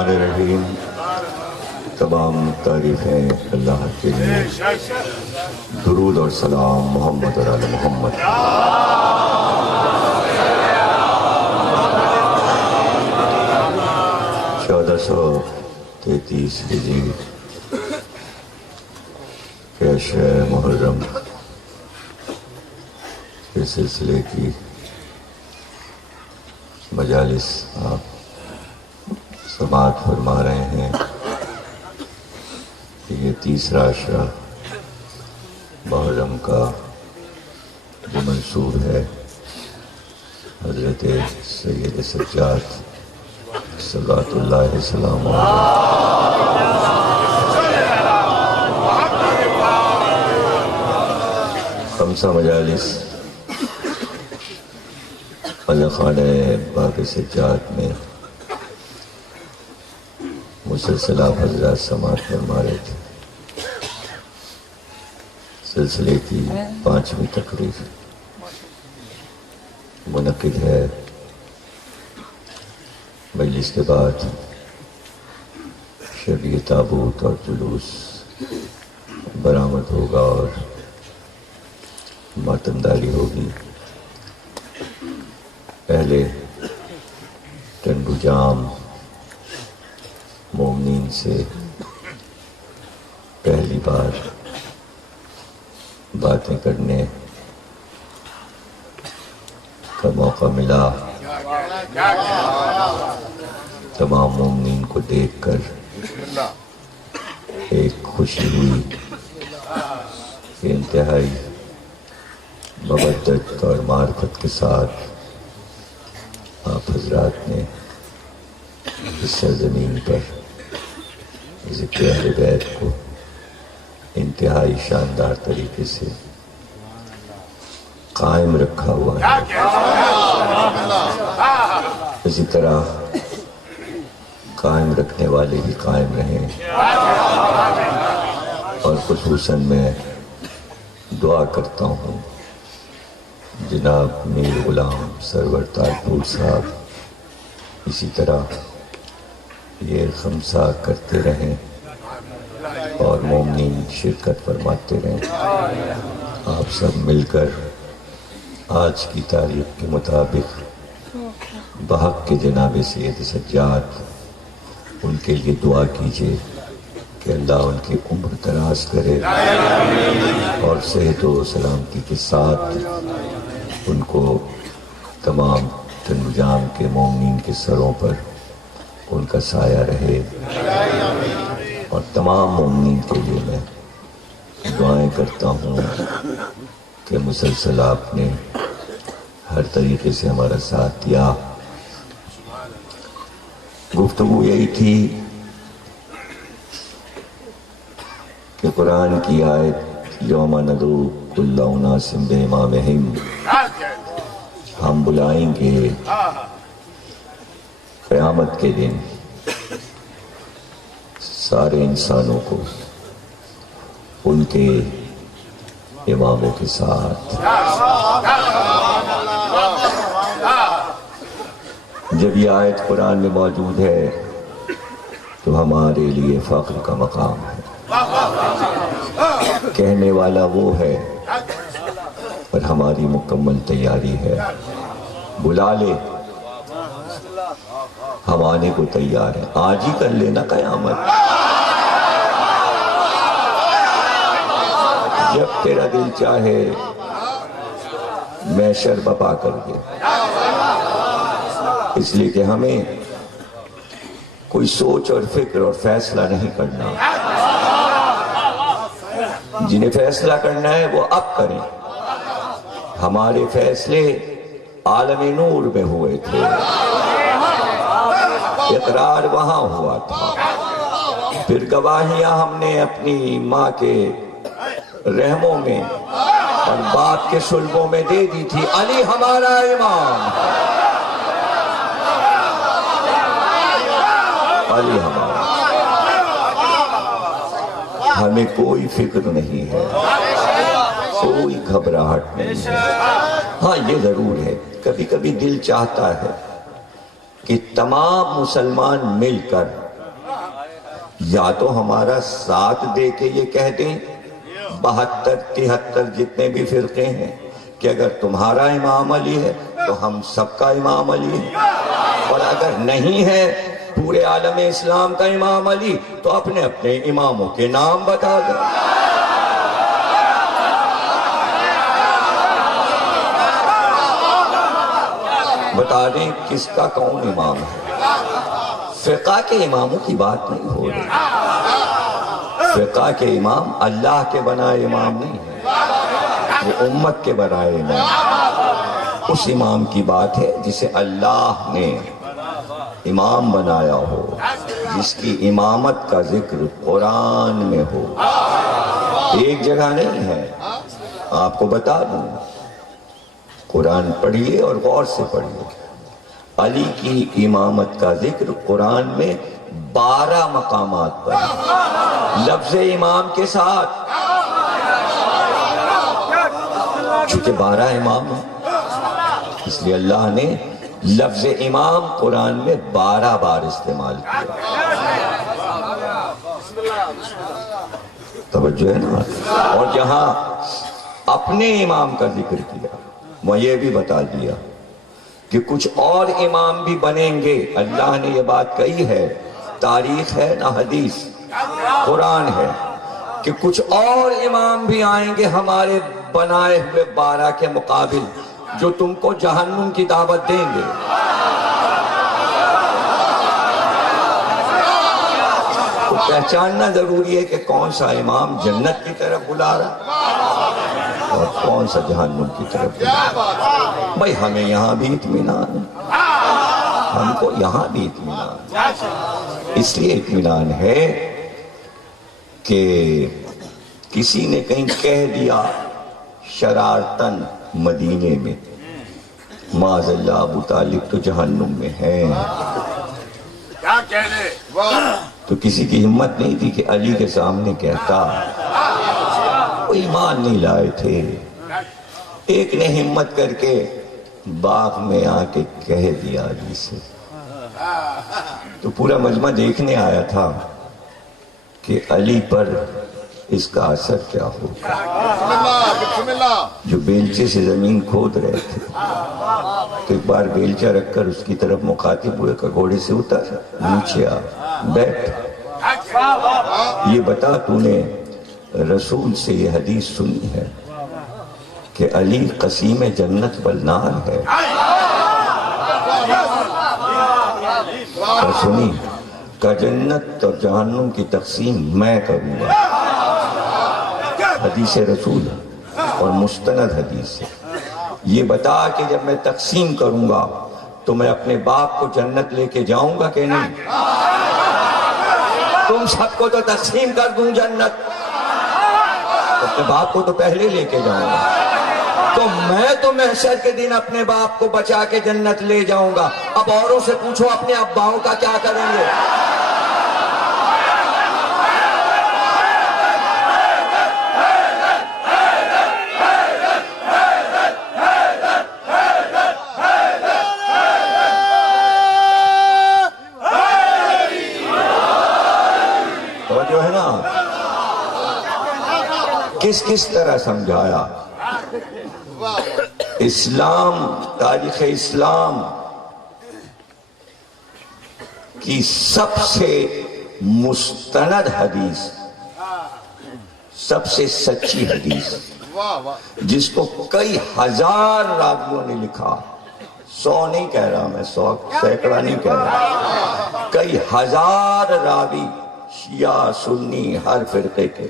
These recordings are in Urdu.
الرحمن الرحیم. تمام تعریفیں اللہ کے لیے. درود اور سلام محمد اور آل محمد. 1433 ہجری کیش محرم کے سلسلے کی مجالس آپ سماعت فرما رہے ہیں. یہ تیسرا عشرہ محرم کا جو منصوب ہے حضرت سید سجاد صلوات اللہ السلام خمسہ مجالس خانہ باب سجاد میں مسلسل آپ حضرات سماعت فرما رہے تھے. سلسلے کی 5ویں تقریر منعقد ہے. مجلس کے بعد شبیہ تابوت اور جلوس برآمد ہوگا اور ماتمداری ہوگی. پہلے ٹنڈو جام مومنین سے پہلی بار باتیں کرنے کا موقع ملا. تمام مومنین کو دیکھ کر ایک خوشی ہوئی کہ انتہائی مودت اور معرفت کے ساتھ آپ حضرات نے اس سرزمین پر ذکر اہل بیت کو انتہائی شاندار طریقے سے قائم رکھا ہوا ہے. اسی طرح قائم رکھنے والے بھی قائم رہیں. اور خصوصاً میں دعا کرتا ہوں جناب میر غلام سرور تاجپور صاحب اسی طرح یہ خمسہ کرتے رہیں اور مومنین شرکت فرماتے رہیں. آپ سب مل کر آج کی تاریخ کے مطابق بحق کے جناب سید سجاد ان کے لیے دعا کیجئے کہ اللہ ان کی عمر دراز کرے اور صحت و سلامتی کے ساتھ ان کو تمام تنجام کے مومنین کے سروں پر ان کا سایہ رہے. اور تمام مومنین کے لیے میں دعائیں کرتا ہوں کہ مسلسل آپ نے ہر طریقے سے ہمارا ساتھ دیا. گفتگو یہی تھی کہ قرآن کی آیت یوم ندعو کل اناس بامامہم، ہم بلائیں گے قیامت کے دن سارے انسانوں کو ان کے اماموں کے ساتھ. جب یہ آیت قرآن میں موجود ہے تو ہمارے لیے فخر کا مقام ہے. کہنے والا وہ ہے پر ہماری مکمل تیاری ہے. بلا لے ہم آنے کو تیار ہیں. آج ہی کر لینا قیامت. جب تیرا دل چاہے محشر بپا کر دے. اس لیے کہ ہمیں کوئی سوچ اور فکر اور فیصلہ نہیں کرنا. جنہیں فیصلہ کرنا ہے وہ اب کریں. ہمارے فیصلے عالم نور میں ہوئے تھے. اقرار وہاں ہوا تھا. پھر گواہیاں ہم نے اپنی ماں کے رحموں میں اور باپ کے صلبوں میں دے دی تھی. علی ہمارا امام، علی ہمارا. ہمیں کوئی فکر نہیں ہے، کوئی گھبراہٹ نہیں ہے. ہاں یہ ضرور ہے کبھی کبھی دل چاہتا ہے کہ تمام مسلمان مل کر یا تو ہمارا ساتھ دے کے یہ کہہ دیں 72 73 جتنے بھی فرقے ہیں کہ اگر تمہارا امام علی ہے تو ہم سب کا امام علی ہے، اور اگر نہیں ہے پورے عالم اسلام کا امام علی تو اپنے اپنے اماموں کے نام بتا دیں۔ بتا دیں کس کا کون امام ہے۔ فقہ کے اماموں کی بات نہیں ہو رہی، فقہ کے امام اللہ کے بنائے امام نہیں ہے، وہ امت کے بنائے امام، اس امام کی بات ہے جسے اللہ نے امام بنایا ہو، جس کی امامت کا ذکر قرآن میں ہو۔ ایک جگہ نہیں ہے، آپ کو بتا دوں، قرآن پڑھیے اور غور سے پڑھیے، علی کی امامت کا ذکر قرآن میں 12 مقامات پر لفظ امام کے ساتھ، چونکہ 12 امام ہیں اس لیے اللہ نے لفظ امام قرآن میں 12 بار استعمال کیا۔ توجہ ہے نا؟ اور جہاں اپنے امام کا ذکر کیا وہ یہ بھی بتا دیا کہ کچھ اور امام بھی بنیں گے، اللہ نے یہ بات کہی ہے، تاریخ ہے نہ حدیث، قرآن ہے، کہ کچھ اور امام بھی آئیں گے ہمارے بنائے ہوئے 12 کے مقابل، جو تم کو جہنم کی دعوت دیں گے۔ تو پہچاننا ضروری ہے کہ کون سا امام جنت کی طرف بلا رہا اور کون سا جہنم کی طرف بلا رہا۔ بھائی ہمیں یہاں بھی اطمینان ہے، ہم کو یہاں بھی اطمینان ہے، اس لیے اطمینان ہے کہ کسی نے کہیں کہہ دیا شرارتن مدینے میں معاذ اللہ ابو طالب تو جہنم میں ہے، کیا کہنے، تو کسی کی ہمت نہیں تھی کہ علی کے سامنے کہتا، وہ ایمان نہیں لائے تھے، ایک نے ہمت کر کے باغ میں آ کے کہہ دیا علی سے، تو پورا مجمع دیکھنے آیا تھا کہ علی پر اس کا اثر کیا ہوگا۔ بسم اللہ، جو بیلچے سے زمین کھود رہے تھے تو ایک بار بیلچہ رکھ کر اس کی طرف مخاطب ہوئے کہ گھوڑے سے اتر، نیچے آ، بیٹھ، یہ بتا تو نے رسول سے یہ حدیث سنی ہے کہ علی قسیم جنت والنار ہے، اور سنی کہ جنت اور جہنم کی تقسیم میں کروں گا، حدیث رسول ہے اور مستند حدیث ہے۔ یہ بتا کہ جب میں تقسیم کروں گا تو میں اپنے باپ کو جنت لے کے جاؤں گا کہ نہیں؟ تم سب کو تو تقسیم کر دوں جنت، اپنے باپ کو تو پہلے لے کے جاؤں گا، تو میں تو محشر کے دن اپنے باپ کو بچا کے جنت لے جاؤں گا۔ اب اوروں سے پوچھو اپنے اباؤں کا کیا کریں گے؟ جو ہے نا کس طرح سمجھایا اسلام، تاریخ اسلام کی سب سے مستند حدیث، سب سے سچی حدیث، جس کو کئی ہزار راویوں نے لکھا، 100 نہیں کہہ رہا میں، 100 سینکڑا نہیں کہہ رہا، کئی ہزار راوی شیعہ سنی ہر فرقے کے،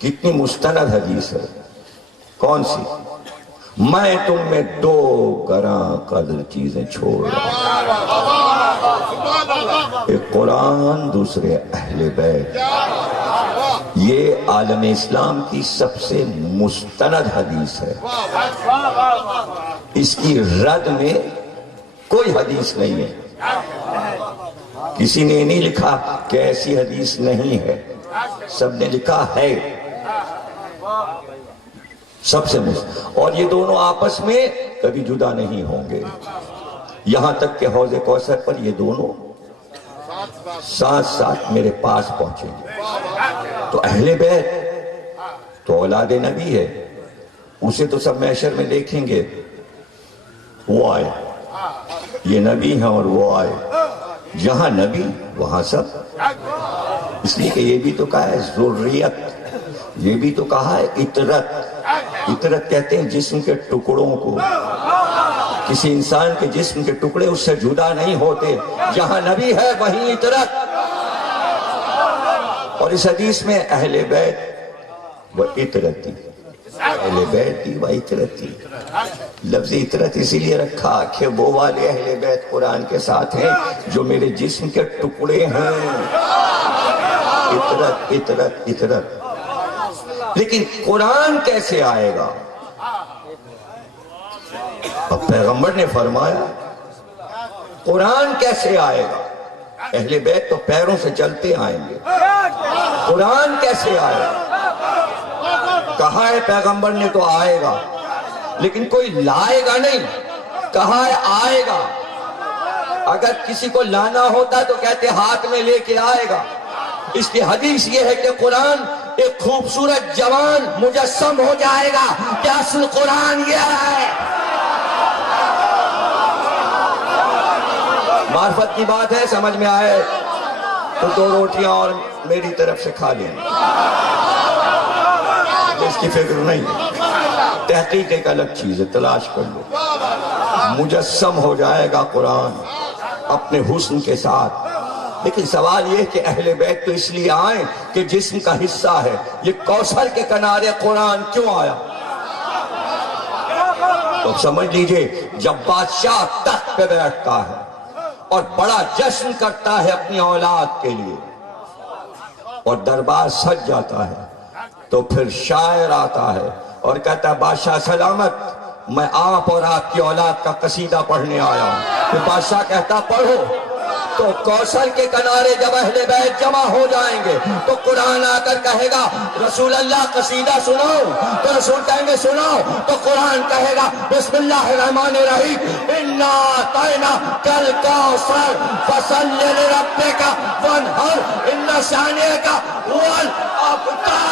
کتنی مستند حدیث ہے، کون سی؟ میں تم میں 2 گراں قدر چیزیں چھوڑ رہا ہوں، ایک قرآن، دوسرے اہل بیت۔ یہ عالم اسلام کی سب سے مستند حدیث ہے، اس کی رد میں کوئی حدیث نہیں ہے، کسی نے نہیں لکھا کہ ایسی حدیث نہیں ہے، سب نے لکھا ہے، سب سے مستند، اور یہ دونوں آپس میں کبھی جدا نہیں ہوں گے، یہاں تک کہ حوض کوثر پر یہ دونوں ساتھ ساتھ میرے پاس پہنچیں گے۔ تو اہل بیت تو اولاد نبی ہے، اسے تو سب محشر میں دیکھیں گے، وہ آئے، یہ نبی ہیں اور وہ آئے، جہاں نبی وہاں سب، اس لیے کہ یہ بھی تو کہا ہے ذریت، یہ بھی تو کہا ہے اطرت۔ اطرت کہتے ہیں جسم کے ٹکڑوں کو، کسی انسان کے جسم کے ٹکڑے اس سے جدا نہیں ہوتے، جہاں نبی ہے وہیں اطرت۔ اور اس حدیث میں اہل بیت و اطرت تھی، اہل بیت تھی و اطرت تھی۔ لفظ اطرت اسی لیے رکھا کہ وہ والے اہل بیت قرآن کے ساتھ ہیں جو میرے جسم کے ٹکڑے ہیں۔ اطرت اطرت اطرت۔ لیکن قرآن کیسے آئے گا؟ اب پیغمبر نے فرمایا قرآن کیسے آئے گا؟ اہل بیت تو پیروں سے چلتے آئیں گے، قرآن کیسے آئے گا؟ کہا ہے پیغمبر نے تو آئے گا، لیکن کوئی لائے گا نہیں، کہا ہے آئے گا۔ اگر کسی کو لانا ہوتا تو کہتے ہاتھ میں لے کے آئے گا۔ اس کی حدیث یہ ہے کہ قرآن ایک خوبصورت جوان مجسم ہو جائے گا کہ اصل قرآن یہ ہے۔ معرفت کی بات ہے، سمجھ میں آئے تو 2 روٹیاں اور میری طرف سے کھا لیں، اس کی فکر نہیں ہے۔ تحقیق ایک الگ چیز ہے، تلاش کر لو۔ مجسم ہو جائے گا قرآن اپنے حسن کے ساتھ۔ لیکن سوال یہ کہ اہل بیت تو اس لیے آئیں کہ جسم کا حصہ ہے، یہ کوثر کے کنارے قرآن کیوں آیا؟ تو سمجھ لیجئے جب بادشاہ تخت پہ بیٹھتا ہے اور بڑا جشن کرتا ہے اپنی اولاد کے لیے اور دربار سج جاتا ہے، تو پھر شاعر آتا ہے اور کہتا ہے بادشاہ سلامت، میں آپ اور آپ کی اولاد کا قصیدہ پڑھنے آیا ہوں۔ پھر بادشاہ کہتا پڑھو۔ تو کوثر کے کنارے جب اہل بیت جمع ہو جائیں گے تو قرآن آ کر کہے گا رسول اللہ قصیدہ سناؤ، تو رسول کہیں گے سناؤ، تو قرآن کہے گا بسم اللہ الرحمن الرحیم انا اعطیناک الکوثر فصل لربک وانحر ان شانئک هو الابتر۔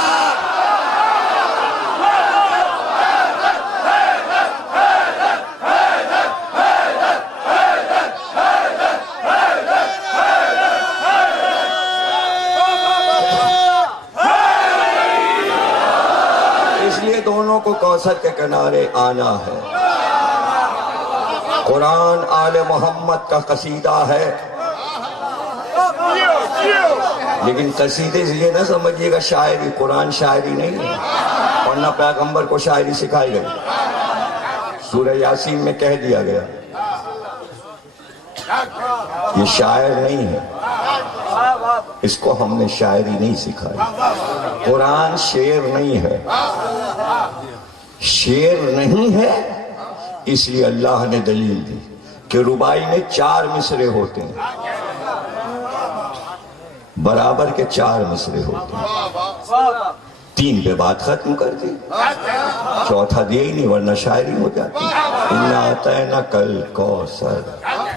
دونوں کو کوثر کے کنارے آنا ہے۔ قرآن آل محمد کا قصیدہ ہے، لیکن قصیدے سے یہ نہ سمجھیے گا شاعری، قرآن شاعری نہیں ہے، اور نہ پیغمبر کو شاعری سکھائی گئی۔ سورہ یاسین میں کہہ دیا گیا یہ شاعر نہیں ہے، اس کو ہم نے شاعری نہیں سکھائی۔ قرآن شعر نہیں ہے، شعر نہیں ہے، اس لیے اللہ نے دلیل دی کہ ربائی میں 4 مصرے ہوتے ہیں، برابر کے 4 مصرے ہوتے ہیں۔ 3 پہ بات ختم کر دی، چوتھا دیا ہی نہیں ورنہ شاعری ہو جاتی۔ اِنَّا أَعْطَيْنَاكَ الْكَوْثَرَ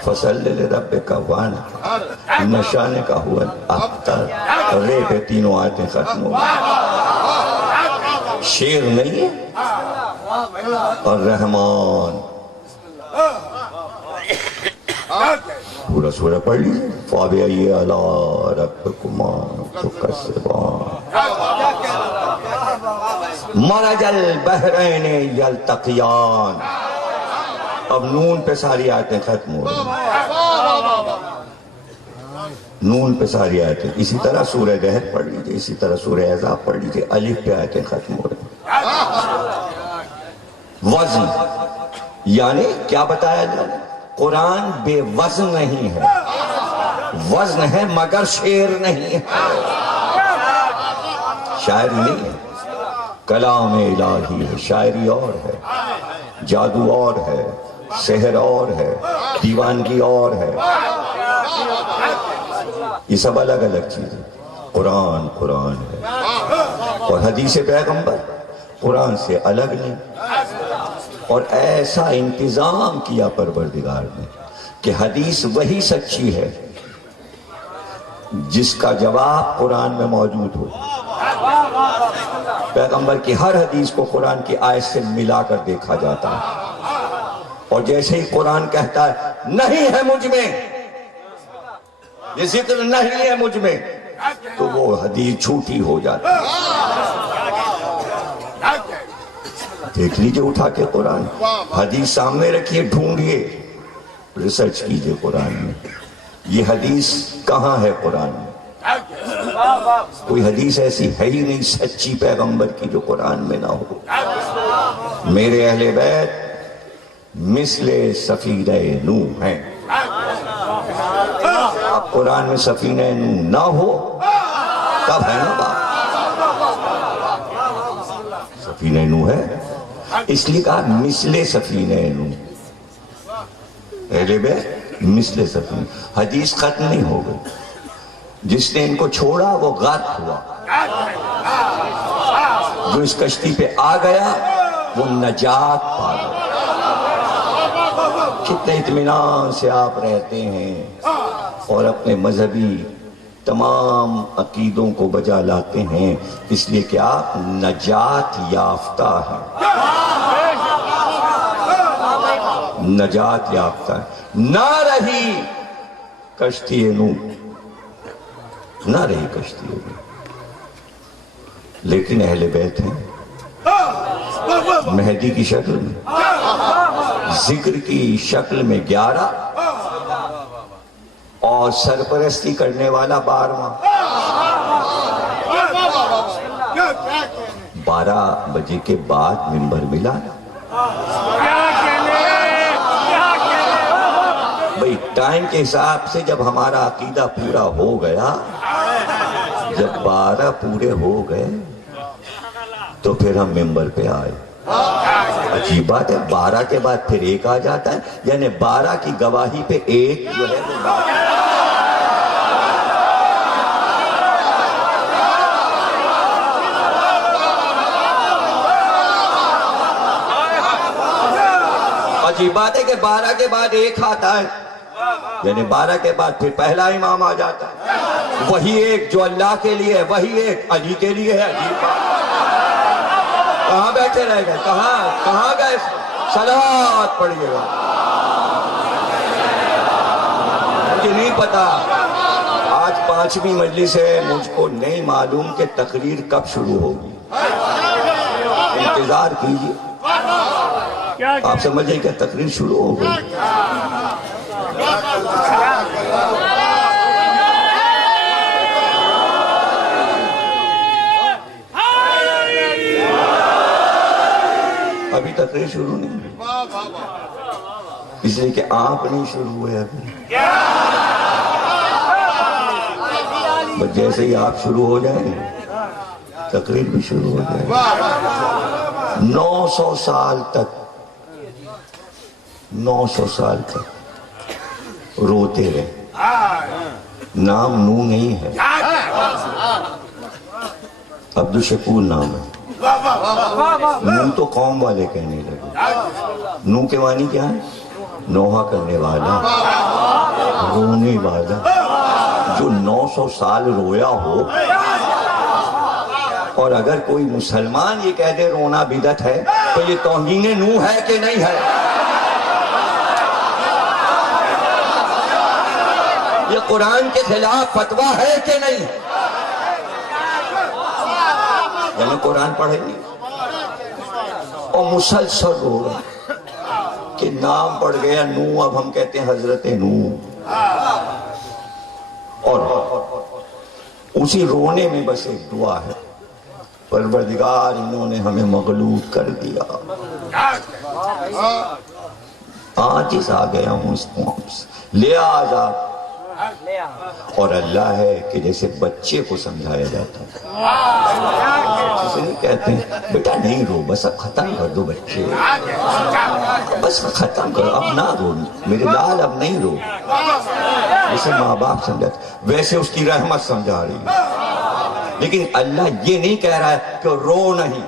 فَصَلِّ لِرَبِّكَ وَانْحَرْ إِنَّ شَانِئَكَ هُوَ الْأَبْتَرُ۔ رے پہ تینوں آیتیں ختم ہو گئی۔ شعر نہیں ہے، اور رحمان پورا سورہ پڑھ لیجئے فَبِأَيِّ آلَاءِ رَبِّكُمَا تُكَذِّبَانِ مَرَجَ الْبَحْرَيْنِ يَلْتَقِيَانِ۔ اب نون پہ ساری آیتیں ختم ہو رہی ہیں، نون پہ ساری آیتیں۔ اسی طرح سورہ دہر پڑھ لیجئے، اسی طرح سورہ احزاب پڑھ لیجئے، الف پہ آیتیں ختم ہو رہی ہیں۔ وزن یعنی کیا بتایا جائے؟ قرآن بے وزن نہیں ہے، وزن ہے مگر شعر نہیں ہے، شاعری نہیں ہے، کلام الہی ہے۔ شاعری اور ہے، جادو اور ہے، سحر اور ہے، دیوانگی اور ہے، یہ سب الگ الگ چیزیں۔ قرآن قرآن ہے، اور حدیث پیغمبر قرآن سے الگ نہیں۔ اور ایسا انتظام کیا پروردگار نے کہ حدیث وہی سچی ہے، جس کا جواب قرآن میں موجود ہو. پیغمبر کی ہر حدیث کو قرآن کی آیت سے ملا کر دیکھا جاتا ہے، اور جیسے ہی قرآن کہتا ہے نہیں ہے مجھ میں، یہ ذکر نہیں ہے مجھ میں، تو وہ حدیث جھوٹی ہو جاتی ہے. دیکھ لیجئے اٹھا کے قرآن، حدیث سامنے رکھیے، ڈھونڈیے، ریسرچ کیجئے قرآن میں یہ حدیث کہاں ہے. قرآن میں کوئی حدیث ایسی ہے ہی نہیں سچی پیغمبر کی جو قرآن میں نہ ہو. میرے اہل بیت مثل سفینہ نوح ہیں. اب قرآن میں سفینہ نوح نہ ہو تب ہے نا بات. سفینہ نوح ہے اس لیے کہا مثل سفینہ نوح. اہل بیت مثل سفینہ. حدیث ختم نہیں ہو گئی. جس نے ان کو چھوڑا وہ غرق ہوا، جو اس کشتی پہ آ گیا وہ نجات پا گیا. کتنے اطمینان سے آپ رہتے ہیں اور اپنے مذہبی تمام عقیدوں کو بجا لاتے ہیں، اس لیے کہ آپ نجات یافتہ ہیں. نجات یافتہ ہے. نہ رہی کشتی نوح، نہ رہی کشتی نوح، لیکن اہل بیت ہیں مہدی کی شکل میں، ذکر کی شکل میں 11 اور سرپرستی کرنے والا 12واں. 12 بجے کے بعد منبر ملا. بھئی ٹائم کے حساب سے جب ہمارا عقیدہ پورا ہو گیا، جب 12 پورے ہو گئے تو پھر ہم منبر پہ آئے. عجیب بات ہے، 12 کے بعد پھر 1 آ جاتا ہے، یعنی 12 کی گواہی پہ 1 جو ہے وہ عجیب بات ہے کہ 12 کے بعد 1 آتا ہے، یعنی 12 کے بعد پھر پہلا امام آ جاتا ہے. وہی ایک جو اللہ کے لیے ہے، وہی ایک علی کے لیے ہے. عجیب بات، کہاں بیٹھے رہ گئے؟ کہاں گئے؟ صلوات پڑھیے گا. مجھے نہیں پتا آج 5ویں مجلس ہے، مجھ کو نہیں معلوم کہ تقریر کب شروع ہوگی. انتظار کیجیے، آپ سمجھیں کہ تقریر شروع ہو گئی. ابھی تقریر شروع نہیں ہوئی، اس لیے کہ آپ نہیں شروع ہوئے ابھی. بس جیسے ہی آپ شروع ہو جائیں تقریر بھی شروع ہو جائے. 900 سال تک 900 سال تک روتے رہے. نام نوح نہیں ہے، عبدالشکور نام ہے. نوح تو قوم والے کہنے لگے. نوح کے معنی کیا ہے؟ نوحہ کرنے والا، رونے والا. جو 900 سال رویا ہو، اور اگر کوئی مسلمان یہ کہہ دے رونا بدعت ہے تو یہ توہین نوح ہے کہ نہیں ہے؟ یہ قرآن کے خلاف فتویٰ ہے کہ نہیں؟ یعنی قرآن پڑھے نہیں اور مسلسل رو رہا کہ نام پڑھ گیا نوح، اب ہم کہتے ہیں حضرت نوح. اور اسی رونے میں بس ایک دعا ہے، پروردگار انہوں نے ہمیں مغلوب کر دیا، عاجز آ گیا ہوں اس قوم سے، لے آزا. اور اللہ ہے کہ جیسے بچے کو سمجھایا جاتا ہے، جسے نہیں کہتے ہیں بیٹا نہیں رو، بس اب ختم کر دو بچے، بس ختم کرو، اب نہ رو میرے لال، اب نہیں رو. جسے ماں باپ سمجھاتے ویسے اس کی رحمت سمجھا رہی ہے. لیکن اللہ یہ نہیں کہہ رہا ہے کہ رو نہیں.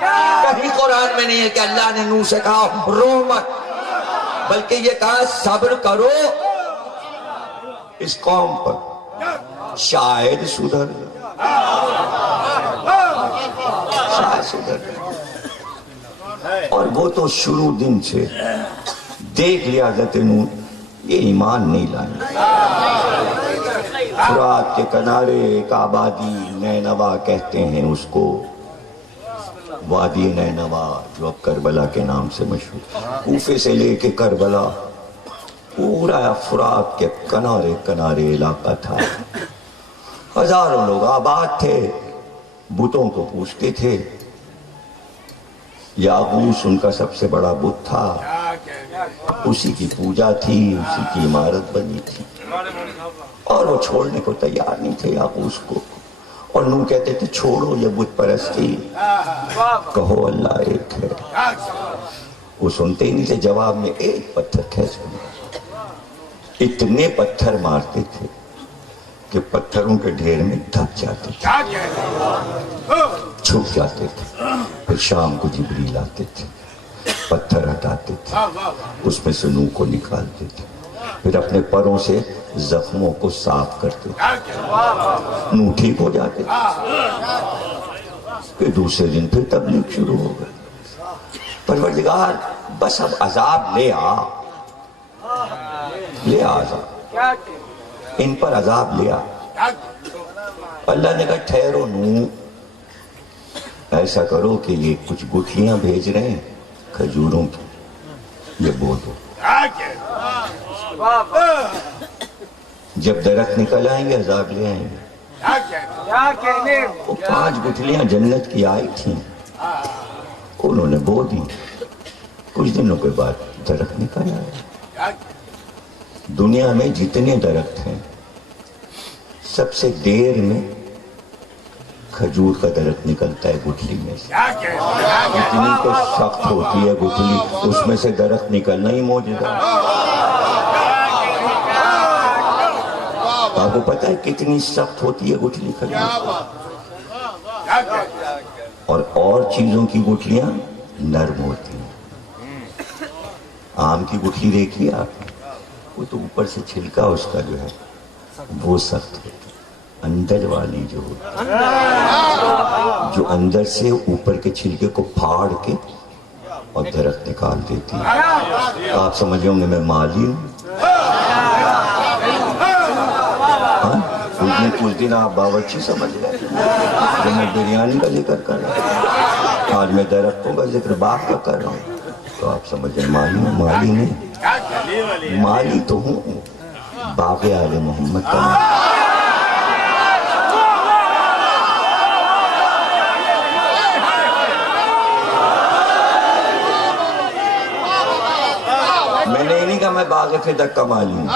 کہیں قرآن میں نہیں ہے کہ اللہ نے نوح سے کہا رو مت، بلکہ یہ کہا صبر کرو اس قوم پر. شاید سدھر جائے۔ اور وہ تو شروع دن سے دیکھ لیا حضرت نوح یہ ایمان نہیں لائیں۔ فرات کے کنارے ایک آبادی نینوا کہتے ہیں اس کو، وادی نینوا جو اب کربلا کے نام سے مشہور، کوفے سے لے کے کربلا پورا فرات کے کنارے کنارے علاقہ تھا، ہزاروں لوگ آباد تھے، بتوں کو پوجتے تھے۔ یاغوث ان کا سب سے بڑا بت تھا، اسی کی پوجا تھی، اسی کی عمارت بنی تھی، اور وہ چھوڑنے کو تیار نہیں تھے یاغوث کو۔ اور نوح کہتے تھے چھوڑو یہ بت پرستی، کہو اللہ ایک ہے۔ وہ سنتے ہی نہیں تھے، جواب میں ایک پتھر کھینچو۔ اتنے پتھر مارتے تھے کہ پتھروں کے ڈھیر میں دب جاتے تھے، چھپ جاتے تھے۔ پھر شام کو جبریل آتے تھے، پتھر ہٹاتے تھے، اس میں سے نوح کو نکالتے تھے، پھر اپنے پروں سے زخموں کو صاف کرتے تھے، نوح ٹھیک ہو جاتے تھے۔ پھر دوسرے دن پھر تبلیغ شروع ہو گئی، پروردگار بس اب عذاب لے آ عذاب، ان پر عذاب لیا۔ اللہ نے کہا ٹھہرو نوح، ایسا کرو کہ یہ کچھ گٹھلیاں بھیج رہے ہیں کھجوروں کی، یہ بو دو، جب درخت نکل آئیں گے عذاب لے آئیں گے۔ وہ 5 گٹھلیاں جنت کی آئی تھیں، انہوں نے بو دی، کچھ دنوں کے بعد درخت نکل آیا۔ دنیا میں جتنے درخت ہیں سب سے دیر میں کھجور کا درخت نکلتا ہے گٹھلی میں سے، اتنی تو سخت ہوتی ہے گٹھلی، اس میں سے درخت نکلنا ہی معجزہ۔ آپ کو پتہ ہے کتنی سخت ہوتی ہے گٹھلی کھجور، اور چیزوں کی گٹھلیاں نرم ہوتی ہیں۔ آم کی گٹھلی دیکھی آپ نے، وہ تو اوپر سے چھلکا اس کا جو ہے وہ سخت ہوتی ہے، اندر والی جو ہوتی ہے، جو اندر سے اوپر کے چھلکے کو پھاڑ کے اور درخت نکال دیتی ہے۔ آپ سمجھ ہوں گے میں مالی ہوں، اس دن آپ باورچی سمجھ رہے ہیں، جب میں بریانی کا ذکر کر رہا ہوں، آج میں درختوں کا ذکر باغ کا کر رہا ہوں، تو آپ سمجھ رہے مالی ہوں، مالی نہیں، مالی تو ہوں باغ آل محمد کا۔ میں نے نہیں کہا میں باغ فدق کا مالی ہوں،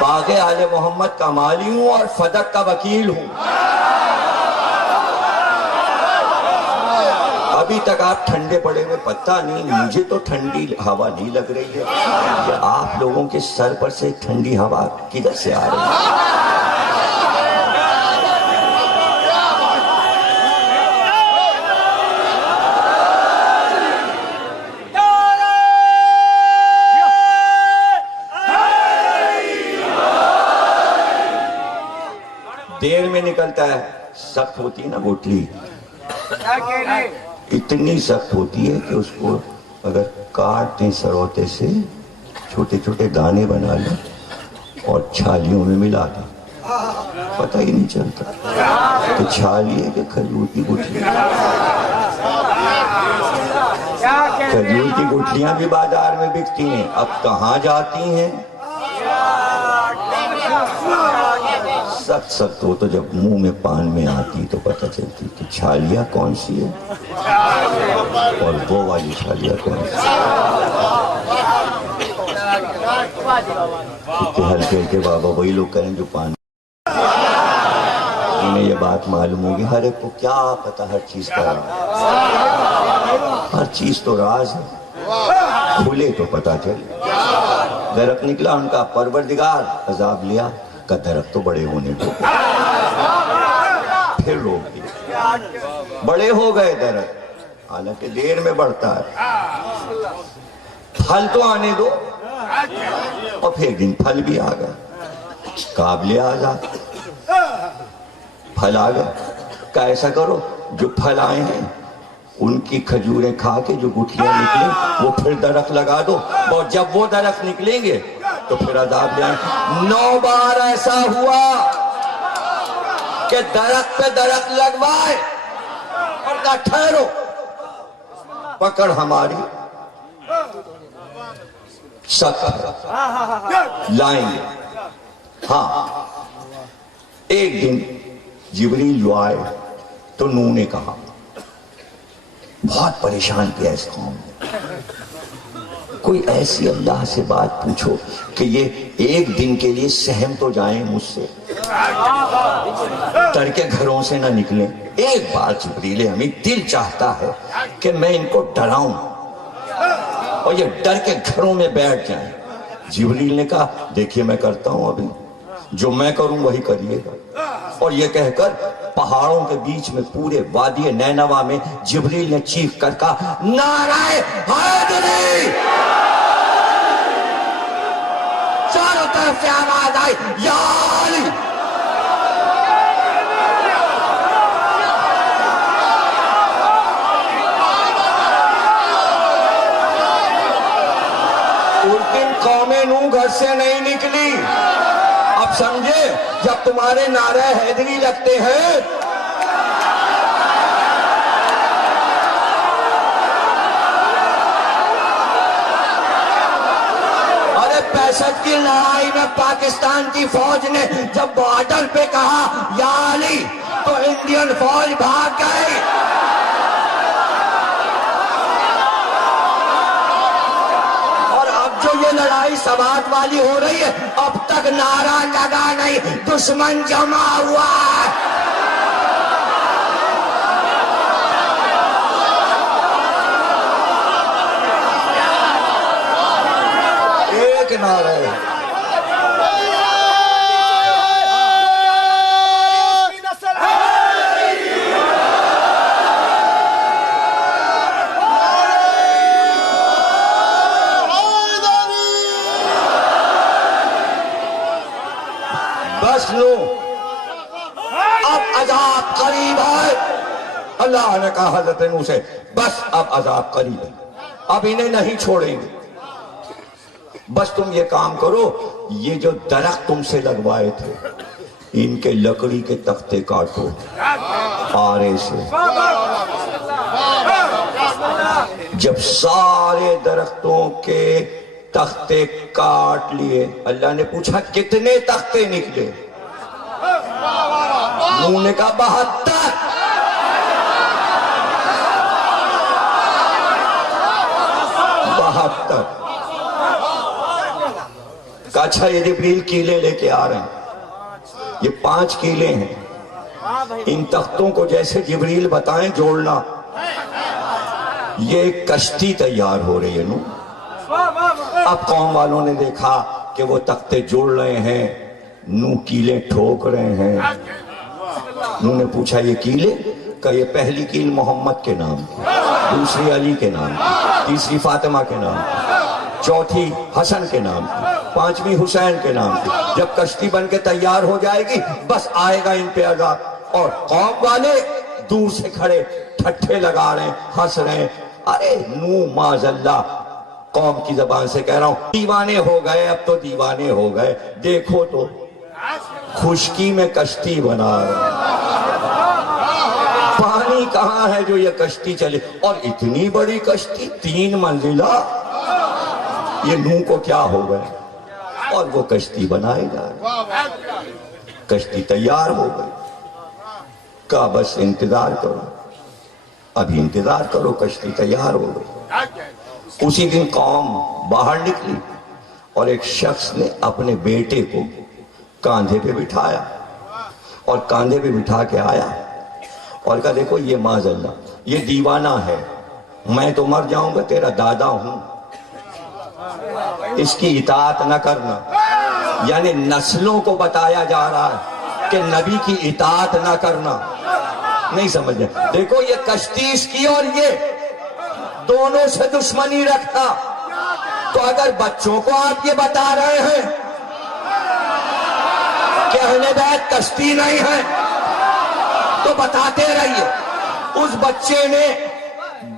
باغ آل محمد کا مالی ہوں اور فدق کا وکیل ہوں۔ ابھی تک آپ ٹھنڈے پڑے ہوئے پتہ نہیں، مجھے تو ٹھنڈی ہوا نہیں لگ رہی ہے، آپ لوگوں کے سر پر سے ٹھنڈی ہوا کدھر سے آ رہی ہے؟ دیر میں نکلتا ہے، سخت ہوتی ہے نا گٹھلی، اتنی سخت ہوتی ہے کہ اس کو اگر کاٹ دیں سروتے سے چھوٹے چھوٹے دانے بنا لیں اور چھالیوں میں ملا دیں، پتہ ہی نہیں چلتا کہ چھالی ہے کہ کھجور کی گٹھلی۔ کھجور کی گٹھلیاں بھی بازار میں بکتی ہیں، اب کہاں جاتی ہیں؟ سخت ہو تو جب منہ میں پان میں آتی تو پتہ چلتی کہ چھالیاں کون سی ہے اور وہ والی چھالیاں کون سی ہے۔ ہلکے کے بابا وہی لوگ کہیں جو پان، انہیں یہ بات معلوم ہوگی ہر ایک کو کیا پتہ ہر چیز کا راز، ہر چیز تو راز ہے، کھلے تو پتہ چلے۔ درخت نکلا ان کا، پروردگار عذاب لیا، کا درخت تو بڑے ہونے کو، پھر روک دیا، بڑے ہو گئے درخت، حالانکہ دیر میں بڑھتا ہے، پھل تو آنے دو، اور پھر دن پھل بھی آ گئے، قابل آزاد پھل آ گئے، کہ ایسا کرو جو پھل آئے ہیں ان کی کھجوریں کھا کے جو گٹھلیاں نکلیں وہ پھر درخت لگا دو، اور جب وہ درخت نکلیں گے تو پھر عذاب لے آئیں۔ 9 بار ایسا ہوا کہ درخت پہ درخت لگوائے اور کہا ٹھہرو، پکڑ ہماری سخت لائیں گے۔ ہاں ایک دن جبریل جو آئے تو نوح نے کہا، بہت پریشان کیا اس قوم نے، کوئی ایسی اللہ سے بات پوچھو کہ یہ ایک دن کے لیے سہم تو جائیں مجھ سے، ڈر کے گھروں سے نہ نکلیں۔ ایک بار جبریل امین دل چاہتا ہے کہ میں ان کو ڈراؤں اور یہ ڈر کے گھروں میں بیٹھ جائیں۔ جبریل نے کہا دیکھیے میں کرتا ہوں، ابھی جو میں کروں وہی کریے گا۔ اور یہ کہہ کر پہاڑوں کے بیچ میں پورے وادی نینوا میں جبریل نے چیخ کر کہا نعرہ حیدری، چاروں طرف سے آواز آئی یا علی۔ اس دن قوم نوح گھر سے نہیں نکلی۔ اب سمجھے جب تمہارے نعرہ حیدری لگتے ہیں ارے 65 کی لڑائی میں پاکستان کی فوج نے جب بارڈر پہ کہا یا علی تو انڈین فوج بھاگ گئی۔ جو یہ لڑائی سوات والی ہو رہی ہے اب تک نعرہ لگا نہیں، دشمن جمع ہوا ہے۔ ایک نعرہ ہے۔ بس لو اب عذاب قریب ہے۔ اللہ نے کہا حضرت نوح سے بس اب عذاب قریب ہے، اب انہیں نہیں چھوڑیں گے، بس تم یہ کام کرو، یہ جو درخت تم سے لگوائے تھے ان کے لکڑی کے تختے کاٹو آرے سے۔ جب سارے درختوں کے تختے کاٹ لیے، اللہ نے پوچھا کتنے تختے نکلے؟ نوح نے کہا 72۔ کہا اچھا یہ جبریل کیلے لے کے آ رہے ہیں، یہ 5 کیلے ہیں، ان تختوں کو جیسے جبریل بتائیں جوڑنا۔ یہ ایک کشتی تیار ہو رہی ہے نوح۔ اب قوم والوں نے دیکھا کہ وہ تختے جوڑ رہے ہیں، نوح کیلیں ٹھوک رہے ہیں۔ نوح نے پوچھا یہ کیلیں؟ کہ یہ پہلی کیل محمد کے نام کی، دوسری علی کے نام کی، تیسری فاطمہ کے نام کی، چوتھی حسن کے نام کی، 5ویں حسین کے نام کی۔ جب کشتی بن کے تیار ہو جائے گی بس آئے گا ان پہ عذاب۔ اور قوم والے دور سے کھڑے ٹھٹھے لگا رہے ہیں، ہنس رہے ہیں۔ ارے نوح معاذ اللہ، قوم کی زبان سے کہہ رہا ہوں، دیوانے ہو گئے، اب تو دیوانے ہو گئے۔ دیکھو تو خشکی میں کشتی بنا رہے ہیں، پانی کہاں ہے جو یہ کشتی چلے؟ اور اتنی بڑی کشتی 3 منزلہ، یہ نوح کو کیا ہو گئے؟ اور وہ کشتی بنائے گا، کشتی تیار ہو گئی۔ کہا بس انتظار کرو، ابھی انتظار کرو، کشتی تیار ہو گئی۔ اسی دن قوم باہر نکلی اور ایک شخص نے اپنے بیٹے کو کاندھے پہ بٹھایا اور کاندھے پہ بٹھا کے آیا اور کہا دیکھو یہ معاذ اللہ یہ دیوانہ ہے، میں تو مر جاؤں گا، تیرا دادا ہوں، اس کی اطاعت نہ کرنا۔ یعنی نسلوں کو بتایا جا رہا ہے کہ نبی کی اطاعت نہ کرنا۔ نہیں سمجھ رہے؟ دیکھو یہ کشتی اس کی اور یہ دونوں سے دشمنی رکھتا، تو اگر بچوں کو آپ یہ بتا رہے ہیں کہ اہل بیت کشتی نہیں ہے، تو بتاتے رہیے۔ اس بچے نے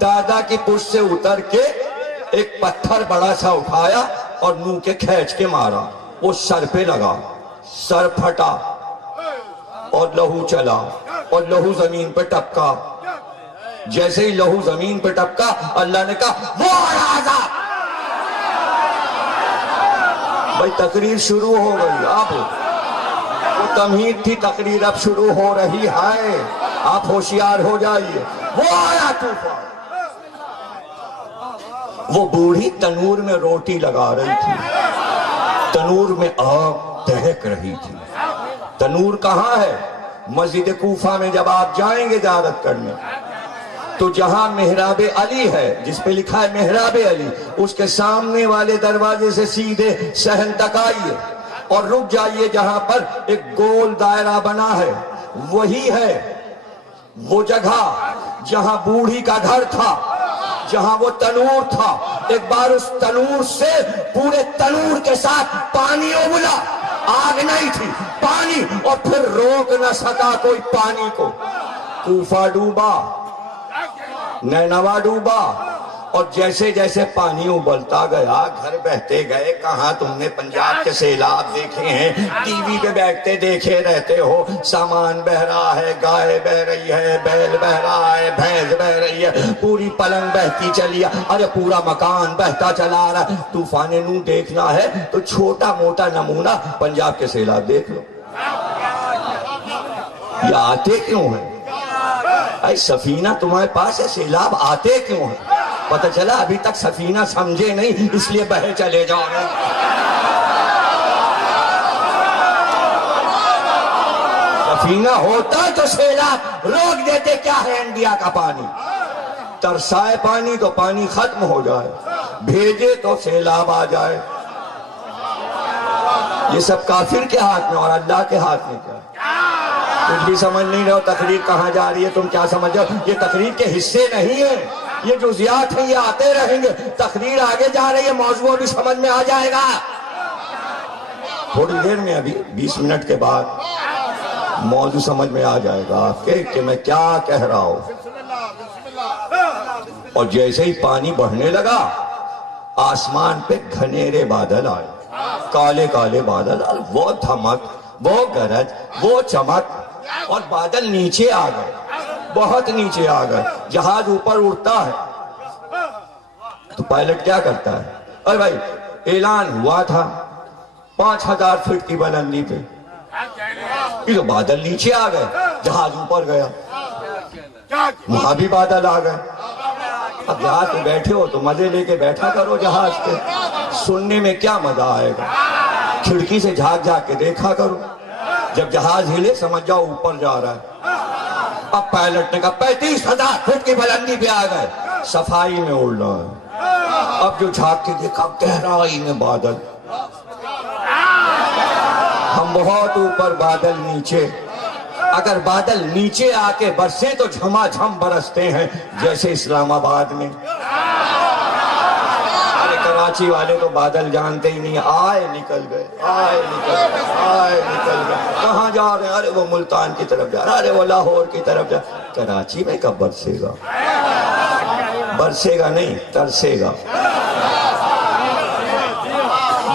دادا کی پشت سے اتر کے ایک پتھر بڑا سا اٹھایا اور منہ کے کھینچ کے مارا، وہ سر پہ لگا، سر پھٹا اور لہو چلا اور لہو زمین پہ ٹپکا۔ جیسے ہی لہو زمین پہ ٹپکا اللہ نے کہا وہ راجا، بھائی تقریر شروع ہو گئی۔ اب وہ تمہید تھی، تقریر اب شروع ہو رہی ہے، آپ ہوشیار ہو جائیے۔ وہ آیا طوفان، وہ بوڑھی تنور میں روٹی لگا رہی تھی، تنور میں آگ دہک رہی تھی۔ تنور کہاں ہے؟ مسجد کوفہ میں جب آپ جائیں گے زیارت کرنے تو جہاں محراب علی ہے، جس پہ لکھا ہے محراب علی، اس کے سامنے والے دروازے سے سیدھے صحن تک آئیے اور رک جائیے جہاں پر ایک گول دائرہ بنا ہے۔ وہی ہے وہ جگہ جہاں بوڑھی کا گھر تھا، جہاں وہ تنور تھا۔ ایک بار اس تنور سے پورے تنور کے ساتھ پانی ابلا، آگ نہیں تھی، پانی، اور پھر روک نہ سکا کوئی پانی کو۔ کوفہ ڈوبا، نینوا ڈوبا، اور جیسے جیسے پانی ابلتا گیا گھر بہتے گئے۔ کہاں تم نے پنجاب کے سیلاب دیکھے ہیں؟ ٹی وی پہ بیٹھتے دیکھے رہتے ہو، سامان بہ رہا ہے، گائے بہ رہی ہے، بیل بہ رہا ہے، بھینس بہ رہی ہے، پوری پلنگ بہتی چلی، ارے پورا مکان بہتا چلا رہا ہے۔ طوفان نوح دیکھنا ہے تو چھوٹا موٹا نمونہ پنجاب کے سیلاب دیکھ لو۔ یہ آتے کیوں ہیں؟ اے سفینہ تمہارے پاس ہے، سیلاب آتے کیوں ہیں؟ پتہ چلا ابھی تک سفینہ سمجھے نہیں، اس لیے بہے چلے جاؤ گے۔ سفینہ ہوتا تو سیلاب روک دیتے، کیا ہے انڈیا کا پانی، ترسائے پانی تو پانی ختم ہو جائے، بھیجے تو سیلاب آ جائے۔ یہ سب کافر کے ہاتھ میں اور اللہ کے ہاتھ میں کیا؟ کچھ بھی سمجھ نہیں رہے ہو، تقریر کہاں جا رہی ہے، تم کیا سمجھ رہے ہو؟ یہ تقریر کے حصے نہیں ہیں، یہ جزیات ہیں، یہ آتے رہیں گے۔ تقریر آگے جا رہی ہے، موضوع بھی سمجھ میں آ جائے گا تھوڑی دیر میں، ابھی 20 منٹ کے بعد موضوع سمجھ میں آ جائے گا آپ کے کہ میں کیا کہہ رہا ہوں۔ اور جیسے ہی پانی بڑھنے لگا آسمان پہ گھنیرے بادل آئے، کالے کالے بادل، وہ دھمک، وہ گرج، وہ چمک، اور بادل نیچے آ گئے، بہت نیچے آ گئے۔ جہاز اوپر اڑتا ہے تو پائلٹ کیا کرتا ہے؟ ارے بھائی اعلان ہوا تھا 5000 فٹ کی بلندی پہ، یہ تو بادل نیچے آ گئے، جہاز اوپر گیا، وہاں بھی بادل آ گئے۔ اب جہاز پہ بیٹھے ہو تو مزے لے کے بیٹھا کرو جہاز پہ، سننے میں کیا مزہ آئے گا، کھڑکی سے جھانک جھانک کے دیکھا کرو، جب جہاز ہلے سمجھ جاؤ اوپر جا رہا ہے۔ اب پائلٹ نے کہا 35,000 فٹ کی بلندی پہ آ گئے، صفائی میں اڑ رہا ہے۔ اب جو جھانک کے دیکھا گہرائی میں بادل، ہم بہت اوپر، بادل نیچے۔ اگر بادل نیچے آ کے برسے تو جھما جھم برستے ہیں، جیسے اسلام آباد میں۔ کراچی والے تو بادل جانتے ہی نہیں، آئے نکل گئے، آئے نکل گئے، آئے نکل گئے، کہاں جا رہے ہیں؟ ارے وہ ملتان کی طرف جا رہا، ارے وہ لاہور کی طرف جا۔ کراچی میں کب برسے گا؟ برسے گا نہیں، ترسے گا،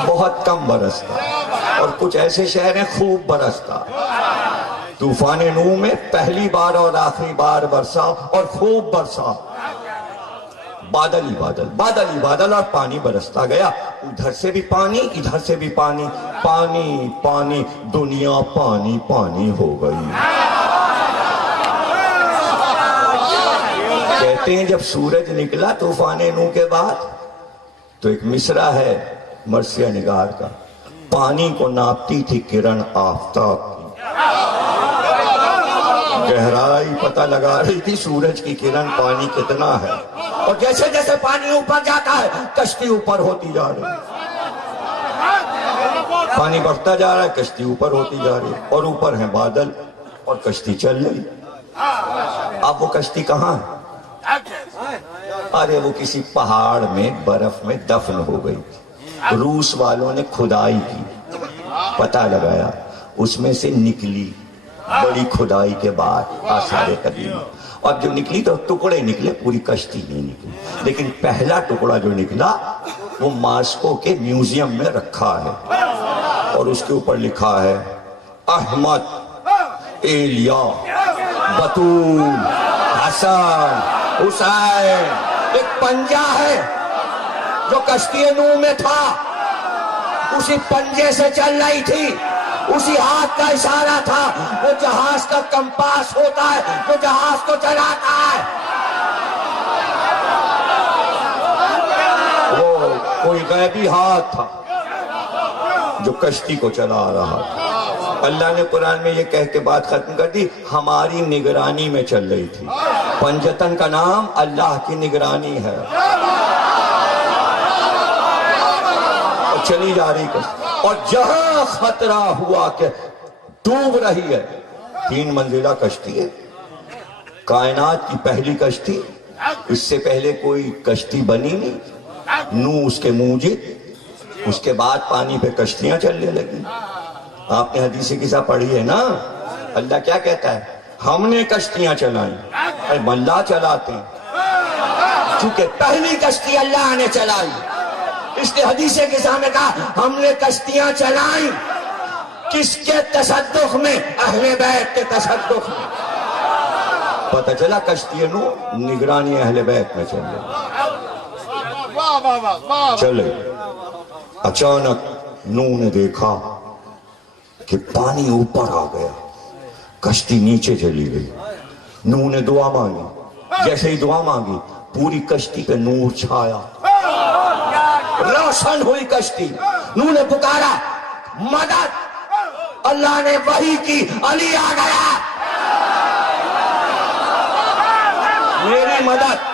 بہت کم برستا، اور کچھ ایسے شہر ہیں خوب برستا۔ طوفان نوح میں پہلی بار اور آخری بار برسا اور خوب برسا، بادل ہی بادل، بادل ہی بادل، اور پانی برستا گیا، ادھر سے بھی پانی، ادھر سے بھی پانی، پانی پانی، دنیا پانی پانی ہو گئی۔ کہتے ہیں جب سورج نکلا طوفان نوح کے بعد تو ایک مصرع ہے مرثیہ نگار کا، پانی کو ناپتی تھی کرن آفتاب کی، گہرائی پتہ لگا رہی تھی سورج کی کرن پانی کتنا ہے، اور جیسے جیسے پانی اوپر جاتا ہے کشتی اوپر ہوتی جا رہی ہے، پانی بڑھتا جا رہا ہے کشتی اوپر ہوتی جا رہی ہے، اور اوپر ہیں بادل اور کشتی چل رہی۔ اب وہ کشتی کہاں ہے؟ ارے وہ کسی پہاڑ میں برف میں دفن ہو گئی۔ روس والوں نے کھدائی کی، پتہ لگایا اس میں سے نکلی بڑی کھدائی کے بعد آثار قدیم، اور جو نکلی تو ٹکڑے نکلے، پوری کشتی نہیں نکلی، لیکن پہلا ٹکڑا جو نکلا وہ ماسکو کے میوزیم میں رکھا ہے، اور اس کے اوپر لکھا ہے احمد، ایلیا، بطول، حسن، حسین۔ ایک پنجہ ہے جو کشتی نوح میں تھا، اسی پنجے سے چل رہی تھی، اسی ہاتھ کا اشارہ تھا، وہ جہاز کا کمپاس ہوتا ہے جو جہاز کو چلاتا ہے۔ وہ کوئی غیبی ہاتھ تھا جو کشتی کو چلا رہا تھا۔ اللہ نے قرآن میں یہ کہہ کے بات ختم کر دی، ہماری نگرانی میں چل رہی تھی۔ پنجتن کا نام اللہ کی نگرانی ہے، اور چلی جا رہی کشتی، اور جہاں خطرہ ہوا کہ ڈوب رہی ہے، 3 منزلہ کشتی ہے، کائنات کی پہلی کشتی، اس سے پہلے کوئی کشتی بنی نہیں، نوح اس کے موجد، اس کے بعد پانی پہ کشتیاں چلنے لگی۔ آپ نے حدیث قصہ پڑھی ہے نا، اللہ کیا کہتا ہے؟ ہم نے کشتیاں چلائیں، اے اللہ چلاتے ہیں، چونکہ پہلی کشتی اللہ نے چلائی، اس نے حدیث قصہ میں کہا ہم نے کشتیاں چلائیں، کس کے تصدق میں؟ اہل بیت کے تصدق میں۔ پتہ چلا کشتی نوح نگرانی اہل بیت میں چل رہی، چلے۔ اچانک نوح نے دیکھا کہ پانی اوپر آ گیا، کشتی نیچے چلی گئی۔ نوح نے دعا مانگی، جیسے ہی دعا مانگی پوری کشتی پہ نور چھایا، روشن ہوئی کشتی۔ نوح نے پکارا مدد، اللہ نے وحی کی، علی آ گیا، میری مدد۔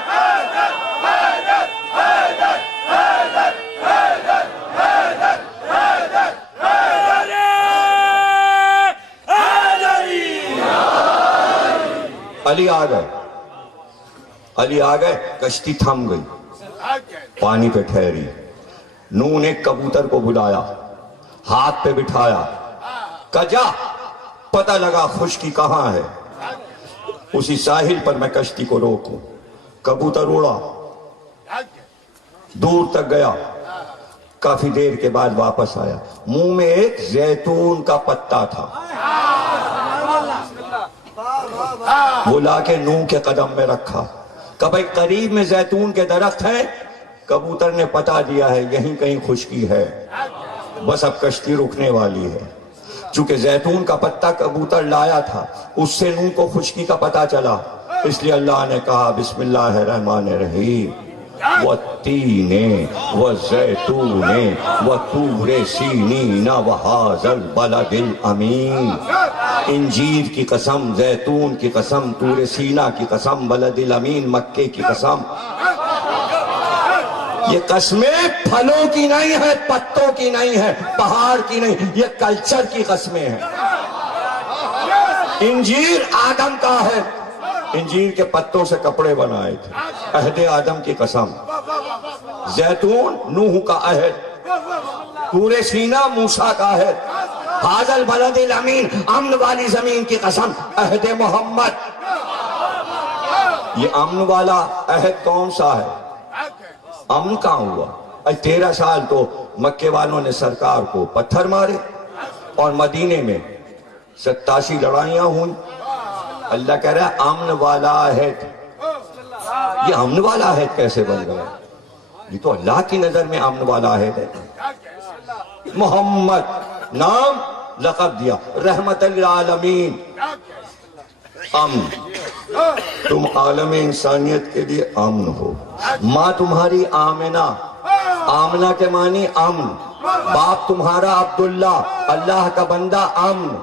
علی آ گئے، علی آ گئے، کشتی تھم گئی، پانی پہ ٹھہری۔ نوح نے کبوتر کو بلایا، ہاتھ پہ بٹھایا، کہا جا پتہ لگا خشکی کہاں ہے، اسی ساحل پر میں کشتی کو روکوں۔ کبوتر اڑا، دور تک گیا، کافی دیر کے بعد واپس آیا، منہ میں ایک زیتون کا پتا تھا، وہ لا کے نوح کے قدم میں رکھا، کہ بھئی قریب میں زیتون کے درخت ہیں، کبوتر نے پتا دیا ہے یہیں کہیں خشکی ہے، بس اب کشتی رکنے والی ہے۔ چونکہ زیتون کا پتا کبوتر لایا تھا، اس سے نوح کو خشکی کا پتا چلا، اس لیے اللہ نے کہا بسم اللہ الرحمن الرحیم، والتین والزیتون وطور سینین وہذا البلد الامین۔ انجیر کی قسم، زیتون کی قسم، طور سینا کی قسم، بلد الامین مکے کی قسم۔ یہ قسمیں پھلوں کی نہیں ہے، پتوں کی نہیں ہے، پہاڑ کی نہیں، یہ کلچر کی قسمیں ہیں۔ انجیر آدم کا ہے، انجیر کے پتوں سے کپڑے بنائے تھے، عہد آدم کی قسم۔ زیتون نوح کا عہد، طور سینا موسیٰ کا عہد، ھذا البلد الامین امن والی زمین کی قسم، عہد محمد۔ یہ امن والا عہد کون سا ہے؟ امن کہاں ہوا؟ 13 سال تو مکے والوں نے سرکار کو پتھر مارے، اور مدینے میں 87 لڑائیاں ہوئیں۔ اللہ کہہ رہا ہے امن والا عہد۔ یہ امن والا عہد کیسے بن گیا؟ یہ تو اللہ کی نظر میں امن والا عہد ہے۔ محمد نام لقب دیا، رحمت للعالمین، امن، تم عالم انسانیت کے لیے امن ہو۔ ماں تمہاری آمنہ، آمنہ کے معنی امن، باپ تمہارا عبداللہ، اللہ کا بندہ امن۔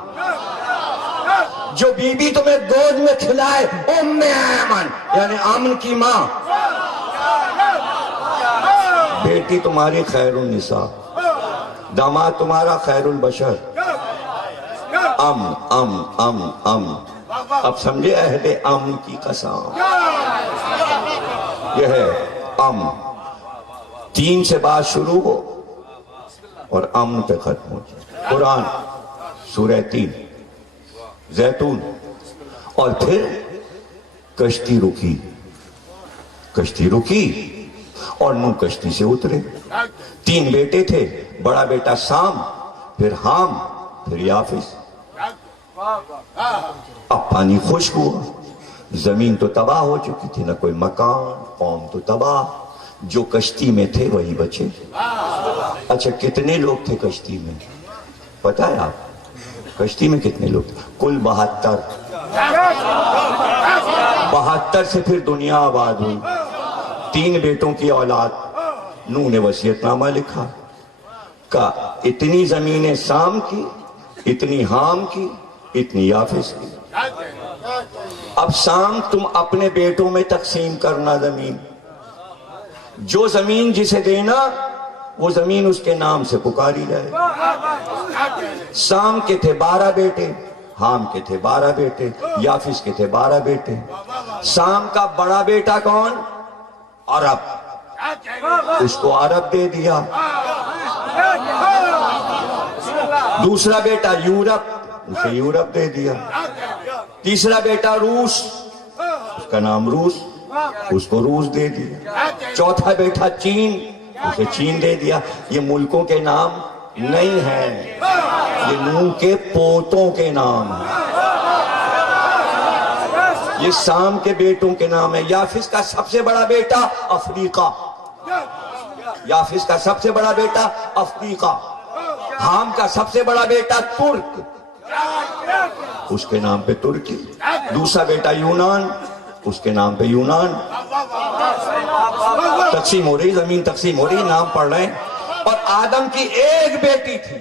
جو بی بی تمہیں گود میں کھلائے ام ایمن، یعنی امن کی ماں۔ بیٹی تمہاری خیر النساء، داماد تمہارا خیر البشر۔ امن امن امن امن۔ اب سمجھے عہد امن کی قسم، یہ ہے امن۔ 3 سے بات شروع ہو اور امن پہ ختم ہو جائے۔ قرآن سورہ 3 زیتون. اور پھر کشتی رکی اور نوح کشتی سے اترے. 3 بیٹے تھے، بڑا بیٹا سام، پھر حام، پھر یافس. اب پانی خشک ہوا، زمین تو تباہ ہو چکی تھی، نہ کوئی مکان، قوم تو تباہ. جو کشتی میں تھے وہی بچے. اچھا کتنے لوگ تھے کشتی میں پتہ ہے آپ؟ کشتی میں کتنے لوگ تھے؟ کل 72. 72 سے پھر دنیا آباد ہوئی. 3 بیٹوں کی اولاد. نوح نے وصیت نامہ لکھا، کہا اتنی زمینیں سام کی، اتنی حام کی، اتنی یافس کی. اب سام تم اپنے بیٹوں میں تقسیم کرنا زمین. جو زمین جسے دینا وہ زمین اس کے نام سے پکاری جائے. سام کے تھے 12 بیٹے، حام کے تھے 12 بیٹے، یافس کے تھے 12 بیٹے. سام کا بڑا بیٹا کون؟ عرب. اس کو عرب دے دیا. دوسرا بیٹا یورپ، اسے یورپ دے دیا. تیسرا بیٹا روس، اس کا نام روس، اس کو روس دے دیا. چوتھا بیٹا چین، اسے چین دے دیا. یہ ملکوں کے نام نہیں ہیں، یہ نوح کے پوتوں کے نام ہیں. یہ سام کے بیٹوں کے نام ہے. یافس کا سب سے بڑا بیٹا افریقہ، یافس کا سب سے بڑا بیٹا افریقہ. حام کا سب سے بڑا بیٹا ترک، اس کے نام پہ ترکی. دوسرا بیٹا یونان، اس کے نام پہ یونان. تقسیم ہو رہی، زمین تقسیم ہو رہی، نام پڑھ رہے ہیں. اور آدم کی ایک بیٹی تھی،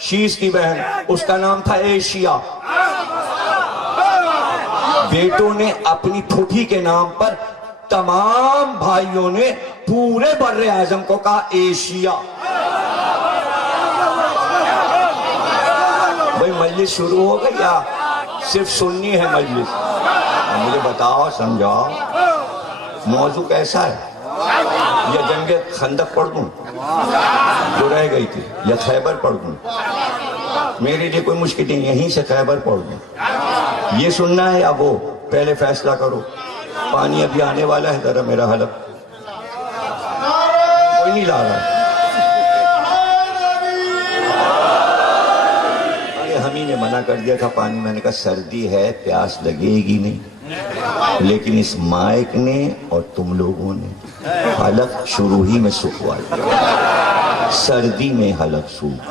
شیش کی بہن، اس کا نام تھا ایشیا. بیٹوں نے اپنی پھوپھی کے نام پر، تمام بھائیوں نے پورے بر اعظم کو کہا ایشیا. بھئی مجلس شروع ہو گئی یا صرف سننی ہے مجلس؟ مجھے بتاؤ، سمجھاؤ موضوع کیسا ہے. یا جنگ خندق پڑھ دوں جو رہ گئی تھی، یا خیبر پڑھ دوں؟ میرے لیے کوئی مشکل نہیں، یہیں سے خیبر پڑھ دوں. یہ سننا ہے یا وہ؟ پہلے فیصلہ کرو. پانی ابھی آنے والا ہے، ذرا میرا حلق کوئی نہیں لا رہا. ارے ہم ہی نے منع کر دیا تھا پانی. میں نے کہا سردی ہے، پیاس لگے گی نہیں. لیکن اس مائک نے اور تم لوگوں نے حلق شروع ہی میں سکھوا دیا. سردی میں حلق سوکھ.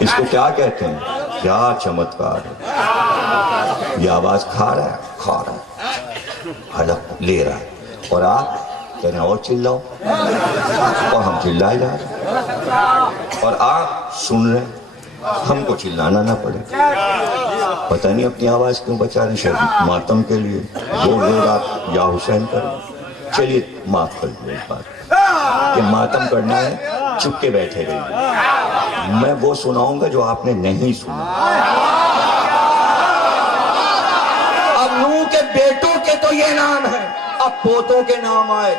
اس کو کیا کہتے ہیں؟ کیا چمتکار ہے. یہ آواز کھا رہا ہے، حلق لے رہا ہے. اور آپ کہہ رہے ہیں اور چلاؤ، اور ہم چلائے جا رہے ہیں. اور آپ سن رہے ہیں، ہم کو چلانا نہ پڑے. پتہ نہیں اپنی آواز کیوں بچا رہے ہیں. شاید ماتم کے لیے زور آپ یا حسین کریں. چلیے معاف کر دیں ایک بات کہ ماتم کرنا ہے، چپ کے بیٹھے رہیے. میں وہ سناؤں گا جو آپ نے نہیں سنا. اب نوح کے بیٹوں کے تو یہ نام ہے، اب پوتوں کے نام آئے.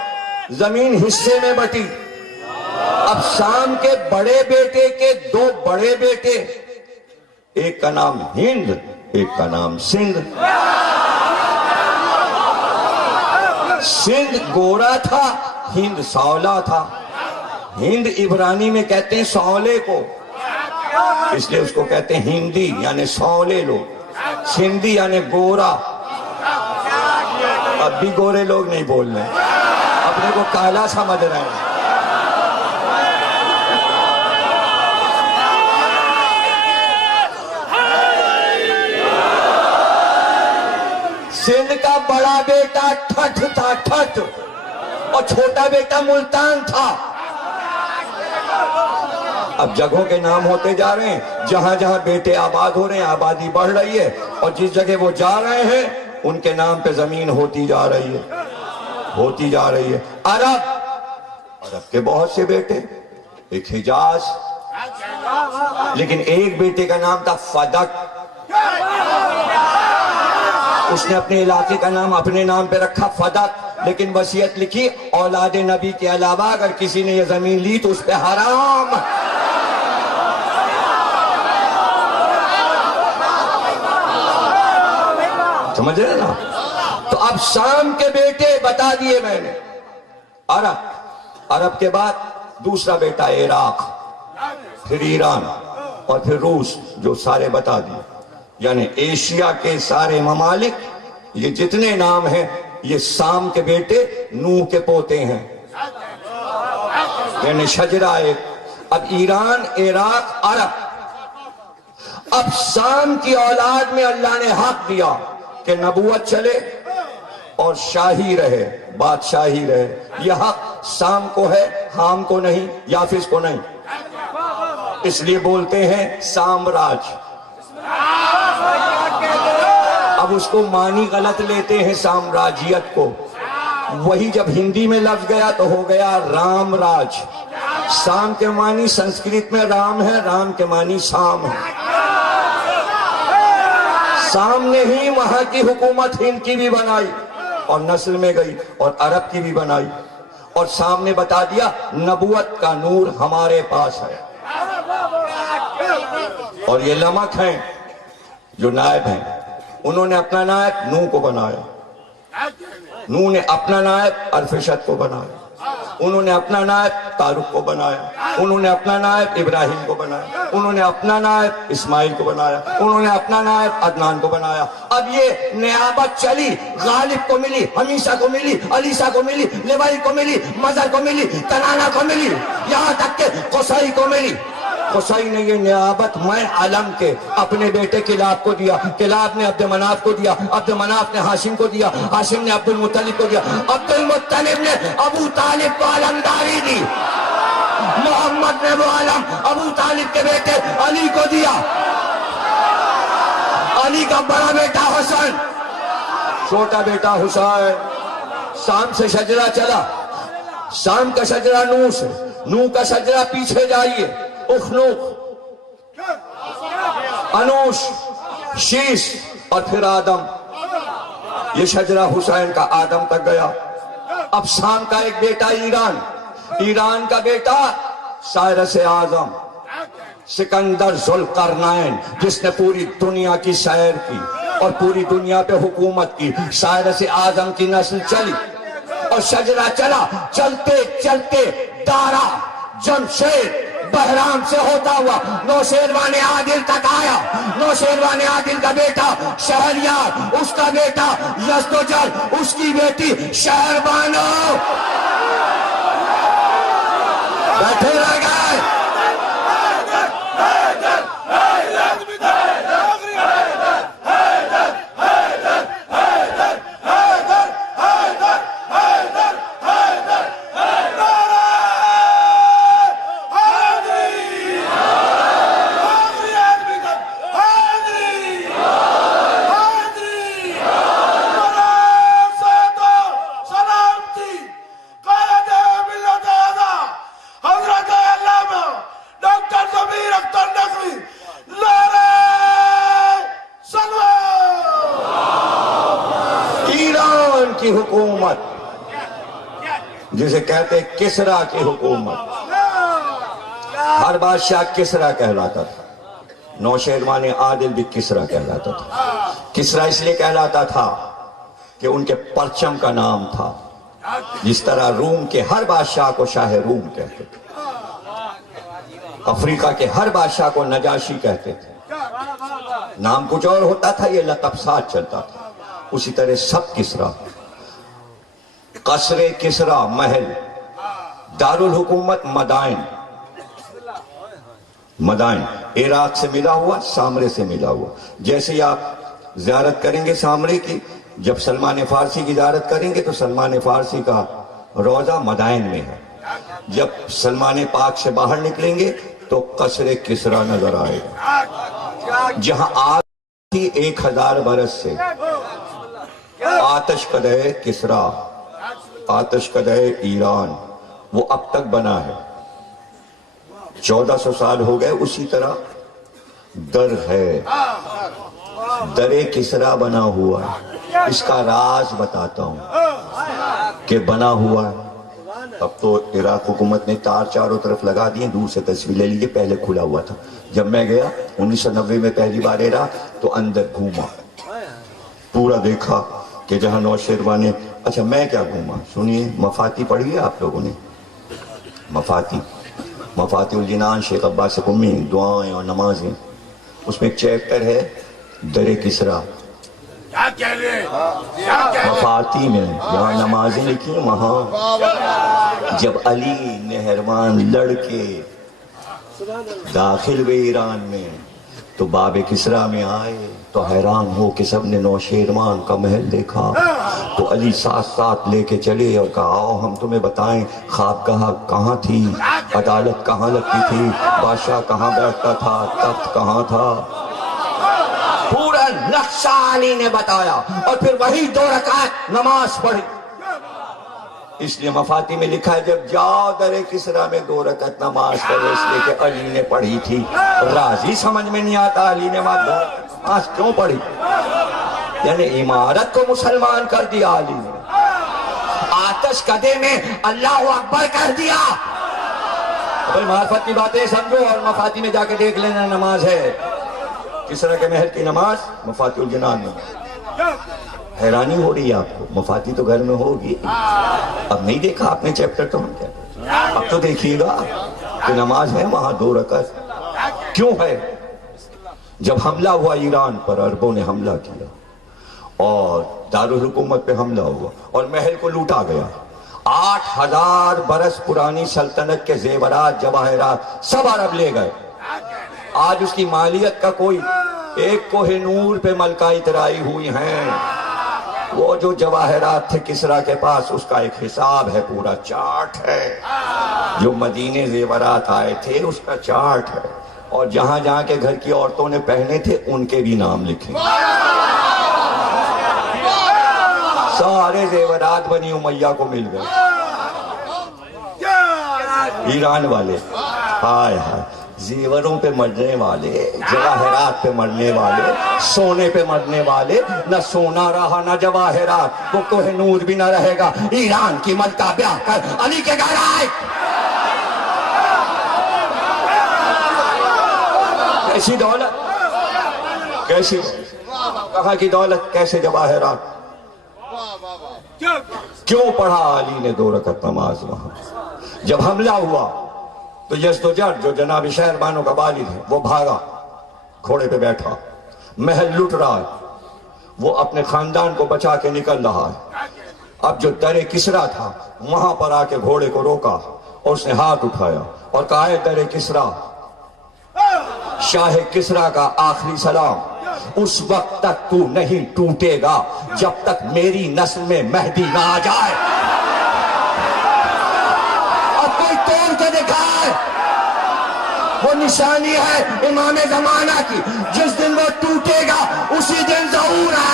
زمین حصے میں بٹی. اب سام کے بڑے بیٹے کے 2 بڑے بیٹے، ایک کا نام ہند، ایک کا نام سندھ. سندھ گورا تھا، ہند سانولا تھا. ہند عبرانی میں کہتے ہیں سانولے کو، اس لیے اس کو کہتے ہیں ہندی، یعنی سانولے لوگ. سندھی یعنی گورا. اب بھی گورے لوگ نہیں بول رہے، اپنے کو کالا سمجھ رہے ہیں. سندھ کا بڑا بیٹا ٹھٹ تھا، ٹھٹ، اور چھوٹا بیٹا ملتان تھا. اب جگہوں کے نام ہوتے جا رہے ہیں، جہاں جہاں بیٹے آباد ہو رہے ہیں، آبادی بڑھ رہی ہے، اور جس جگہ وہ جا رہے ہیں ان کے نام پہ زمین ہوتی جا رہی ہے، ہوتی جا رہی ہے. عرب کے بہت سے بیٹے، ایک حجاز، لیکن ایک بیٹے کا نام تھا فدق. اس نے اپنے علاقے کا نام اپنے نام پہ رکھا فدق، لیکن وصیت لکھی اولاد نبی کے علاوہ اگر کسی نے یہ زمین لی تو اس پہ حرام. سمجھ رہے نا؟ تو اب شام کے بیٹے بتا دیے میں نے، عرب کے بعد دوسرا بیٹا عراق، پھر ایران اور پھر روس، جو سارے بتا دیے. یعنی ایشیا کے سارے ممالک، یہ جتنے نام ہیں یہ سام کے بیٹے نوح کے پوتے ہیں، یعنی شجرہ ایک. اب ایران، عراق، عرب. اب سام کی اولاد میں اللہ نے حق دیا کہ نبوت چلے اور شاہی رہے، بادشاہی رہے. یہ حق سام کو ہے، حام کو نہیں، یافس کو نہیں. اس لیے بولتے ہیں سامراج. اب اس کو معنی غلط لیتے ہیں سامراجیت کو. وہی جب ہندی میں لفظ گیا تو ہو گیا رام راج. سام کے معنی سنسکرت میں رام ہے، رام کے معنی سام ہے. سام نے ہی وہاں کی حکومت ہند کی بھی بنائی اور نسل میں گئی، اور عرب کی بھی بنائی. اور سام نے بتا دیا نبوت کا نور ہمارے پاس ہے. اور یہ لمک ہیں جو نائب ہیں، انہوں نے اپنا نائب نوح کو بنایا. نوح نے اپنا نائب ارفشت کو بنایا. انہوں نے اپنا نائب تارق کو بنایا. انہوں نے اپنا نائب ابراہیم کو بنایا. انہوں نے اپنا نائب اسماعیل کو بنایا. انہوں نے اپنا نائب عدنان کو بنایا. اب یہ نیابت چلی، غالب کو ملی، حمیشہ کو ملی، علیشہ کو ملی، لوائی کو ملی، مظہر کو ملی، کنانہ کو ملی، یہاں تک کہ قصی کو ملی. قصی نے یہ نیابت میں علم کے اپنے بیٹے کلاب کو دیا، کلاب نے عبد مناف کو دیا، عبد مناف نے ہاشم کو دیا، ہاشم نے عبد المطلب کو دیا، عبد المطلب نے ابو طالب کو علمداری دی، محمد نے وہ علم ابو طالب کے بیٹے علی کو دیا. علی کا بڑا بیٹا حسن، چھوٹا بیٹا حسین. شام سے شجرہ چلا، شام کا شجرہ نوح سے، نوح کا شجرہ پیچھے جائیے، اخنوخ، انوش، شیش اور پھر آدم. یہ شجرہ حسین کا آدم تک گیا. اب شام کا ایک بیٹا ایران، ایران کا بیٹا سائرس اعظم، سکندر ذوالقرنین، جس نے پوری دنیا کی سیر کی اور پوری دنیا پہ حکومت کی. سائرس اعظم کی نسل چلی اور شجرہ چلا. چلتے چلتے دارا، جمشید، بہرام سے ہوتا ہوا نوشیروان عادل تک آیا. نوشیروان عادل کا بیٹا شہریار، اس کا بیٹا یزدجل، اس کی بیٹی شہربانو. بیٹھے رہ گئے. کی حکومت جسے کہتے کسرا کی حکومت، ہر بادشاہ کسرا کہلاتا تھا. نوشیروان عادل بھی کسرا کہلاتا تھا. کسرا اس لیے کہلاتا تھا کہ ان کے پرچم کا نام تھا. جس طرح روم کے ہر بادشاہ کو شاہ روم کہتے تھے، افریقہ کے ہر بادشاہ کو نجاشی کہتے تھے. نام کچھ اور ہوتا تھا، یہ لقب ساتھ چلتا تھا. اسی طرح سب کسرا، قصر کسرا محل، دارالحکومت مدائن. مدائن عراق سے ملا ہوا، سامرے سے ملا ہوا. جیسے ہی آپ زیارت کریں گے سامرے کی، جب سلمان فارسی کی زیارت کریں گے تو سلمان فارسی کا روضہ مدائن میں ہے. جب سلمان پاک سے باہر نکلیں گے تو قصر کسرا نظر آئے گا، جہاں آگ تھی 1000 برس سے. آتش قدح کسرا، آتش قدح ایران، وہ اب تک بنا ہے. 1400 سال ہو گئے. اسی طرح در ہے، در کسرا بنا ہوا ہے. اس کا راز بتاتا ہوں کہ بنا ہوا ہے. اب تو عراق حکومت نے تار چاروں طرف لگا دیے، دور سے تصویر لے لیجیے. پہلے کھلا ہوا تھا. جب میں گیا 1990 میں پہلی بار عراق تو اندر گھوما پورا دیکھا کہ جہاں نوشیروان نے، اچھا میں کیا گھوما، سنیے مفاتی پڑھی ہے آپ لوگوں نے؟ مفاتی الجنان شیخ عباس قمی، دعائیں اور نمازیں، اس میں ایک چیپٹر ہے در کسرا۔ کیا کہہ رہے کیا کہہ رہے مفاتی میں یہاں نمازیں لکھی ہیں، وہاں جب علی نہروان لڑ کے داخل ہوئے ایران میں تو باب کسرا میں آئے تو حیران ہو کہ سب نے نوشیروان کا محل دیکھا، تو علی ساتھ ساتھ لے کے چلے اور کہا آؤ ہم تمہیں بتائیں خوابگاہ کہاں تھی، عدالت کہاں لگتی تھی، بادشاہ کہاں بیٹھتا تھا، تخت کہاں تھا، پورا نقشہ علی نے بتایا، اور پھر وہی 2 رکعت نماز پڑھی۔ اس لیے مفاتی میں لکھا ہے جب جاؤ در کسرا میں 2 رکعت نماز پڑھو، اس لیے کہ علی نے پڑھی تھی۔ راضی سمجھ میں نہیں آتا علی نے نماز کیوں پڑھی، یعنی عمارت کو مسلمان کر دیا علی نے، آتش کدے میں اللہ اکبر کر دیا۔ بھائی معرفت کی باتیں سمجھو اور مفاتی میں جا کے دیکھ لینا، نماز ہے کسرا کے محل کی نماز مفاتی الجنان میں۔ حیرانی ہو رہی ہے آپ کو، مفاتی تو گھر میں ہوگی، اب نہیں دیکھا آپ نے چیپٹر تو ہم کیا، اب تو دیکھیے گا کہ نماز ہے وہاں 2 رکعت۔ کیوں ہے؟ جب حملہ ہوا ایران پر، عربوں نے حملہ کیا اور دارالحکومت پہ حملہ ہوا اور محل کو لوٹا گیا، 8000 برس پرانی سلطنت کے زیورات جواہرات سب عرب لے گئے۔ آج اس کی مالیت کا کوئی ایک کوہ نور پہ ملکہ اترائی ہوئی ہیں، وہ جو جواہرات تھے کسرا کے پاس اس کا ایک حساب ہے، پورا چارٹ ہے، جو مدینے زیورات آئے تھے اس کا چارٹ ہے، اور جہاں جہاں کے گھر کی عورتوں نے پہنے تھے ان کے بھی نام لکھیں، سارے زیورات بنی امیہ کو مل گئے، ایران والے، ہائے ہائے، زیوروں پہ مرنے والے، جواہرات پہ مرنے والے، سونے پہ مرنے والے، نہ سونا رہا نہ جواہرات، وہ کوہ نور بھی نہ رہے گا، ایران کی ملکہ بیاہ کر علی کے گھر آئے۔ کیسی دولت، کیسی کہاں کی دولت، کیسے جواہرات، کیوں پڑھا علی نے 2 رکعت نماز وہاں؟ جب حملہ ہوا تو یزدجر جو جناب شہربانو کا والد ہے وہ بھاگا، گھوڑے پہ بیٹھا، محل لٹ رہا ہے، وہ اپنے خاندان کو بچا کے نکل رہا ہے۔ اب جو در کسرا تھا وہاں پر آ کے گھوڑے کو روکا اور اس نے ہاتھ اٹھایا اور کہا ہے در کسرا، شاہ کسرا کا آخری سلام، اس وقت تک تو نہیں ٹوٹے گا جب تک میری نسل میں مہدی نہ آ جائے۔ اب کوئی توڑ کے دکھائے، وہ نشانی ہے امام زمانہ کی، جس دن وہ ٹوٹے گا اسی دن ظہور ہے۔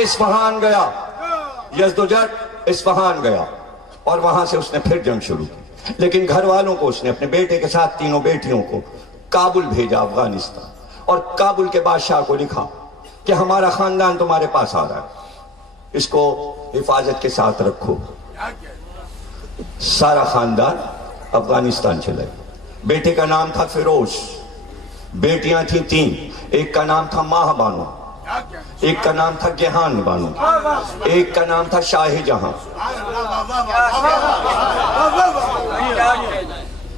اصفہان گیا، یزدجر اصفہان گیا اور وہاں سے اس نے پھر جنگ شروع کی، لیکن گھر والوں کو اس نے اپنے بیٹے کے ساتھ 3 بیٹیوں کو کابل بھیجا، افغانستان، اور کابل کے بادشاہ کو لکھا کہ ہمارا خاندان تمہارے پاس آ رہا ہے، اس کو حفاظت کے ساتھ رکھو۔ سارا خاندان افغانستان چلے گئے۔ بیٹے کا نام تھا فیروز، بیٹیاں تھیں 3، ایک کا نام تھا ماہ بانو، ایک کا نام تھا گیہان بانو، ایک کا نام تھا شاہ جہاں۔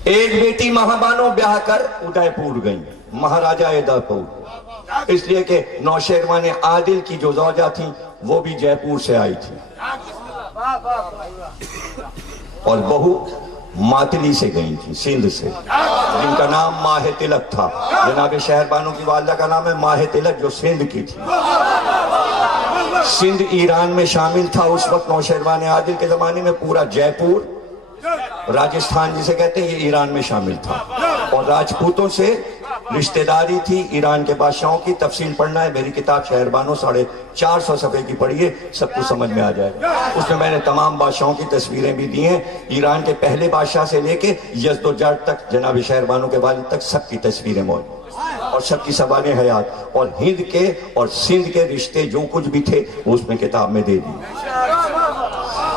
ایک بیٹی ماہ بانو بیاہ کر ادے پور گئی، مہاراجہ ادے پور، اس لیے کہ نوشیروان عادل کی جو زوجہ تھیں وہ بھی جے پور سے آئی تھی، اور بہو ماتلی سے گئی تھی، سندھ سے، جن کا نام ماہ تلک تھا۔ جناب شہربانو کی والدہ کا نام ہے ماہ تلک، جو سندھ کی تھی۔ سندھ ایران میں شامل تھا اس وقت نوشیروان عادل کے زمانے میں، پورا جے پور راجستھان جسے کہتے ہیں یہ ایران میں شامل تھا، اور راجپوتوں سے رشتہ داری تھی ایران کے بادشاہوں کی۔ تفصیل پڑھنا ہے میری کتاب شہربانو 450 صفحے کی پڑھیے، سب کچھ سمجھ میں آ جائے گا۔ اس میں میں نے تمام بادشاہوں کی تصویریں بھی دی ہیں، ایران کے پہلے بادشاہ سے لے کے یزدجر تک، جناب شہربانو کے والد تک، سب کی تصویریں موجود۔ اور سب کی سوال حیات، اور ہند کے اور سندھ کے رشتے جو کچھ بھی تھے وہ اس میں کتاب میں دے دی۔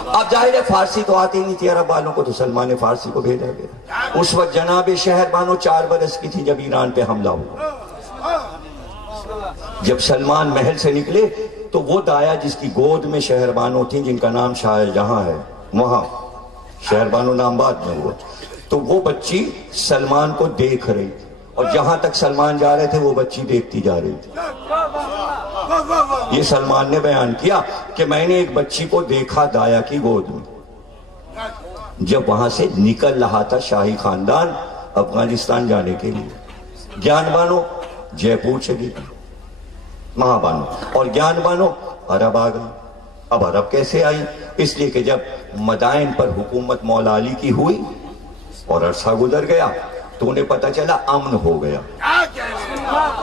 اب ظاہر ہے فارسی تو آتی نہیں تھی عرب والوں کو، تو سلمان فارسی کو بھیجا گیا۔ اس وقت جناب شہر بانو 4 برس کی تھی جب ایران پہ حملہ ہوا۔ جب سلمان محل سے نکلے تو وہ دایا جس کی گود میں شہر بانو تھی، جن کا نام شاہ جہاں ہے، وہاں شہر بانو نام بعد میں ہوا، تو وہ بچی سلمان کو دیکھ رہی تھی، اور جہاں تک سلمان جا رہے تھے وہ بچی دیکھتی جا رہی تھی۔ یہ سلمان نے بیان کیا کہ میں نے ایک بچی کو دیکھا دایا کی گود میں، جب وہاں سے نکل رہا تھا شاہی خاندان افغانستان جانے کے لیے۔ گیان بانو جے پور چلی گئی، مہا بانو، اور گیان بانو عرب آ گئی۔ اب عرب کیسے آئی؟ اس لیے کہ جب مدائن پر حکومت مولا علی کی ہوئی اور عرصہ گزر گیا تو انہیں پتہ چلا امن ہو گیا،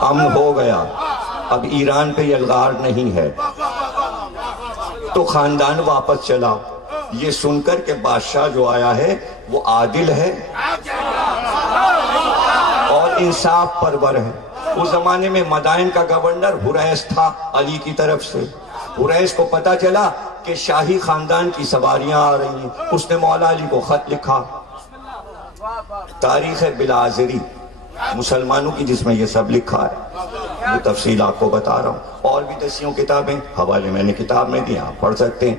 امن ہو گیا، اب ایران پہ یلغار نہیں ہے، تو خاندان واپس چلا، یہ سن کر کہ بادشاہ جو آیا ہے وہ عادل ہے اور انصاف پرور ہے۔ اس زمانے میں مدائن کا گورنر حریث تھا علی کی طرف سے۔ حریث کو پتا چلا کہ شاہی خاندان کی سواریاں آ رہی ہیں، اس نے مولا علی کو خط لکھا، تاریخ بلازری مسلمانوں کی، جس میں یہ سب لکھا ہے، وہ تفصیل آپ کو بتا رہا ہوں، اور بھی دسیوں کتابیں حوالے میں نے کتاب میں دیا، آپ پڑھ سکتے ہیں۔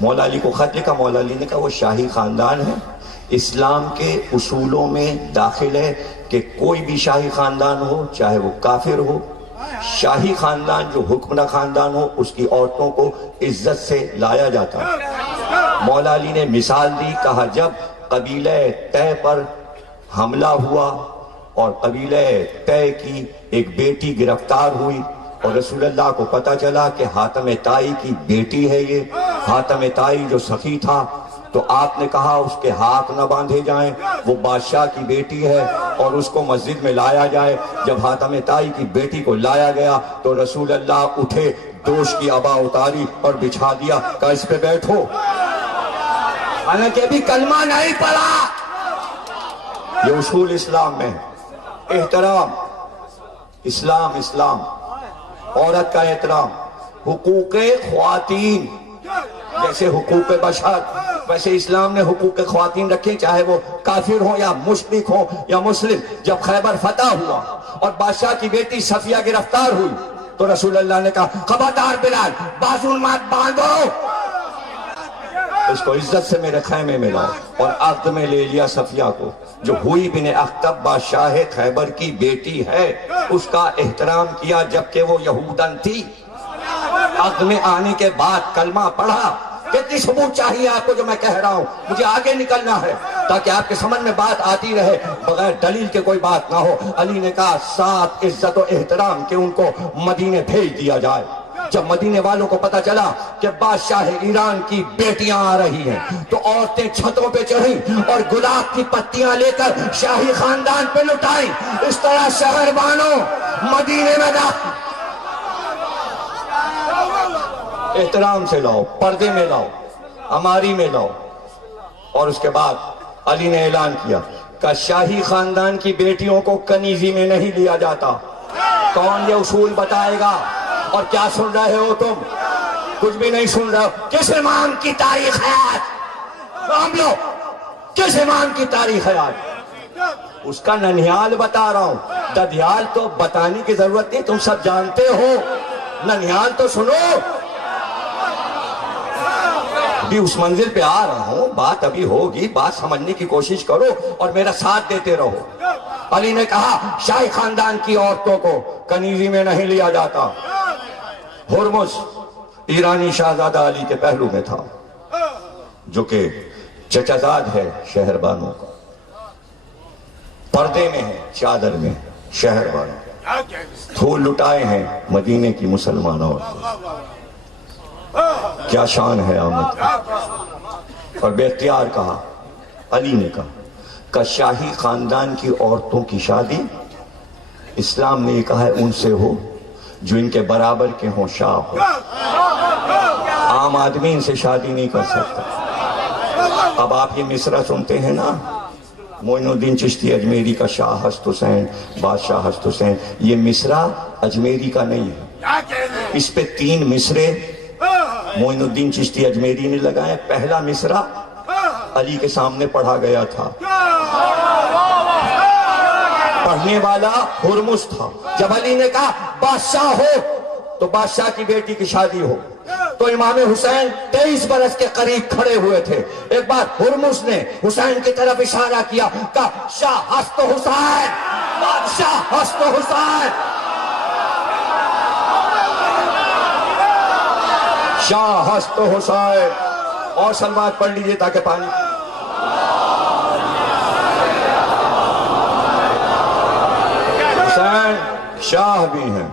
مولا علی کو خط لکھا، مولا علی نے کہا وہ شاہی خاندان ہے، اسلام کے اصولوں میں داخل ہے کہ کوئی بھی شاہی خاندان ہو چاہے وہ کافر ہو، شاہی خاندان جو حکمراں خاندان ہو اس کی عورتوں کو عزت سے لایا جاتا ہے۔ مولا علی نے مثال دی، کہا جب قبیلہ طے پر حملہ ہوا اور قبیلہ طے کی ایک بیٹی گرفتار ہوئی اور رسول اللہ کو پتا چلا کہ حاتم طائی کی بیٹی ہے یہ، حاتم طائی جو سخی تھا، تو آپ نے کہا اس کے ہاتھ نہ باندھے جائیں، وہ بادشاہ کی بیٹی ہے، اور اس کو مسجد میں لایا جائے۔ جب حاتم طائی کی بیٹی کو لایا گیا تو رسول اللہ اٹھے، دوش کی عبا اتاری اور بچھا دیا، کہا اس پہ بیٹھو، حالانکہ ابھی کلمہ نہیں پڑھا۔ یہ اصول اسلام میں احترام، اسلام عورت کا احترام، حقوق خواتین، جیسے حقوق بشر ویسے اسلام نے حقوق خواتین رکھے، چاہے وہ کافر ہو یا مشرک ہو یا مسلم۔ جب خیبر فتح ہوا اور بادشاہ کی بیٹی صفیہ گرفتار ہوئی تو رسول اللہ نے کہا خبردار بلال، بازو مت باندھو، اس کو عزت سے میرے خیمے میں لاؤ، اور عقد میں لے لیا صفیہ کو، جو ہوئی بن اخطب بادشاہ خیبر کی بیٹی ہے، اس کا احترام کیا جبکہ وہ یہودن تھی۔ عقد میں آنے کے بعد کلمہ پڑھا۔ کتنی ثبوت چاہیے آپ کو جو میں کہہ رہا ہوں؟ مجھے آگے نکلنا ہے تاکہ آپ کے سمجھ میں بات آتی رہے، بغیر دلیل کے کوئی بات نہ ہو۔ علی نے کہا ساتھ عزت و احترام کہ ان کو مدینے بھیج دیا جائے۔ جب مدینے والوں کو پتا چلا کہ بادشاہ ایران کی بیٹیاں آ رہی ہیں تو عورتیں چھتوں پہ چڑھیں اور گلاب کی پتیاں لے کر شاہی خاندان پہ لٹائیں۔ اس طرح شہر بانو مدینے میں احترام سے لاؤ، پردے میں لاؤ، اماری میں لاؤ۔ اور اس کے بعد علی نے اعلان کیا کہ شاہی خاندان کی بیٹیوں کو کنیزی میں نہیں لیا جاتا۔ کون یہ اصول بتائے گا؟ اور کیا سن رہے ہو تم؟ کچھ بھی نہیں سن رہے ہو۔ کس امام کی تاریخ ہے آج؟ ہم لوگ کس امام کی تاریخ ہے آج؟ اس کا ننھیال بتا رہا ہوں، ددھیال تو بتانے کی ضرورت نہیں، تم سب جانتے ہو۔ ننھیال تو سنو، ابھی اس منزل پہ آ رہا ہوں، بات ابھی ہوگی، بات سمجھنے کی کوشش کرو اور میرا ساتھ دیتے رہو۔ علی نے کہا شاہی خاندان کی عورتوں کو کنیزی میں نہیں لیا جاتا۔ ہرمز ایرانی شہزادہ علی کے پہلو میں تھا، جو کہ چچا زاد ہے شہر بانو کا، پردے میں ہے، چادر میں شہر بانو، پھول لٹائے ہیں مدینے کی مسلمان عورتوں۔ کیا شان ہے آمد کی۔ اور بے اختیار کہا، علی نے کہا کہ شاہی خاندان کی عورتوں کی شادی اسلام نے یہ کہا ہے ان سے ہو جو ان کے برابر کے ہوں، شاہ ہو۔ عام آدمی ان سے شادی نہیں کر سکتا۔ اب آپ یہ مصرع سنتے ہیں نا، معین الدین چشتی اجمیری کا شاہ ہست حسین بادشاہ ہست حسین، یہ مصرع اجمیری کا نہیں ہے، کیا کہہ رہے اس پہ 3 مصرے معین الدین چشتی اجمیری نے لگائے۔ پہلا مصرع علی کے سامنے پڑھا گیا تھا، پڑھنے والا ہرمز تھا۔ جب علی نے کہا بادشاہ ہو تو بادشاہ کی بیٹی کی شادی ہو، تو امام حسین 23 برس کے قریب کھڑے ہوئے تھے۔ ایک بار ہرمز نے حسین کی طرف اشارہ کیا، کہا شاہ ہست حسین، بادشاہ ہست حسین، شاہ ہست حسین۔ اور سلوات پڑھ لیجئے تاکہ پانی حسین شاہ بھی ہیں،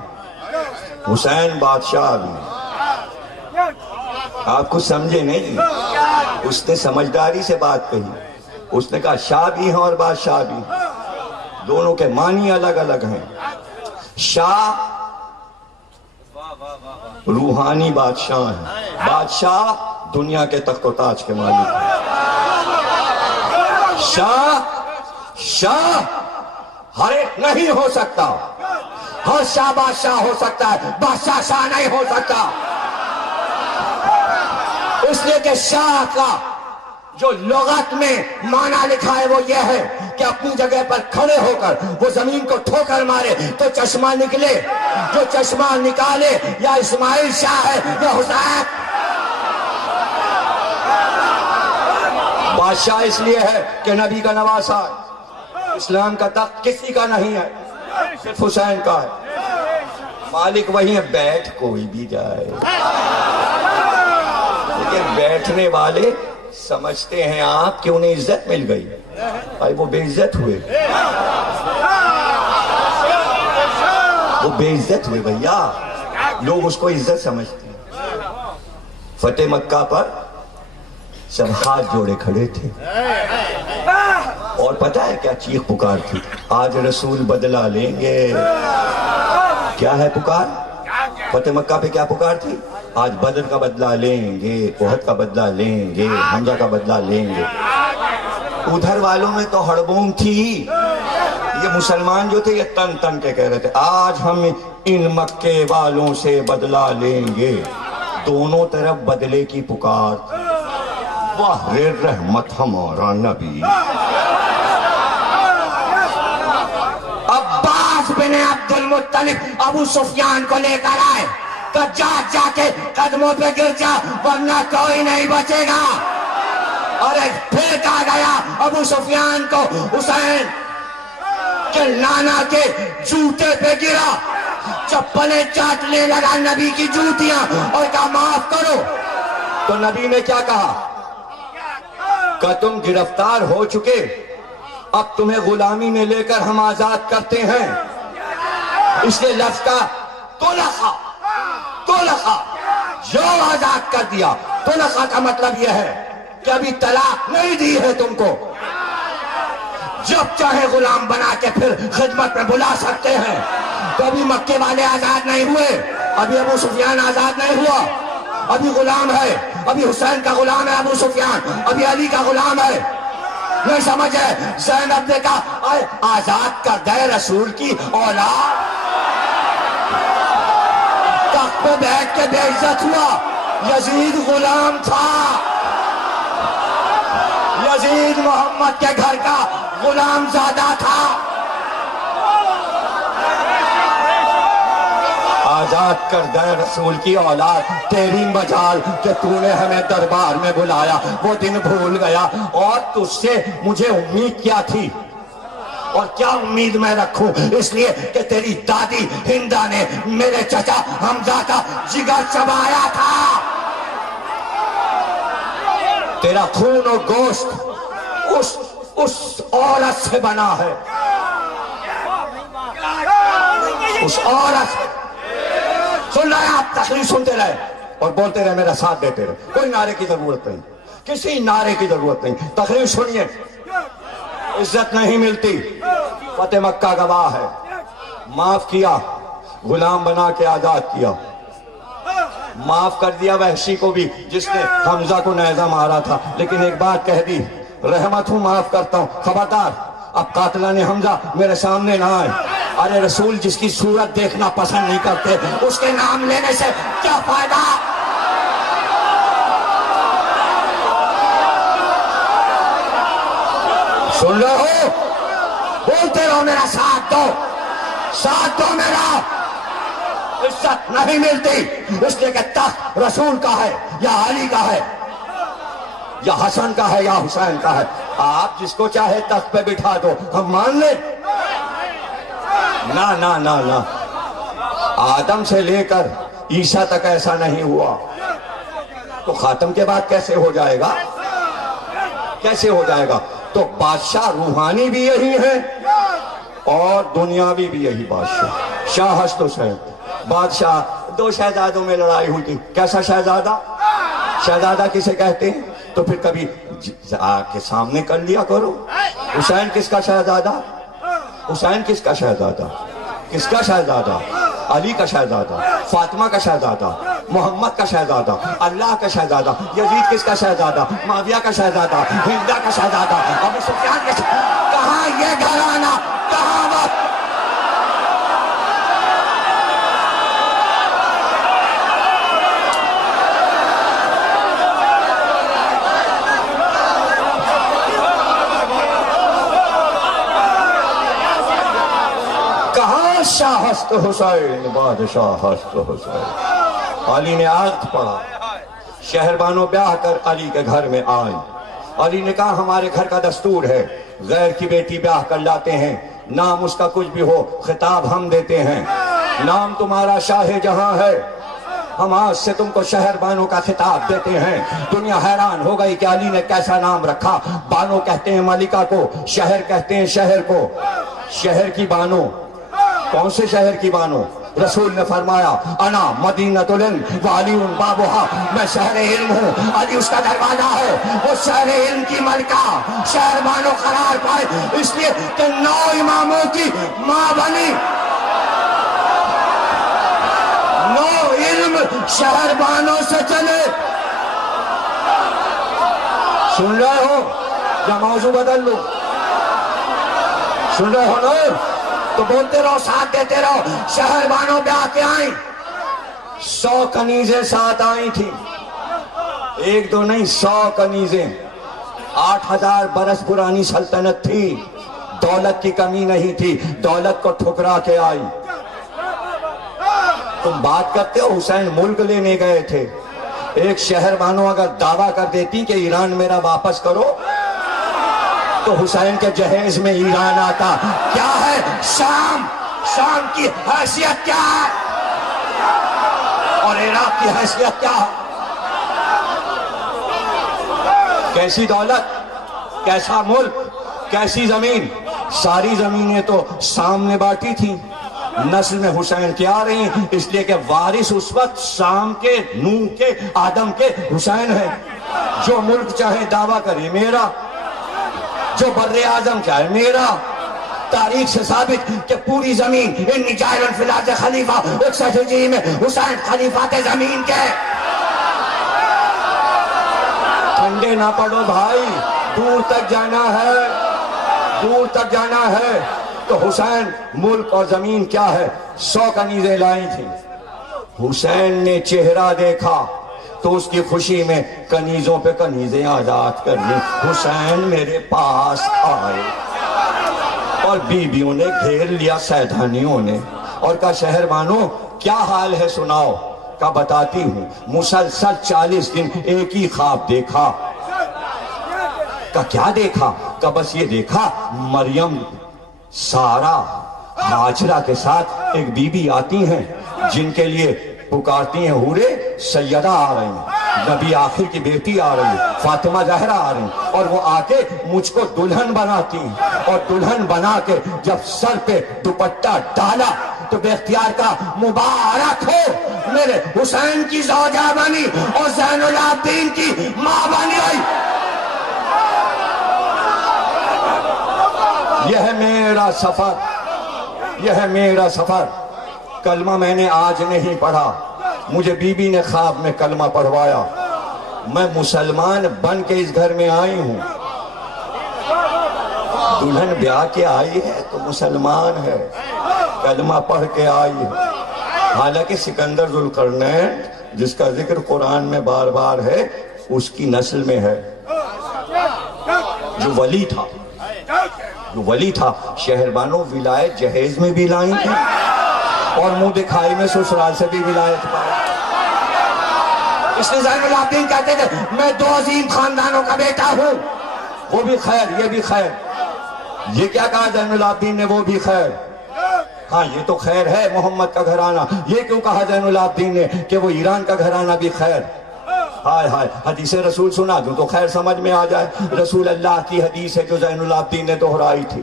حسین بادشاہ بھی ہیں۔ آپ کچھ سمجھے نہیں، اس نے سمجھداری سے بات کہی۔ اس نے کہا شاہ بھی ہیں اور بادشاہ بھی ہیں، دونوں کے معنی الگ الگ ہیں۔ شاہ روحانی بادشاہ ہیں، بادشاہ دنیا کے تخت و تاج کے مالک ہیں۔ شاہ ہر ایک نہیں ہو سکتا، ہر شاہ بادشاہ ہو سکتا ہے، بادشاہ شاہ نہیں ہو سکتا، اس لیے کہ شاہ کا جو لغت میں معنی لکھا ہے وہ یہ ہے کہ اپنی جگہ پر کھڑے ہو کر وہ زمین کو ٹھوکر مارے تو چشمہ نکلے، جو چشمہ نکالے یا اسماعیل شاہ ہے یا حسین۔ بادشاہ اس لیے ہے کہ نبی کا نواسا ہے، اسلام کا تخت کسی کا نہیں ہے، صرف حسین کا ہے۔ مالک وہی ہے، بیٹھ کوئی بھی جائے، لیکن بیٹھنے والے سمجھتے ہیں آپ کہ انہیں عزت مل گئی، بھائی وہ بے عزت ہوئے، وہ بے عزت ہوئے بھیا، لوگ اس کو عزت سمجھتے ہیں۔ فتح مکہ پر سب ہاتھ جوڑے کھڑے تھے اور پتہ ہے کیا چیخ پکار تھی؟ آج رسول بدلہ لیں گے۔ کیا ہے پکار؟ فتح مکہ پہ کیا پکار تھی؟ آج بدر کا بدلہ لیں گے، احد کا بدلہ لیں گے، حمزہ کا بدلہ لیں گے۔ ادھر والوں میں تو ہڑبونگ تھی، یہ مسلمان جو تھے یہ تن تن کے کہہ رہے تھے آج ہم ان مکے والوں سے بدلہ لیں گے۔ دونوں طرف بدلے کی پکار تھی۔ واہ رحمت ہمارا نبی۔ عباس بن عبد المطلب ابو سفیان کو لے کر آئے تو جا کے قدموں پہ گر جا ورنہ کوئی نہیں بچے گا۔ اور ایک پھر کہا گیا ابو سفیان کو حسین کہ نانا کے جوتے پہ گرا، چپلیں چاٹنے لگا نبی کی جوتیاں اور کہا معاف کرو۔ تو نبی نے کیا کہا کہ تم گرفتار ہو چکے، اب تمہیں غلامی میں لے کر ہم آزاد کرتے ہیں۔ اس نے لفظ کا طلقہ جو آزاد کر دیا۔ طلقہ کا مطلب یہ ہے کہ ابھی طلاق نہیں دی ہے تم کو، جب چاہے غلام بنا کے پھر خدمت میں بلا سکتے ہیں۔ تو ابھی مکے والے آزاد نہیں ہوئے، ابھی ابو سفیان آزاد نہیں ہوا، ابھی غلام ہے، ابھی حسین کا غلام ہے ابو سفیان، ابھی علی کا غلام ہے۔ نہیں سمجھے؟ زینب نے کہا آزاد کر دے رسول کی اولاد۔ تخت پہ بیٹھ کے بے عزت ہوا۔ یزید غلام تھا، یزید محمد کے گھر کا غلام زادہ تھا۔ آزاد کر دے رسول کی اولاد، تیری مجال کہ تو نے ہمیں دربار میں بلایا وہ دن بھول گیا۔ اور تجھ سے مجھے امید کیا تھی اور کیا امید میں رکھوں، اس لیے کہ تیری دادی ہندا نے میرے چچا حمزہ کا جگر چبایا تھا۔ تیرا خون و گوشت اس عورت سے بنا ہے، اس عورت سے۔ سن رہے آپ تقریر سنتے رہے اور بولتے رہے، میرا ساتھ دیتے رہے، کوئی نعرے کی ضرورت نہیں، کسی نعرے کی ضرورت نہیں، تقریر سنیے۔ عزت نہیں ملتی، فتح مکہ گواہ ہے، معاف کیا، غلام بنا کے آزاد کیا، معاف کر دیا وحشی کو بھی جس نے حمزہ کو نیزہ مارا تھا، لیکن ایک بات کہہ دی رحمت ہوں، معاف کرتا ہوں، خبردار اب قاتلان حمزہ میرے سامنے نہ آئے۔ ارے رسول جس کی صورت دیکھنا پسند نہیں کرتے اس کے نام لینے سے کیا فائدہ؟ سن رہے ہو؟ بولتے رہو، میرا ساتھ دو، ساتھ دو میرا۔ عزت نہیں ملتی اس لیے کہ تخت رسول کا ہے یا علی کا ہے یا حسن کا ہے یا حسین کا ہے۔ آپ جس کو چاہے تخت پہ بٹھا دو، ہم مان لیں؟ نہ نہ نہ نہ، آدم سے لے کر عیسیٰ تک ایسا نہیں ہوا، تو خاتم کے بعد کیسے ہو جائے گا؟ کیسے ہو جائے گا؟ تو بادشاہ روحانی بھی یہی ہے اور دنیاوی بھی یہی بادشاہ۔ شاہ ہست حسین بادشاہ، دو شہزادوں میں لڑائی ہوئی تھی۔ کیسا شہزادہ؟ شہزادہ کسے کہتے ہیں؟ تو پھر کبھی آ کے سامنے کر لیا کرو۔ حسین کس کا شہزادہ؟ حسین کس کا شہزادہ؟ کس کا شہزادہ؟ علی کا شہزادہ، فاطمہ کا شہزادہ، محمد کا شہزادہ، اللہ کا شہزادہ۔ یزید کس کا شہزادہ؟ معاویہ کا شہزادہ، ہندہ کا شہزادہ، ابو سفیان کا شہزادہ۔ کہاں یہ گھرانہ؟ کہاں وقت؟ شاہ ہست حسین، بادشاہ ہست حسین۔ علی نے عقد پڑھا، شہربانوں بیاہ کر علی کے گھر میں آئے۔ علی نے کہا ہمارے گھر کا دستور ہے، غیر کی بیٹی بیاہ کر لاتے ہیں، نام اس کا کچھ بھی ہو خطاب ہم دیتے ہیں۔ نام تمہارا شاہ جہاں ہے، ہم آج سے تم کو شہر بانو کا خطاب دیتے ہیں۔ دنیا حیران ہو گئی کہ علی نے کیسا نام رکھا۔ بانو کہتے ہیں ملکہ کو، شہر کہتے ہیں شہر کو۔ شہر کی بانو، کون سے شہر کی بانو؟ رسول نے فرمایا انا مدینۃ العلم وعلی بابھا، میں شہر علم ہوں، علی اس کا دروازہ ہے۔ وہ شہر علم کی ملکہ شہر بانو قرار پائے اس لیے کہ 9 اماموں کی ماں بنی۔ 9 علم شہر بانو سے چلے۔ سن رہے ہو یا موضوع بدل لوں؟ سن رہے ہو نا؟ تو بولتے رہو، ساتھ دیتے رہو۔ شہر بانو بیاہ کے آئیں، 100 کنیزیں ساتھ آئی تھیں، ایک دو نہیں 100 کنیزیں۔ 8000 برس پرانی سلطنت تھی، دولت کی کمی نہیں تھی، دولت کو ٹھکرا کے آئی۔ تم بات کرتے ہو حسین ملک لینے گئے تھے، ایک شہر بانو اگر دعویٰ کر دیتی کہ ایران میرا واپس کرو تو حسین کے جہیز میں ایران آتا۔ کیا ہے شام؟ شام کی حیثیت کیا ہے اور عراق کی حیثیت کیا ہے؟ کیسی دولت، کیسا ملک، کیسی زمین؟ ساری زمینیں تو سامنے بانٹی تھیں۔ نسل میں حسین کیا آ رہی ہیں اس لیے کہ وارث اس وقت شام کے، نوح کے، آدم کے حسین ہے۔ جو ملک چاہے دعویٰ کرے میرا، جو بر اعظم کیا ہے میرا۔ تاریخ سے ثابت کہ پوری زمین انی جاعل فی الارض خلیفہ، 61 ہجری میں حسین خلیفات زمین کے۔ ٹھنڈے نہ پڑو بھائی، دور تک جانا ہے، دور تک جانا ہے۔ تو حسین ملک اور زمین کیا ہے؟ 100 کنیزیں لائی تھیں۔ حسین نے چہرہ دیکھا تو اس کی خوشی میں کنیزوں پہ کنیزیں آزاد کر لی۔ حسین میرے پاس آئے اور بیویوں نے گھیر لیا، سیدھانیوں نے، اور کہا شہر بانو کیا حال ہے سناؤ؟ کہا بتاتی ہوں، مسلسل 40 دن ایک ہی خواب دیکھا۔ کہا کیا دیکھا؟ کہا بس یہ دیکھا مریم سارا ہاجرہ کے ساتھ ایک بیوی آتی ہیں جن کے لیے پکارتی ہیں حورے سیدہ آ رہی ہیں، نبی آخر کی بیٹی آ رہی ہے، فاطمہ زہرا آ رہی ہیں، اور وہ آ کے مجھ کو دلہن بناتی ہیں۔ اور دلہن بنا کے جب سر پہ دوپٹہ ڈالا تو بے اختیار کا مبارک ہو میرے حسین کی زوجہ بنی اور زین العابدین کی ماں بنی ہوئی۔ یہ ہے میرا سفر، یہ ہے میرا سفر۔ کلمہ میں نے آج نہیں پڑھا، مجھے بی بی نے خواب میں کلمہ پڑھوایا۔ میں مسلمان بن کے اس گھر میں آئی ہوں، دلہن بیاہ کے آئی ہے تو مسلمان ہے، کلمہ پڑھ کے آئی ہے۔ حالانکہ سکندر ذوالقرنین جس کا ذکر قرآن میں بار بار ہے، اس کی نسل میں ہے، جو ولی تھا۔ شہربانوں ولایت جہیز میں بھی لائی تھی اور منہ دکھائی میں سسرال سے بھی ولایت پائی۔ اس نے زین العابدین کہتے تھے میں 2 عظیم خاندانوں کا بیٹا ہوں، وہ بھی خیر یہ بھی خیر۔ یہ کیا کہا زین العابدین نے؟ وہ بھی خیر۔ ہاں یہ تو خیر ہے محمد کا گھرانہ، یہ کیوں کہا زین العابدین نے کہ وہ ایران کا گھرانہ بھی خیر؟ ہائے ہائے، حدیث رسول سنا دوں تو خیر سمجھ میں آ جائے۔ رسول اللہ کی حدیث ہے جو زین العابدین نے دہرائی تھی۔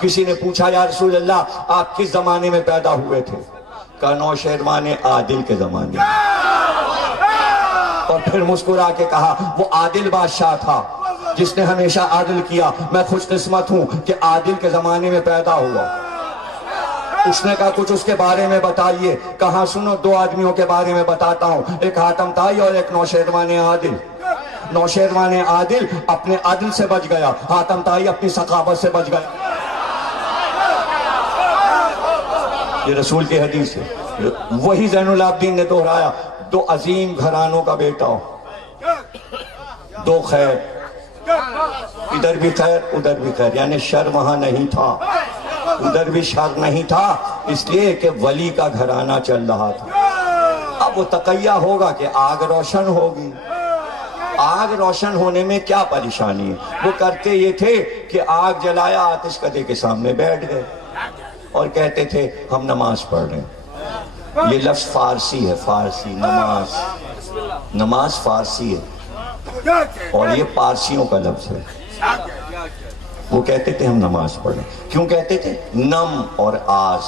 کسی نے پوچھا یا رسول اللہ آپ کس زمانے میں پیدا ہوئے تھے؟ کہا نوشہروان عادل کے زمانے۔ اور پھر مسکرا کے کہا وہ عادل بادشاہ تھا جس نے ہمیشہ عادل کیا، میں خوش قسمت ہوں کہ عادل کے زمانے میں پیدا ہوا۔ اس نے کہا کچھ اس کے بارے میں بتائیے۔ کہا سنو 2 آدمیوں کے بارے میں بتاتا ہوں، ایک حاتم طائی اور ایک نوشہروان عادل۔ نوشہروان عادل اپنے عدل سے بچ گیا، حاتم طائی اپنی سخاوت سے بچ گیا۔ یہ رسول کی حدیث ہے، وہی زین العابدین نے دہرایا۔ 2 عظیم گھرانوں کا بیٹا ہو، 2 خیر، ادھر بھی خیر ادھر بھی خیر، یعنی شر وہاں نہیں تھا، ادھر بھی شر نہیں تھا، اس لیے کہ ولی کا گھرانہ چل رہا تھا۔ اب وہ تقیہ ہوگا کہ آگ روشن ہوگی۔ آگ روشن ہونے میں کیا پریشانی ہے؟ وہ کرتے یہ تھے کہ آگ جلایا، آتش کدے کے سامنے بیٹھ گئے اور کہتے تھے ہم نماز پڑھ رہے ہیں۔ یہ لفظ فارسی ہے، فارسی نماز فارسی ہے اور یہ پارسیوں کا لفظ ہے۔ وہ کہتے تھے ہم نماز پڑھ رہے ہیں۔ کیوں کہتے تھے؟ نم اور آس۔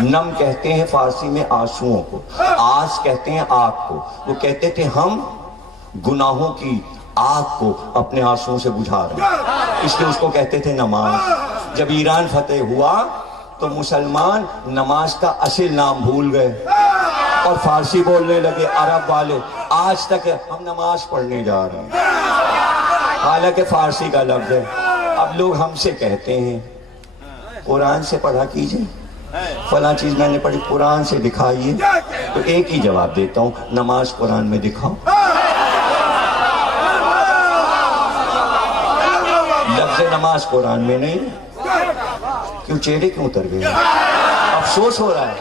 نم کہتے ہیں فارسی میں آنسوؤں کو، آس کہتے ہیں آگ کو۔ وہ کہتے تھے ہم گناہوں کی آگ کو اپنے آنسوؤں سے بجھا رہے ہیں، اس لیے اس کو کہتے تھے نماز۔ جب ایران فتح ہوا تو مسلمان نماز کا اصل نام بھول گئے اور فارسی بولنے لگے عرب والے۔ آج تک ہم نماز پڑھنے جا رہے ہیں، حالانکہ فارسی کا لفظ ہے۔ اب لوگ ہم سے کہتے ہیں قرآن سے پڑھا کیجئے، فلاں چیز میں نے پڑھی قرآن سے دکھائیے، تو ایک ہی جواب دیتا ہوں، نماز قرآن میں دکھاؤ۔ لفظ نماز قرآن میں نہیں۔ کیوں چہرے کیوں اتر گئے؟ افسوس ہو رہا ہے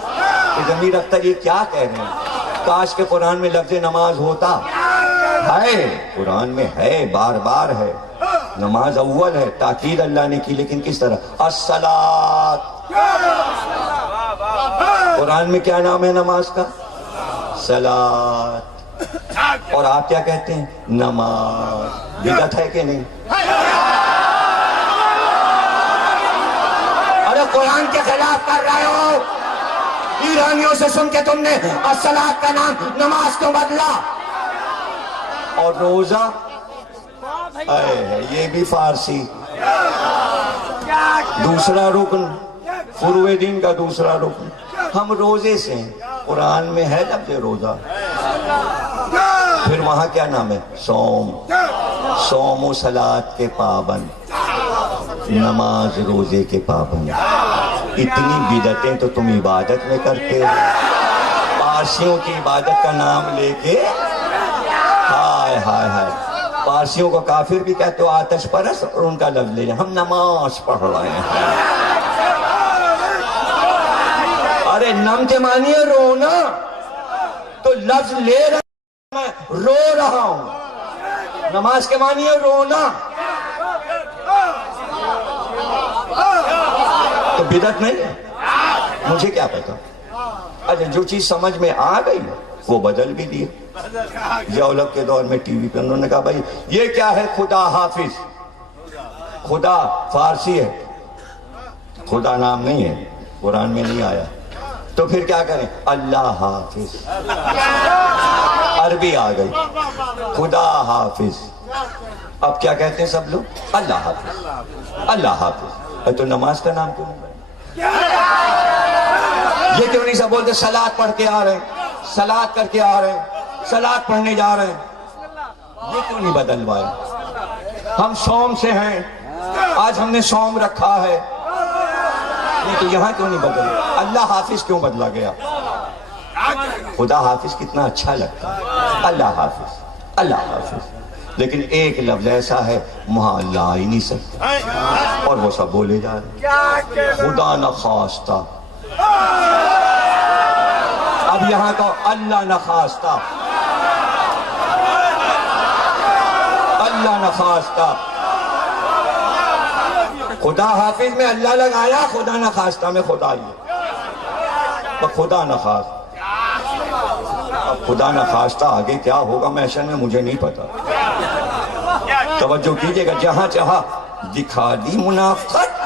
کہ ضمیر اختر یہ کیا کہہ رہے ہیں؟ کاش کہ قرآن میں لفظ نماز ہوتا۔ ہے قرآن میں ہے، بار بار ہے، نماز اول ہے، تاکید اللہ نے کی، لیکن کس طرح؟ الصلاۃ۔ قرآن میں کیا نام ہے نماز کا؟ صلاۃ۔ اور آپ کیا کہتے ہیں؟ نماز۔ بدعت ہے کہ نہیں؟ ارے قرآن کے خلاف کر رہے ہو، ایرانیوں سے سن کے تم نے الصلاۃ کا نام نماز کیوں بدلا؟ اور روزہ یہ بھی فارسی، دوسرا رکن، فروع دین کا دوسرا رکن۔ ہم روزے سے ہیں، قرآن میں ہے لفظ روزہ، پھر وہاں کیا نام ہے؟ سوم و صلاۃ کے پابند، نماز روزے کے پابند۔ اتنی بدعتیں تو تم عبادت میں کرتے ہو، پارسیوں کی عبادت کا نام لے کے۔ ہائے ہائے ہائے، پارسیوں کو کافر بھی کہتے ہو، آتش پرست، اور ان کا لفظ لے جائیں ہم نماز پڑھ رہے ہیں۔ ارے نم کے معنی ہے رونا، تو لفظ لے رہا ہوں، میں رو رہا ہوں۔ نماز کے معنی ہے رونا، تو بدعت نہیں ہے؟ مجھے کیا پتا؟ اچھا جو چیز سمجھ میں آ گئی وہ بدل بھی دیے۔ ضیاء-الحق کے دور میں ٹی وی پہ انہوں نے کہا بھائی یہ کیا ہے؟ خدا حافظ۔ خدا فارسی ہے، خدا نام نہیں ہے، قرآن میں نہیں آیا، تو پھر کیا کریں؟ اللہ حافظ۔ عربی آ گئی، خدا حافظ۔ اب کیا کہتے ہیں سب لوگ؟ اللہ حافظ، اللہ حافظ۔ تو نماز کا نام کیوں نہیں؟ یہ کیوں نہیں سب بولتے صلاۃ پڑھ کے آ رہے ہیں، صلاۃ کر کے آ رہے ہیں، صلاۃ پڑھنے جا رہے ہیں؟ یہ کیوں نہیں بدلوائے؟ ہم سوم سے ہیں، آج ہم نے سوم رکھا ہے، نہیں تو یہاں کیوں نہیں بدل؟ اللہ حافظ کیوں بدلا گیا؟ خدا حافظ کتنا اچھا لگتا ہے، اللہ حافظ، اللہ حافظ، لیکن ایک لفظ ایسا ہے وہاں اللہ آ ہی نہیں سکتا، اور وہ سب بولے جا رہے خدا نخواستہ۔ اب یہاں کا اللہ نخواستہ، اللہ نخواستہ، خدا حافظ میں اللہ لگایا، خدا نخواستہ میں خدا ہی، خدا نخواستہ، خدا نخواستہ آگے کیا ہوگا محشر میں مجھے نہیں پتا۔ توجہ کیجئے گا، جہاں جہاں دکھا دی منافقت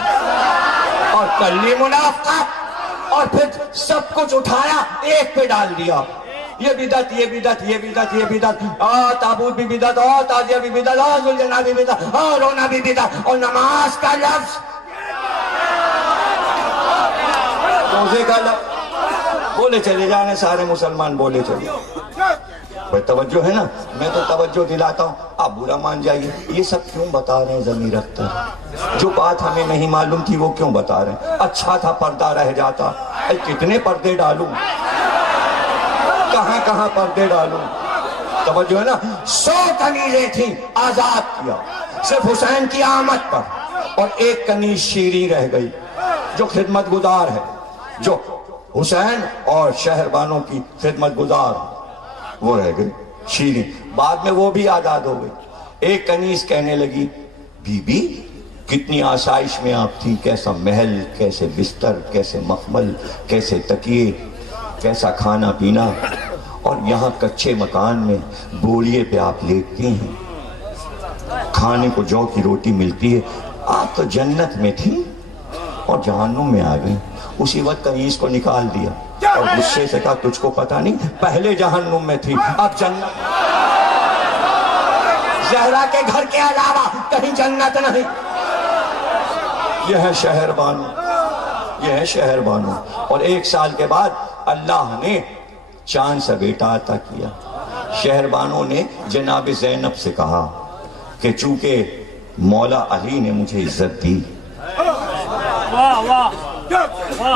اور کر لی منافقت اور پھر سب کچھ اٹھایا ایک پہ ڈال دیا، یہ بدعت، یہ بدعت، یہ بدعت، یہ بدعت، تابوت بھی بدعت، تعزیہ بھی بدعت، ذوالجلال بھی بدعت، رونا بھی بدعت، اور نماز کا لفظ، روزے کا لفظ بولے چلے جانے سارے مسلمان بولے چلے۔ پر توجہ ہے نا، میں تو توجہ دلاتا ہوں، آپ برا مان جائیے، یہ سب کیوں بتا رہے ہیں ضمیر اختر؟ جو بات ہمیں نہیں معلوم تھی وہ کیوں بتا رہے ہیں؟ اچھا تھا پردہ رہ جاتا، کتنے پردے ڈالوں، کہاں کہاں پردے ڈالوں؟ توجہ ہے نا، 100 کنیزیں تھیں، آزاد کیا صرف حسین کی آمد پر، اور ایک کنیز شیریں رہ گئی جو خدمت گزار ہے، جو حسین اور شہربانوں کی خدمت گزار، وہ رہ گئی شیریں۔ بعد میں وہ بھی آزاد ہو گئی۔ ایک کنیز کہنے لگی، بی بی کتنی آسائش میں آپ تھی، کیسا محل، کیسے بستر، کیسے مخمل، کیسے تکیے، کیسا کھانا پینا، اور یہاں کچے مکان میں بوریے پہ آپ لیٹتی ہیں، کھانے کو جو کی روٹی ملتی ہے، آپ تو جنت میں تھی اور جہنم میں آ گئی۔ اسی وقت کنیز کو نکال دیا اور غصے سے کہا، تجھ کو پتا نہیں پہلے جہنم میں تھی اب جنت، زہرا کے گھر کے علاوہ کہیں جنت نہیں۔ یہ ہے شہر بانو، یہ ہے شہر بانو۔ اور 1 سال کے بعد اللہ نے چاند سا بیٹا عطا کیا۔ شہر بانو نے جناب زینب سے کہا کہ چونکہ مولا علی نے مجھے عزت دی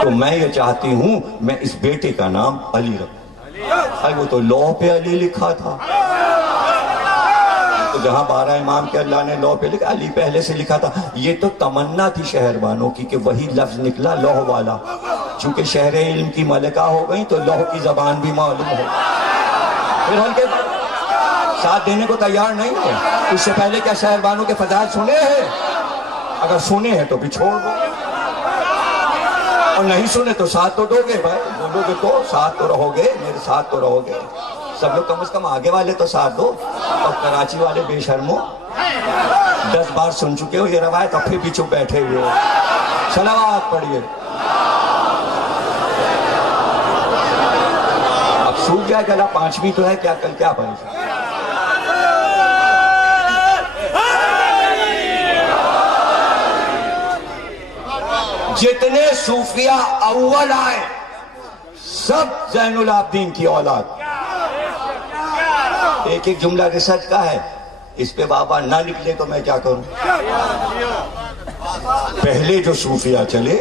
تو میں یہ چاہتی ہوں میں اس بیٹے کا نام علی رکھوں۔ وہ تو لوح پہ علی لکھا تھا، تو جہاں 12 امام کے اللہ نے لوح پہ لکھا، علی پہلے سے لکھا تھا۔ یہ تو تمنا تھی شہربانوں کی کہ وہی لفظ نکلا لوح والا، چونکہ شہر علم کی ملکہ ہو گئی تو لوح کی زبان بھی معلوم ہو۔ پھر ہلکے ساتھ دینے کو تیار نہیں ہے۔ اس سے پہلے کیا شہربانوں کے فضائل سنے ہیں؟ اگر سنے ہیں تو بھی چھوڑ دو، اور نہیں سنے تو ساتھ تو دو گے بھائی، بولو گے تو ساتھ تو رہو گے، میرے ساتھ تو رہو گے۔ سب لوگ کم از کم آگے والے تو ساتھ دو، اور کراچی والے بے شرمو 10 بار سن چکے ہو یہ روایت، اب پھر بھی چپ بیٹھے ہوئے ہو۔ صلوات پڑھیے۔ اب سوکھ جائے گلا، 5ویں تو ہے، کیا کل کیا پڑھیں؟ جتنے صوفیہ اول آئے سب زین العابدین کی اولاد۔ ایک ایک جملہ ریسرچ کا ہے، اس پہ بابا نہ نکلے تو میں کیا کروں؟ پہلے جو صوفیہ چلے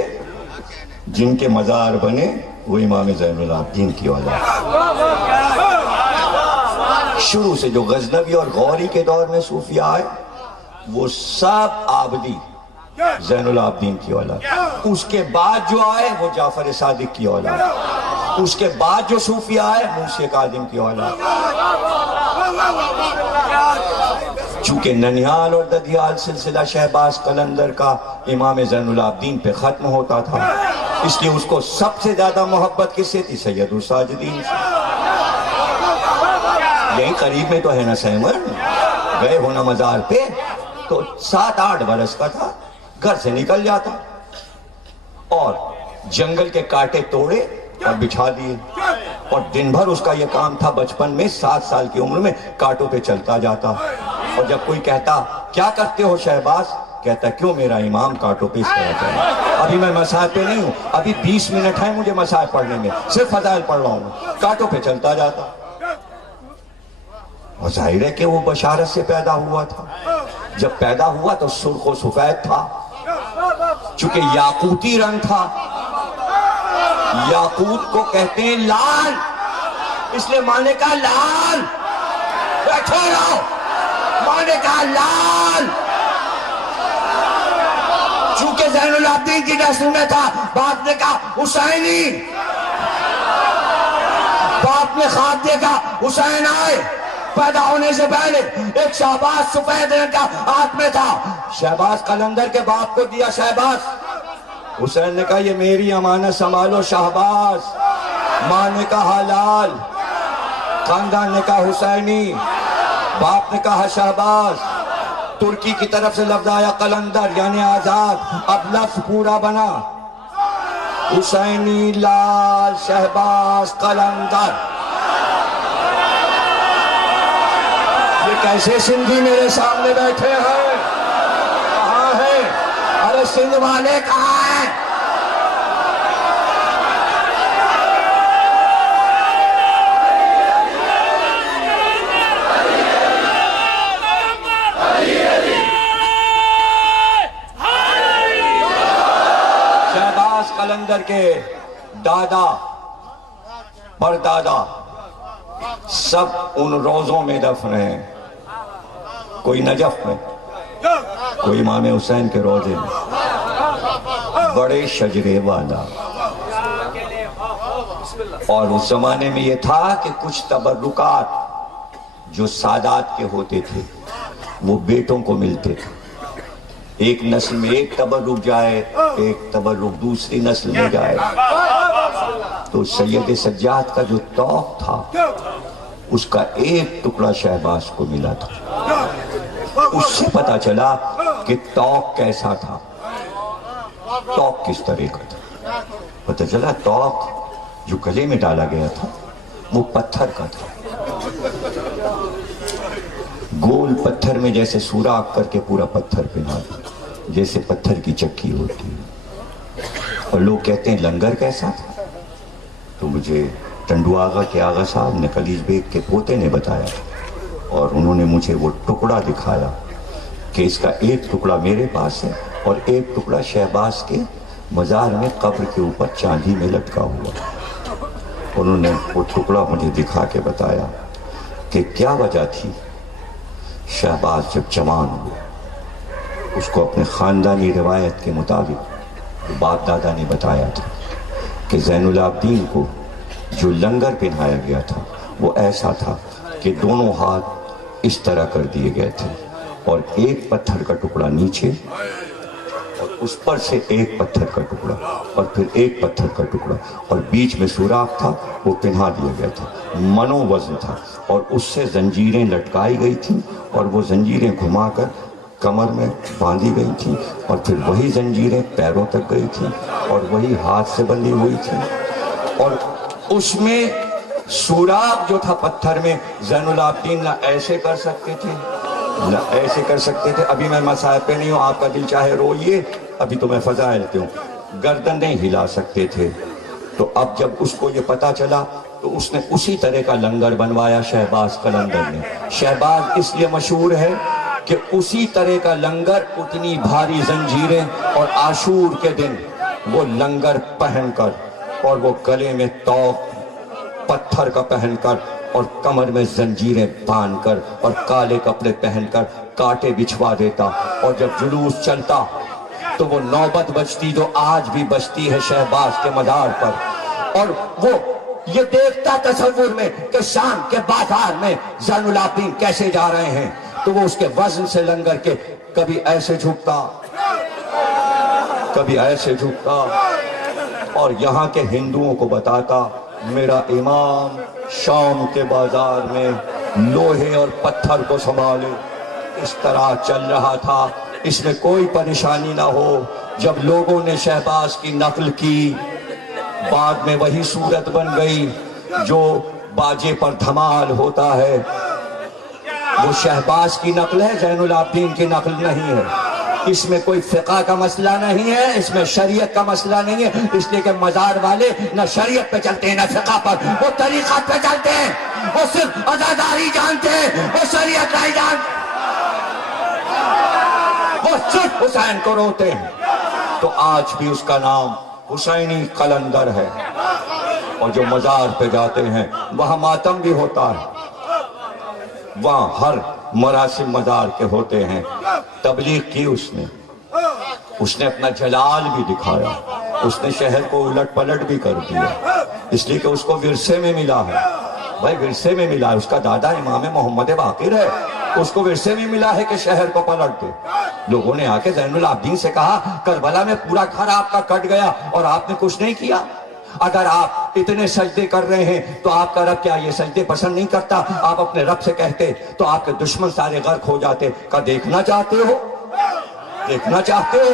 جن کے مزار بنے وہ امام زین العابدین کی اولاد۔ شروع سے جو غزنوی اور غوری کے دور میں صوفیہ آئے وہ سب عابدی زین العابدین کی اولاد۔ اس کے بعد جو آئے وہ جعفر صادق کی اولاد۔ اس کے بعد جو صوفیہ آئے موسی کاظم کی اولاد۔ چونکہ ننیال اور ددیال سلسلہ شہباز قلندر کا امام زین العابدین پہ ختم ہوتا تھا، اس لیے اس کو سب سے زیادہ محبت کس سے تھی؟ سید الساجدین سے۔ یہیں قریب میں تو ہے نا سیمن، گئے ہونا مزار پہ تو 7-8 برس کا تھا، گھر سے نکل جاتا اور جنگل کے کانٹے توڑے اور بچھا دیے، اور دن بھر اس کا یہ کام تھا۔ بچپن میں 7 سال کی عمر میں کانٹوں پہ چلتا جاتا، اور جب کوئی کہتا کیا کرتے ہو شہباز، کہتا کیوں میرا امام کانٹوں پہ اس طرح چلا۔ ابھی میں مسائل پہ نہیں ہوں، ابھی 20 منٹ ہیں مجھے مسائل پڑھنے میں، صرف فضائل پڑھ رہا ہوں، کانٹوں پہ چلتا جاتا۔ اور ظاہر ہے کہ وہ بشارت سے پیدا ہوا تھا، جب پیدا ہوا تو سرخ و سفید تھا، چونکہ یاقوتی رنگ تھا. یاقوت کو کہتے ہیں لال، اس لیے ماں نے کہا لال. بیٹھو رہو، ماں نے کہا لال. چونکہ زین العابدین کی نسل میں تھا، باپ نے کہا حسینی. باپ نے خواب دیکھا حسین آئے. پیدا ہونے سے پہلے ایک شہباز سفید رنگ کا ہاتھ میں تھا. شہباز قلندر کے باپ کو دیا شہباز. حسین نے کہا یہ میری امانت سنبھالو شہباز. ماں نے کہا لال، خاندان نے کہا حسینی، باپ نے کہا شہباز. ترکی کی طرف سے لفظ آیا قلندر یعنی آزاد. اب لفظ پورا بنا حسینی، لال، شہباز، قلندر. یہ کیسے سندھی میرے سامنے بیٹھے ہیں؟ کہاں ہیں؟ ارے سندھ والے کہاں ہیں؟ شہباز قلندر کے دادا پردادا سب ان روزوں میں دفن ہیں. کوئی نجف میں، کوئی امام حسین کے روزے میں، بڑے شجرے والا. اور اس زمانے میں یہ تھا کہ کچھ تبرکات جو سادات کے ہوتے تھے وہ بیٹوں کو ملتے تھے. ایک نسل میں ایک تبرک جائے، ایک تبرک دوسری نسل میں جائے. تو سید سجاد کا جو توق تھا اس کا ایک ٹکڑا شہباز کو ملا تھا. اس سے پتا چلا کہ توق کیسا تھا، توق کس طرح کا تھا. پتا چلا توق جو گلے میں ڈالا گیا تھا وہ پتھر کا تھا. گول پتھر میں جیسے سوراخ کر کے پورا پتھر پہنا دیا، جیسے پتھر کی چکی ہوتی ہے. اور لوگ کہتے ہیں لنگر کیسا تھا؟ تو مجھے ٹنڈو آغا کے آغا صاحب نے کلیج بیگ کے پوتے نے بتایا اور انہوں نے مجھے وہ ٹکڑا دکھایا کہ اس کا ایک ٹکڑا میرے پاس ہے اور ایک ٹکڑا شہباز کے مزار میں قبر کے اوپر چاندی میں لٹکا ہوا. انہوں نے وہ ٹکڑا مجھے دکھا کے بتایا کہ کیا وجہ تھی. شہباز جب جوان ہوئے اس کو اپنے خاندانی روایت کے مطابق باپ دادا نے بتایا تھا کہ زین العابدین کو جو لنگر پہنایا گیا تھا وہ ایسا تھا کہ دونوں ہاتھ اس طرح کر دیے گئے تھے اور ایک پتھر کا ٹکڑا نیچے اور اس پر سے ایک پتھر کا ٹکڑا اور پھر ایک پتھر کا ٹکڑا اور بیچ میں سوراخ تھا، وہ پہنا دیا گیا تھا. منو وزن تھا اور اس سے زنجیریں لٹکائی گئی تھیں اور وہ زنجیریں گھما کر کمر میں باندھی گئی تھی اور پھر وہی زنجیریں پیروں تک گئی تھی اور وہی ہاتھ سے بندھی ہوئی تھی. اور اس میں سوراخ جو تھا پتھر میں زین العابدین نہ ایسے کر سکتے تھے نہ ایسے کر سکتے تھے. ابھی میں مسائل پہ نہیں ہوں، آپ کا دل چاہے روئیے، ابھی تو میں فضائل پہ ہوں. گردن نہیں ہلا سکتے تھے. تو اب جب اس کو یہ پتا چلا تو اس نے اسی طرح کا لنگر بنوایا شہباز قلندر نے. شہباز اس لیے مشہور ہے کہ اسی طرح کا لنگر، اتنی بھاری زنجیریں اور عاشور کے دن وہ لنگر پہن کر اور وہ گلے میں توق پتھر کا پہن کر اور کمر میں زنجیریں باندھ کر اور کالے کپڑے پہن کر کانٹے بچھوا دیتا. اور جب جلوس چلتا تو وہ نوبت بجتی جو آج بھی بجتی ہے شہباز کے مزار پر. اور وہ یہ دیکھتا تصور میں کہ شام کے بازار میں زین العابدین کیسے جا رہے ہیں تو وہ اس کے وزن سے لنگر کے کبھی ایسے جھکتا کبھی ایسے جھکتا اور یہاں کے ہندوؤں کو بتاتا میرا امام شام کے بازار میں لوہے اور پتھر کو سنبھالے. اس طرح چل رہا تھا، اس میں کوئی پریشانی نہ ہو. جب لوگوں نے شہباز کی نقل کی بعد میں وہی صورت بن گئی جو باجے پر دھمال ہوتا ہے. وہ شہباز کی نقل ہے، زین العابدین کی نقل نہیں ہے. اس میں کوئی فقہ کا مسئلہ نہیں ہے، اس میں شریعت کا مسئلہ نہیں ہے. اس لیے کہ مزار والے نہ شریعت پہ چلتے ہیں نہ فقہ پر، وہ طریقت پہ چلتے ہیں. وہ صرف عزاداری جانتے ہیں، وہ شریعت نہیں جانتے. بس صرف حسین کو روتے ہیں، تو آج بھی اس کا نام حسینی قلندر ہے۔ اور جو مزار پہ جاتے ہیں وہاں ماتم بھی ہوتا ہے، وہاں ہر مراسم مزار کے ہوتے ہیں۔ تبلیغ کی اس نے اپنا جلال بھی دکھایا، اس نے شہر کو الٹ پلٹ بھی کر دیا، اس لیے کہ اس کو ورثے میں ملا ہے۔ بھائی ورثے میں ملا ہے، اس کا دادا امام محمد باقر ہے، اس کو ورثے میں ملا ہے کہ شہر کو پلٹ دے۔ لوگوں نے آ کے زین العابدین سے کہا کربلا میں پورا گھر آپ کا کٹ گیا اور آپ نے کچھ نہیں کیا۔ اگر آپ اتنے سجدے کر رہے ہیں تو آپ کا رب کیا یہ سجدے پسند نہیں کرتا؟ آپ اپنے رب سے کہتے تو آپ کے دشمن سارے غرق ہو جاتے۔ کہ دیکھنا چاہتے ہو؟ دیکھنا چاہتے ہو؟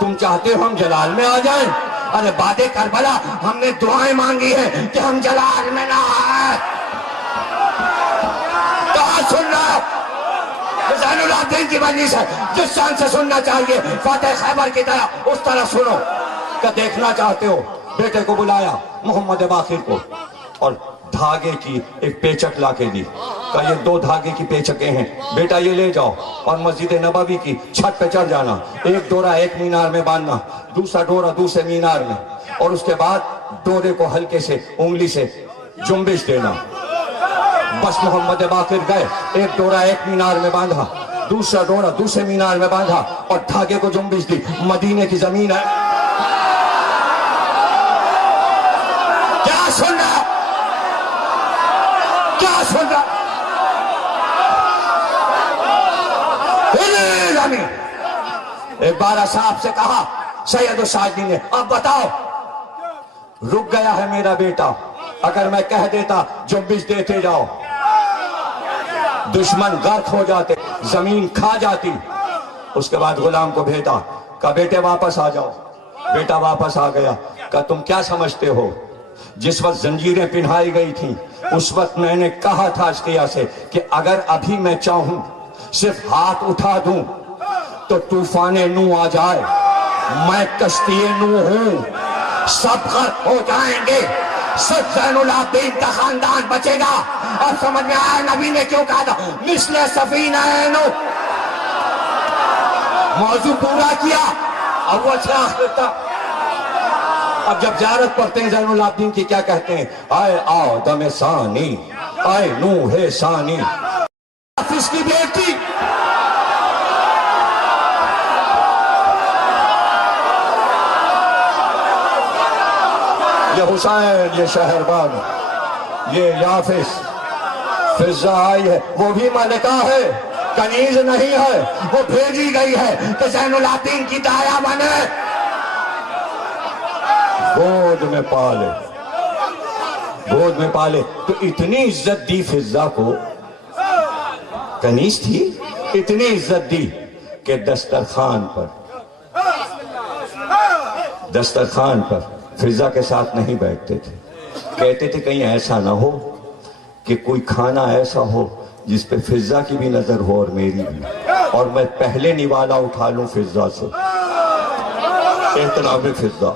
تم چاہتے ہو ہم جلال میں آ جائیں؟ ارے بعد کربلا ہم نے دعائیں مانگی ہیں کہ ہم جلال میں نہ آئیں۔ کہاں سن رہا؟ زین العابدین کی مجلس ہے، جس شان سے سننا چاہیے فاتح خیبر کی طرح اس طرح سنو۔ کہ دیکھنا چاہتے ہو؟ بیٹے کو بلایا محمد باقر کو اور دھاگے کی ایک پیچک لا کے دی۔ کہ یہ 2 دھاگے کی پیچکیں ہیں، بیٹا یہ لے جاؤ اور مسجد نبوی کی چھت پہ چڑھ جانا، ایک ڈورا ایک مینار میں باندھنا، دوسرا ڈورا دوسرے مینار میں، اور اس کے بعد ڈورے کو ہلکے سے انگلی سے جنبش دینا۔ بس محمد باقر گئے، ایک ڈورا ایک مینار میں باندھا، دوسرا ڈورا دوسرے مینار میں باندھا اور دھاگے کو جنبش دی۔ مدینے کی زمین ہے، کیا سن رہا؟ کیا سن رہا؟ ایک بار صاحب سے کہا سید الساجدین نے اب بتاؤ، رک گیا ہے میرا بیٹا، اگر میں کہہ دیتا جنبش دیتے جاؤ، دشمن غرق ہو جاتے، زمین کھا جاتی۔ اس کے بعد غلام کو بھیجا، کہا بیٹے واپس آ جاؤ۔ بیٹا واپس آ گیا۔ کہا تم کیا سمجھتے ہو؟ جس وقت زنجیریں پہنائی گئی تھیں اس وقت میں نے کہا تھا اشقیہ سے کہ اگر ابھی میں چاہوں صرف ہاتھ اٹھا دوں تو طوفان نو آ جائے، میں کشتی نو ہوں، سب غرق ہو جائیں گے، صرف زین العابدین کا خاندان بچے گا۔ اور سمجھ میں آیا نبی نے کیوں کہا تھا مثل سفینہ نو؟ موضوع پورا کیا اول سے آخر تک۔ اب جب زیارت پڑھتے ہیں زین العابدین کی کیا کہتے ہیں؟ آئے آدم ثانی، آئے نوح ثانی، حافظ کی بیٹی یہ حسین، یہ شہربان، یہ یافس، فضہ آئی ہے، وہ بھی ملکہ ہے، کنیز نہیں ہے، وہ بھیجی گئی ہے کہ زین العابدین کی دایا بنے، گود میں پالے، گود میں پالے۔ تو اتنی عزت دی فضہ کو، کنیز تھی، اتنی عزت دی کہ دسترخوان پر فضہ کے ساتھ نہیں بیٹھتے تھے، کہتے تھے کہیں ایسا نہ ہو کہ کوئی کھانا ایسا ہو جس پہ فضہ کی بھی نظر ہو اور میری بھی، اور میں پہلے نوالا اٹھا لوں فضہ سے۔ احترام فضہ،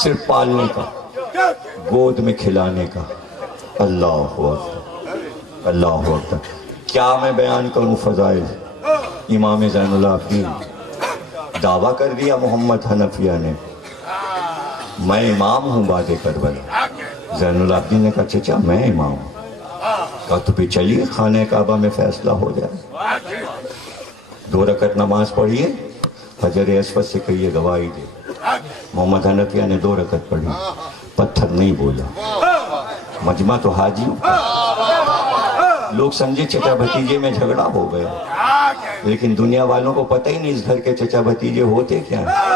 صرف پالنے کا، گود میں کھلانے کا۔ اللہ اکبر، اللہ اکبر۔ کیا میں بیان کروں فضائل امام زین العابدین؟ دعویٰ کر دیا محمد حنفیہ نے میں امام ہوں بعد کربلا۔ زین العابدین نے کہا چچا میں امام ہوں۔ کہا تو پھر چلیے خانہ کعبہ میں فیصلہ ہو جائے، 2 رکعت نماز پڑھیے، حجر اسود سے کہیے گواہی دے۔ محمد حنفیہ نے 2 رکعت پڑھی، پتھر نہیں بولا۔ مجمع تو حاجی، لوگ سمجھے چچا بھتیجے میں جھگڑا ہو گیا، لیکن دنیا والوں کو پتہ ہی نہیں اس گھر کے چچا بھتیجے ہوتے کیا ہیں۔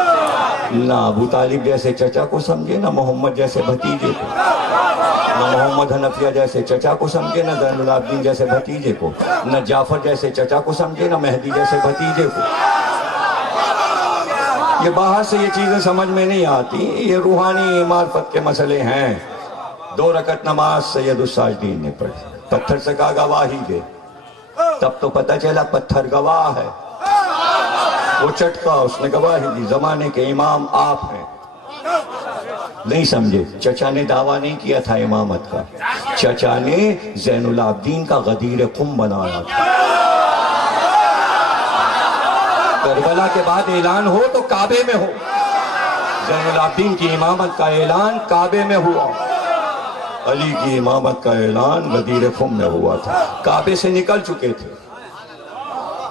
نہ ابو طالب جیسے چچا کو سمجھے، نہ محمد جیسے بھتیجے کو، نہ محمد حنفیہ جیسے چچا کو سمجھے، نہ زین العابدین جیسے بھتیجے کو، نہ جعفر جیسے چچا کو سمجھے، نہ مہدی جیسے بھتیجے کو۔ یہ باہر سے یہ چیزیں سمجھ میں نہیں آتی، یہ روحانی معرفت کے مسئلے ہیں۔ 2 رکعت نماز سید الساجدین نے پڑھی، پتھر سے کہا گواہی دے، تب تو پتہ چلا پتھر گواہ ہے۔ وہ چٹکا، اس نے گواہی دی، زمانے کے امام آپ ہیں۔ نہیں سمجھے، چچا نے دعویٰ نہیں کیا تھا امامت کا، چچا نے زین العابدین کا غدیر قم بنایا تھا۔ کربلا کے بعد اعلان ہو تو کعبے میں ہو. زین العابدین کی امامت کا اعلان کعبے میں ہوا. علی کی امامت کا اعلان غدیر خم میں ہوا تھا. کعبے سے نکل چکے تھے.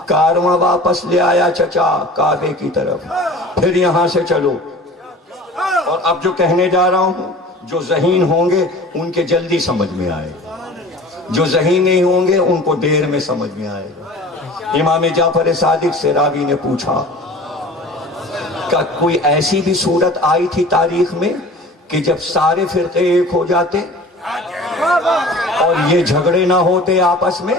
کارواں واپس لے آیا چچا کعبے کی طرف. پھر یہاں سے چلو. اور اب جو کہنے جا رہا ہوں جو ذہین ہوں گے ان کے جلدی سمجھ میں آئے گا, جو ذہین نہیں ہوں گے ان کو دیر میں سمجھ میں آئے گا. امام جعفر صادق سے راوی نے پوچھا کہ کوئی ایسی بھی صورت آئی تھی تاریخ میں کہ جب سارے فرقے ایک ہو جاتے اور یہ جھگڑے نہ ہوتے آپس میں؟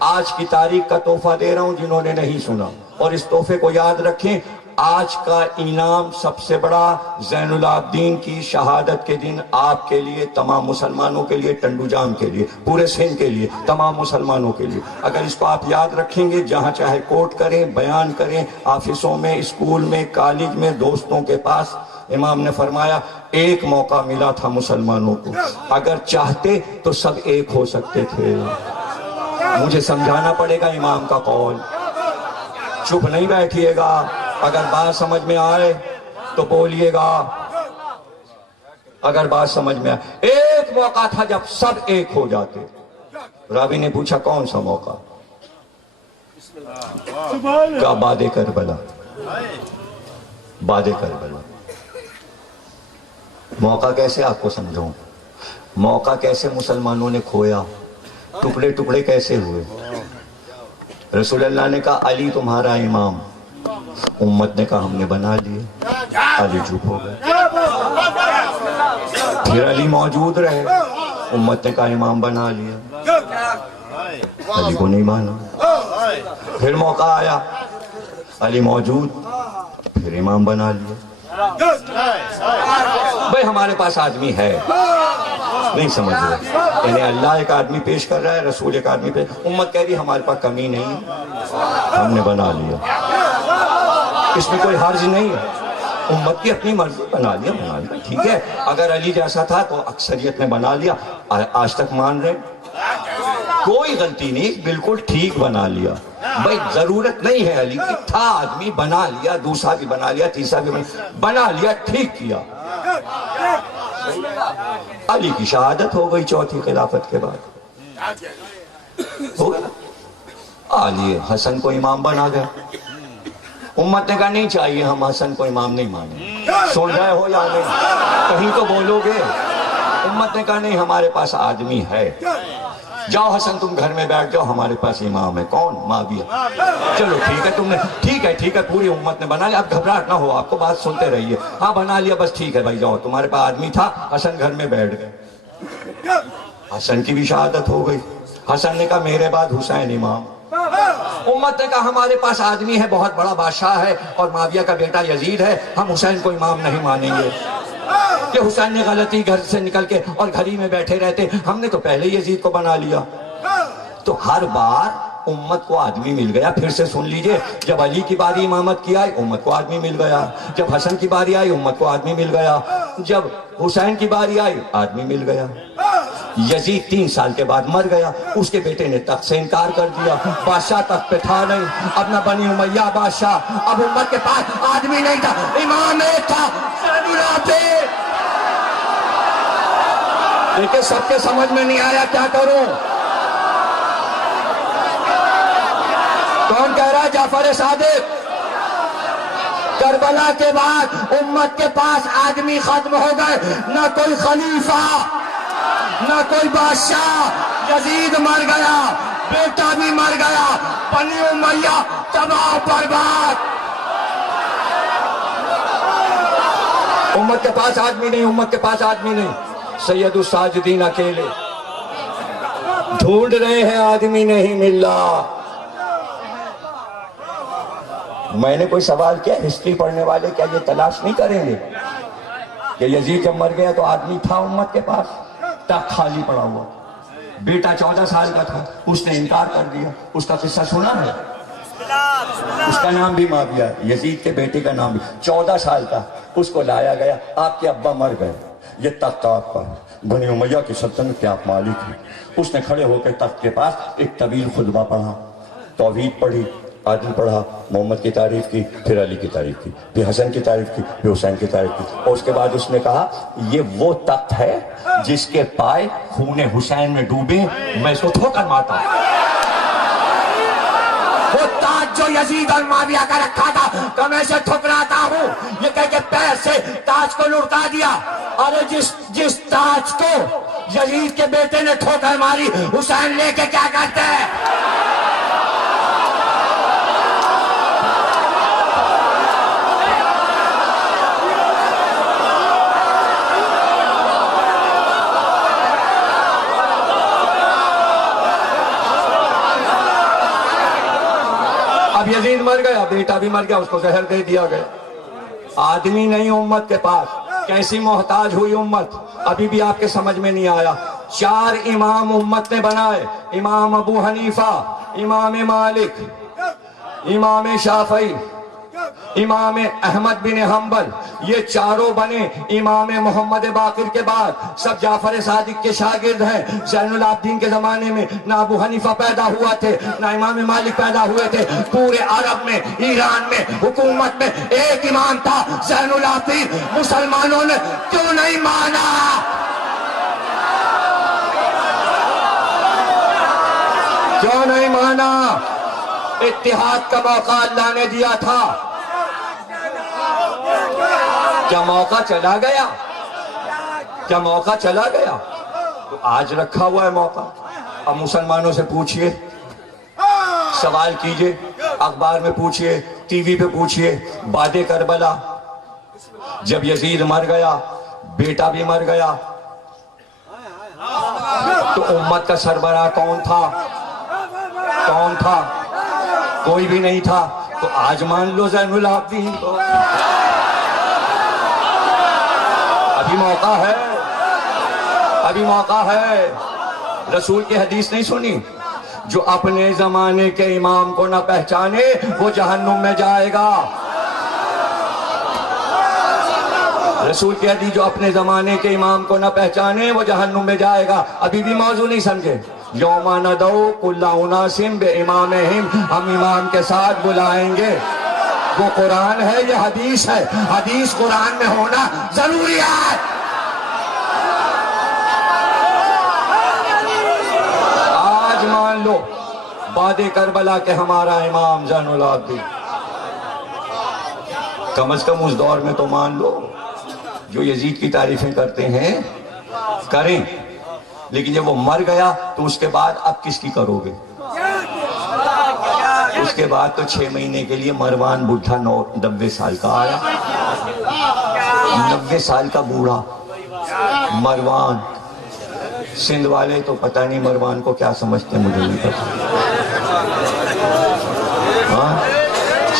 آج کی تاریخ کا تحفہ دے رہا ہوں جنہوں نے نہیں سنا, اور اس تحفے کو یاد رکھیں. آج کا انعام سب سے بڑا زین العابدین کی شہادت کے دن آپ کے لیے, تمام مسلمانوں کے لیے, ٹنڈو جام کے لیے, پورے سندھ کے لیے, تمام مسلمانوں کے لیے. اگر اس کو آپ یاد رکھیں گے, جہاں چاہے کوٹ کریں, بیان کریں, آفسوں میں, اسکول میں, کالج میں, دوستوں کے پاس. امام نے فرمایا ایک موقع ملا تھا مسلمانوں کو, اگر چاہتے تو سب ایک ہو سکتے تھے. مجھے سمجھانا پڑے گا امام کا قول, چپ نہیں بیٹھیے گا. اگر بات سمجھ میں آئے تو بولیے گا, اگر بات سمجھ میں آئے. ایک موقع تھا جب سب ایک ہو جاتے. راوی نے پوچھا کون سا موقع؟ کہا باد کربلا. باد کربلا. موقع کیسے آپ کو سمجھوں, موقع کیسے مسلمانوں نے کھویا, ٹکڑے ٹکڑے کیسے ہوئے. رسول اللہ نے کہا علی تمہارا امام. امت نے کہا ہم نے بنا لیے. علی چپ ہو گئے. پھر علی موجود رہے. امت نے کہا امام بنا لیا. علی کو نہیں مانا. پھر موقع آیا, علی موجود, پھر امام بنا لیا. بھئی ہمارے پاس آدمی ہے, نہیں سمجھ رہے. یعنی اللہ ایک آدمی پیش کر رہا ہے, رسول ایک آدمی پیش. امت کہہ رہی ہمارے پاس کمی نہیں, ہم نے بنا لیا. اس میں کوئی حرج نہیں ہے. امت کی اپنی مرضی, بنا لیا بنا لیا, ٹھیک ہے. اگر علی جیسا تھا تو اکثریت نے بنا لیا, آج تک مان رہے, کوئی غلطی نہیں, بالکل ٹھیک بنا لیا. بھئی ضرورت نہیں ہے علی کی, تھا آدمی بنا لیا, دوسرا بھی بنا لیا, تیسرا بھی بنا لیا, ٹھیک کیا. علی کی شہادت ہو گئی چوتھی خلافت کے بعد. ہو گیا. علی حسن کو امام بنا گیا. امت نے کہا نہیں چاہیے, ہم حسن کو امام نہیں مانیں. سن رہے ہو یا نہیں, کہیں تو بولو گے. امت نے کہا نہیں ہمارے پاس آدمی ہے, جاؤ حسن تم گھر میں بیٹھ جاؤ, ہمارے پاس امام ہے. کون؟ معاویہ. چلو ٹھیک ہے, تم نے ٹھیک ہے, پوری امت نے بنا لیا. اب گھبراہٹ نہ ہو, آپ کو بات سنتے رہیے. ہاں بنا لیا, بس ٹھیک ہے بھائی, جاؤ, تمہارے پاس آدمی تھا. حسن گھر میں بیٹھ گئے. حسن کی بھی شہادت ہو گئی. حسن نے کہا میرے بعد حسین امام. امت نے کہا ہمارے پاس آدمی ہے, بہت بڑا بادشاہ ہے, اور معاویہ کا بیٹا یزید ہے, ہم حسین کو امام نہیں مانیں گے. کہ حسین نے غلطی, گھر سے نکل کے اور گھر ہی میں بیٹھے رہتے, ہم نے تو پہلے یزید کو بنا لیا. تو ہر بار امت کو آدمی مل گیا. پھر سے سن لیجئے, جب علی کی باری امامت کی آئی امت کو آدمی مل گیا, جب حسن کی باری آئی امت کو آدمی مل گیا, جب حسین کی باری آئی آدمی مل گیا. یزید 3 سال کے بعد مر گیا, اس کے بیٹے نے تخت سے انکار کر دیا, بادشاہ تخت پہ تھا نہیں. اب نہ بنی امیہ بادشاہ, اب امت کے پاس آدمی نہیں تھا, امام ایک تھا, لیکن سب کے سمجھ میں نہیں آیا, کیا کروں. کون کہہ رہا ہے؟ جعفر صادق. کربلا کے بعد امت کے پاس آدمی ختم ہو گئے, نہ کوئی خلیفہ, نہ کوئی بادشاہ. یزید مر گیا, بیٹا بھی مر گیا, بنی امیہ تباہ برباد. امت کے پاس آدمی نہیں, امت کے پاس آدمی نہیں. سید الساجدین اکیلے ڈھونڈ رہے ہیں, آدمی نہیں مل رہا. میں نے کوئی سوال کیا, ہسٹری پڑھنے والے کیا یہ تلاش نہیں کریں گے کہ یزید جب مر گیا تو آدمی تھا امت کے پاس, تخت خالی پڑا ہوا, بیٹا 14 سال کا تھا, اس نے انکار کر دیا. اس کا قصہ سنا ہے, اس کا نام بھی معاویہ, یزید کے بیٹے کا نام بھی. 14 سال کا, اس کو لایا گیا. آپ کے ابا مر گئے, یہ تخت آپ پر, بنی امیہ کی سلطنت کے آپ مالک ہیں. اس نے کھڑے ہو کے تخت کے پاس ایک طویل خطبہ پڑھا, توحید پڑھی, عادل پڑھا، محمد کی تعریف کی، پھر علی کی تعریف کی، پھر حسن کی تعریف کی، پھر حسین کی تعریف کی، اور اس کے بعد اس نے کہا یہ وہ تخت ہے جس کے پائے خون حسین میں ڈوبے، میں اس کو ٹھوکر مارتا ہوں۔ وہ تاج جو یزید اور معاویہ کا رکھا تھا کہ میں اسے ٹھکراتا ہوں، یہ کہہ کے پیر سے تاج کو لڑکا دیا۔ اور جس تاج کو یزید کے بیٹے نے ٹھوکر ماری، حسین لے کے کیا کرتے ہیں؟ اب یزید مر گیا، بیٹا بھی مر گیا، اس کو زہر دے دیا گیا۔ آدمی نہیں امت کے پاس، کیسی محتاج ہوئی امت، ابھی بھی آپ کے سمجھ میں نہیں آیا۔ 4 امام امت نے بنائے، امام ابو حنیفہ، امام مالک، امام شافعی، امام احمد بن حنبل، یہ چاروں بنے امام محمد باقر کے بعد، سب جعفر صادق کے شاگرد ہیں۔ زین العابدین کے زمانے میں نہ ابو حنیفہ پیدا ہوا تھے، نہ امام مالک پیدا ہوئے تھے۔ پورے عرب میں، ایران میں، حکومت میں ایک امام تھا، زین العابدین۔ مسلمانوں نے کیوں نہیں مانا؟ کیوں نہیں مانا؟ اتحاد کا موقع اللہ نے دیا تھا، کیا موقع چلا گیا؟ کیا موقع چلا گیا؟ تو آج رکھا ہوا ہے موقع۔ اب مسلمانوں سے پوچھئے، سوال کیجئے، اخبار میں پوچھئے، ٹی وی پہ پوچھئے، بعد کربلا جب یزید مر گیا، بیٹا بھی مر گیا، تو امت کا سربراہ کون تھا؟ کون تھا؟ کوئی بھی نہیں تھا۔ تو آج مان لو زین العابدین کو، ابھی موقع ہے، ابھی موقع ہے۔ رسول کی حدیث نہیں سنی؟ جو اپنے زمانے کے امام کو نہ پہچانے وہ جہنم میں جائے گا۔ رسول کی حدیث، جو اپنے زمانے کے امام کو نہ پہچانے وہ جہنم میں جائے گا۔ ابھی بھی موضوع نہیں سمجھے؟ یوم ندعو کل اناس بامامہم، ہم امام کے ساتھ بلائیں گے۔ وہ قرآن ہے، یہ حدیث ہے، حدیث قرآن میں ہونا ضروری ہے۔ آج مان لو بعد کربلا کہ ہمارا امام زین العابدین، کم از کم اس دور میں تو مان لو۔ جو یزید کی تعریفیں کرتے ہیں کریں، لیکن جب وہ مر گیا تو اس کے بعد اب کس کی کرو گے؟ اس کے بعد تو 6 مہینے کے لیے مروان بڈھا 90 سال کا آیا، 90 سال کا بوڑھا مروان۔ سندھ والے تو پتہ نہیں مروان کو کیا سمجھتے، مجھے نہیں پتا۔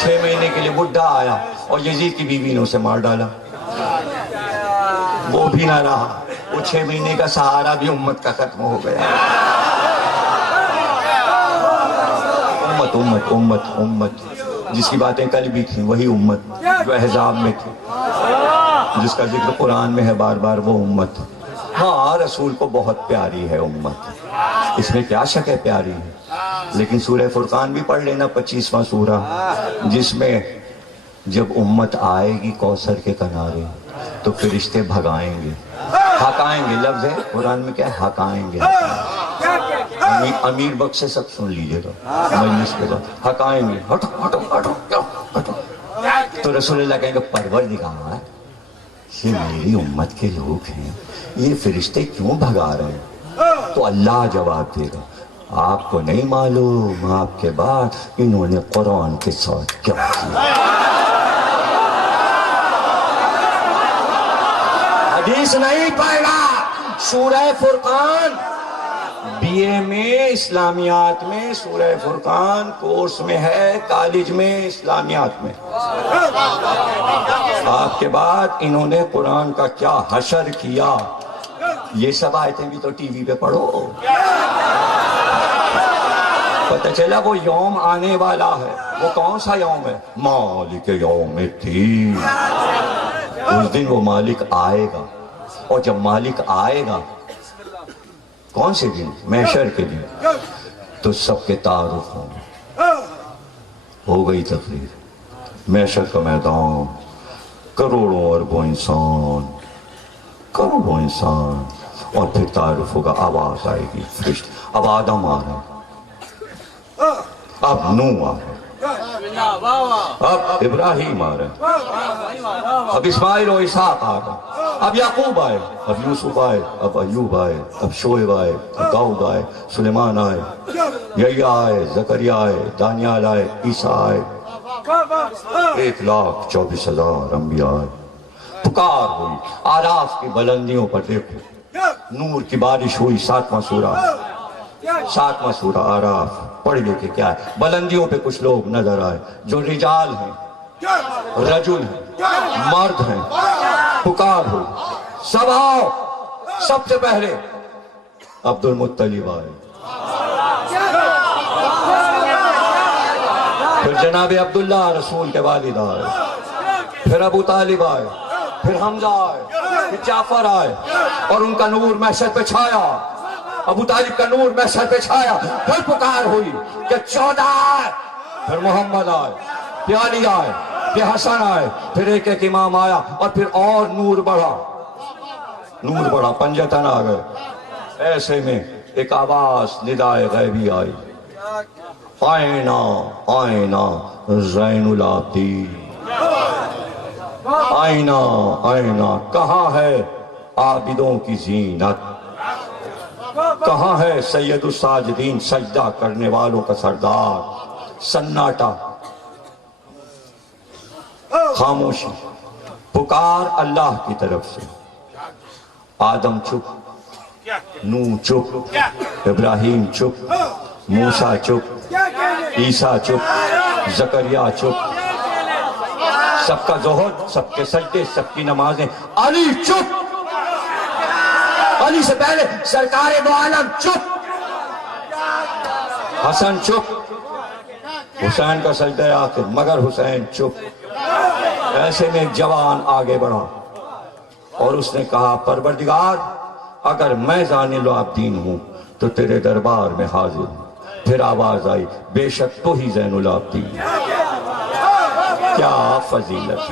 6 مہینے کے لیے بڈھا آیا، اور یزید کی بیوی نے اسے مار ڈالا، وہ بھی نہ رہا۔ وہ 6 مہینے کا سہارا بھی امت کا ختم ہو گیا۔ امت جس کی باتیں کل بھی تھیں، وہی امت جو احزاب میں تھی، جس کا ذکر قرآن میں ہے بار بار، وہ امت۔ ہاں، رسول کو بہت پیاری ہے امت، اس میں کیا شک ہے، پیاری ہے۔ لیکن سورہ فرقان بھی پڑھ لینا، 25واں سورہ، جس میں جب امت آئے گی کوثر کے کنارے تو فرشتے بھگائیں گے، ہکائیں گے۔ لفظ ہے قرآن میں، کیا ہے؟ ہکائیں گے۔ امیر بخش سے سب سن لیجئے گا مجلس کے بعد، ہکائیں گے، ہٹو ہٹو ہٹو ہٹو۔ تو رسول اللہ کہیں گے پروردگار، یہ میری امت کے لوگ ہیں، یہ فرشتے کیوں بھگا رہے ہیں؟ تو اللہ جواب دے گا، آپ کو نہیں معلوم آپ کے بعد انہوں نے قرآن کے ساتھ کیا کیا۔ حدیث نہیں پڑھنا، سورہ فرقان بی اے میں، اسلامیات میں سورہ فرقان کورس میں ہے، کالج میں اسلامیات میں۔ آپ کے بعد انہوں نے قرآن کا کیا حشر کیا، یہ سب آیتیں بھی تو ٹی وی پہ پڑھو، پتہ چلا وہ یوم آنے والا ہے۔ وہ کون سا یوم ہے؟ مالک یوم الدین۔ اس دن وہ مالک آئے گا، اور جب مالک آئے گا، کون سے دن؟ محشر کے دن، تو سب کے تعارف ہوں گے۔ ہو گئی تقریر، محشر کا میدان، کروڑوں اربوں انسان، کروڑوں انسان، اور پھر تعارف ہوگا، آواز آئے گی فرشت، اب آدم آ رہا ہے، اب نوح آ رہا ہے، اب ابراہیم آ رہا ہے، اب اسماعیل و اسحاق آ رہا ہے، اب یعقوب آئے، اب یوسف آئے، اب ایوب آئے، اب شعیب آئے، اب داؤد آئے، سلیمان آئے، یحییٰ آئے، زکریا آئے، دانیال آئے، عیسیٰ آئے، 1,24,000 انبیاء آئے، پکار ہوئی، آراف کی بلندیوں پر دیکھو، نور کی بارش ہوئی، 7واں سورہ آراف پڑھ لے کے کیا ہے، بلندیوں پہ کچھ لوگ نظر آئے جو رجال ہیں، رجل ہیں، مرد ہیں، پکار ہوئی، سب آؤ، سب سے پہلے عبد المطلب آئے، پھر جناب عبداللہ رسول کے والد آئے، پھر ابو طالب آئے، پھر حمزہ آئے، پھر جعفر آئے، اور ان کا نور محشر پہ چھایا، ابو طالب کا نور محشر پہ چھایا، پھر پکار ہوئی کہ 14 آئے، پھر محمد آئے، پھر علی آئے، پھر حسن آئے، پھر ایک ایک امام آیا، اور پھر اور نور بڑھا، پنجتن آ گئے، ایسے میں ایک آواز ندائے غیبی آئی، آئینہ آئینہ زین العابدین، آئینہ آئینہ کہاں ہے عابدوں کی زینت، کہاں ہے سید الساجدین سجدہ کرنے والوں کا سردار، سناٹا، خاموشی، پکار اللہ کی طرف سے، آدم چپ، نوح چپ، ابراہیم چپ، موسیٰ چپ، عیسیٰ چپ، زکریا چپ، سب کا زہد، سب کے سجدے، سب کی نمازیں، علی چپ، علی سے پہلے سرکار دو عالم چپ، حسن چپ، حسین کا سجدہ آخر، مگر حسین چپ، ایسے میں ایک جوان آگے بڑھا اور اس نے کہا پروردگار اگر میں زین العابدین ہوں تو تیرے دربار میں حاضر ہوں، پھر آواز آئی بے شک تو ہی زین العابدین، کیا فضیلت،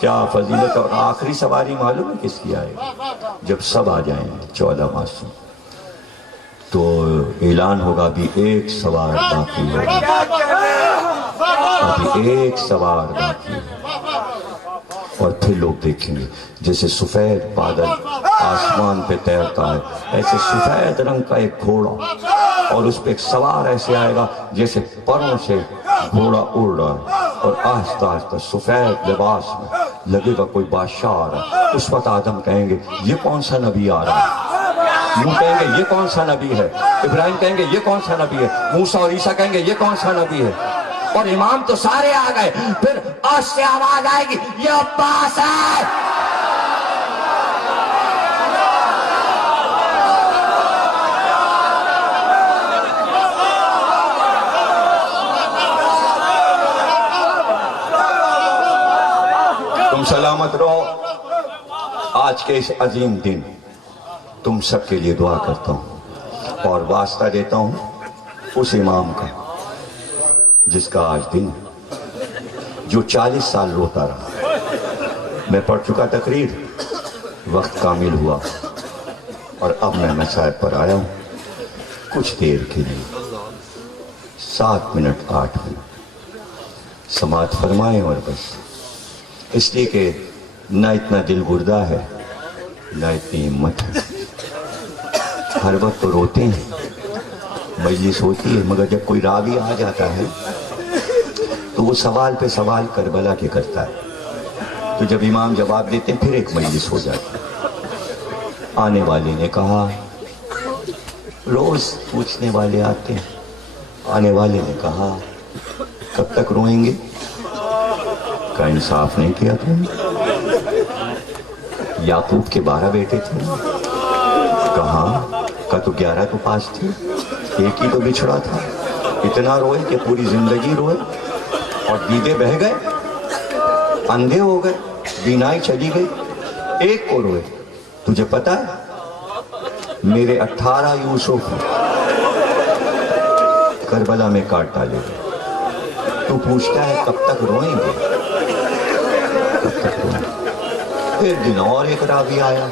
کیا فضیلت، اور آخری سواری معلوم ہے کس کی آئے گی، جب سب آ جائیں گے 14 معصوم تو اعلان ہوگا ابھی ایک سوار باقی ہوگا، ابھی ایک سوار باقی ہوگا، اور پھر لوگ دیکھیں گے جیسے سفید بادل آسمان پہ تیرتا ہے، ایسے سفید رنگ کا ایک گھوڑا، اور اس پہ ایک سوار ایسے آئے گا جیسے پروں سے گھوڑا اڑ رہا ہے، اور آہستہ آہستہ سفید لباس میں لگے گا کوئی بادشاہ آ رہا ہے، اس وقت آدم کہیں گے یہ کون سا نبی آ رہا ہے، نوح کہیں گے یہ کون سا نبی ہے، ابراہیم کہیں گے یہ کون سا نبی ہے، موسیٰ اور عیسیٰ کہیں گے یہ کون سا نبی ہے، اور امام تو سارے آ گئے، پھر عرش سے آواز آئے گی یہ عباس ہے، تم سلامت رہو، آج کے اس عظیم دن تم سب کے لیے دعا کرتا ہوں اور واسطہ دیتا ہوں اس امام کا جس کا آج دن جو 40 سال روتا رہا، میں پڑھ چکا تقریر، وقت کامل ہوا اور اب میں مصائب پر آیا ہوں کچھ دیر کے لیے، 7 منٹ 8 منٹ سماعت فرمائیں، اور بس اس لیے کہ نہ اتنا دل گردہ ہے نہ اتنی ہمت ہے، ہر وقت تو روتے ہیں، مجلس ہوتی ہے، مگر جب کوئی راوی آ جاتا ہے تو وہ سوال پہ سوال کربلا کے کرتا ہے، تو جب امام جواب دیتے ہیں پھر ایک مجلس ہو جاتی ہے۔ آنے والے نے کہا، روز پوچھنے والے آتے ہیں، آنے والے نے کہا کب تک روئیں گے؟ کا انصاف نہیں کیا تم نے؟ یعقوب کے 12 بیٹے تھے، کہاں کا تو 11 تو پاس تھے، ایک ہی تو بچھڑا تھا، اتنا روئے کہ پوری زندگی روئے، اور دیدے بہہ گئے، اندھے ہو گئے، بینائی چلی گئی، ایک کو روئے۔ تجھے پتا ہے میرے 18 یوسف کربلا میں کاٹ ڈالے گئے، تو پوچھتا ہے کب تک روئیں گے؟ کب تک روئیں گے؟ پھر دن اور ایک راوی آیا،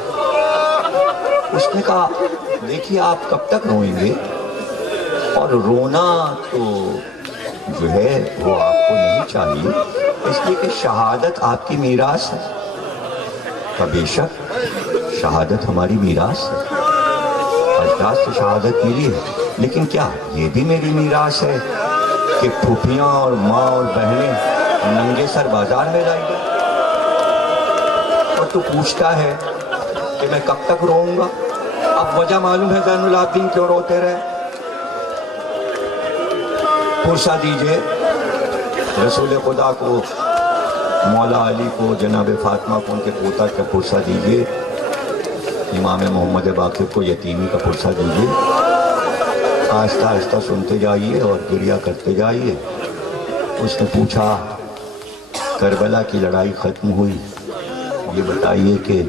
اس نے کہا دیکھیے آپ کب تک روئیں گے؟ اور رونا تو جو ہے وہ آپ کو نہیں چاہیے، اس لیے کہ شہادت آپ کی میراث ہے۔ کہ بے شک شہادت ہماری میراث ہے، اجداد سے شہادت ملی ہے، لیکن کیا یہ بھی میری میراث ہے کہ پھوپھیاں اور ماں اور بہنیں ننگے سر بازار میں لائی گئی؟ اور تو پوچھتا ہے کہ میں کب تک روؤں گا؟ اب وجہ معلوم ہے زین العابدین کیوں روتے رہے؟ پرسہ دیجئے رسول خدا کو، مولا علی کو، جناب فاطمہ کو، ان کے پوتا کا پرسہ دیجئے، امام محمد باقر کو یتیمی کا پرسہ دیجئے، آہستہ آہستہ سنتے جائیے اور گریہ کرتے جائیے۔ اس نے پوچھا کربلا کی لڑائی ختم ہوئی، یہ بتائیے کہ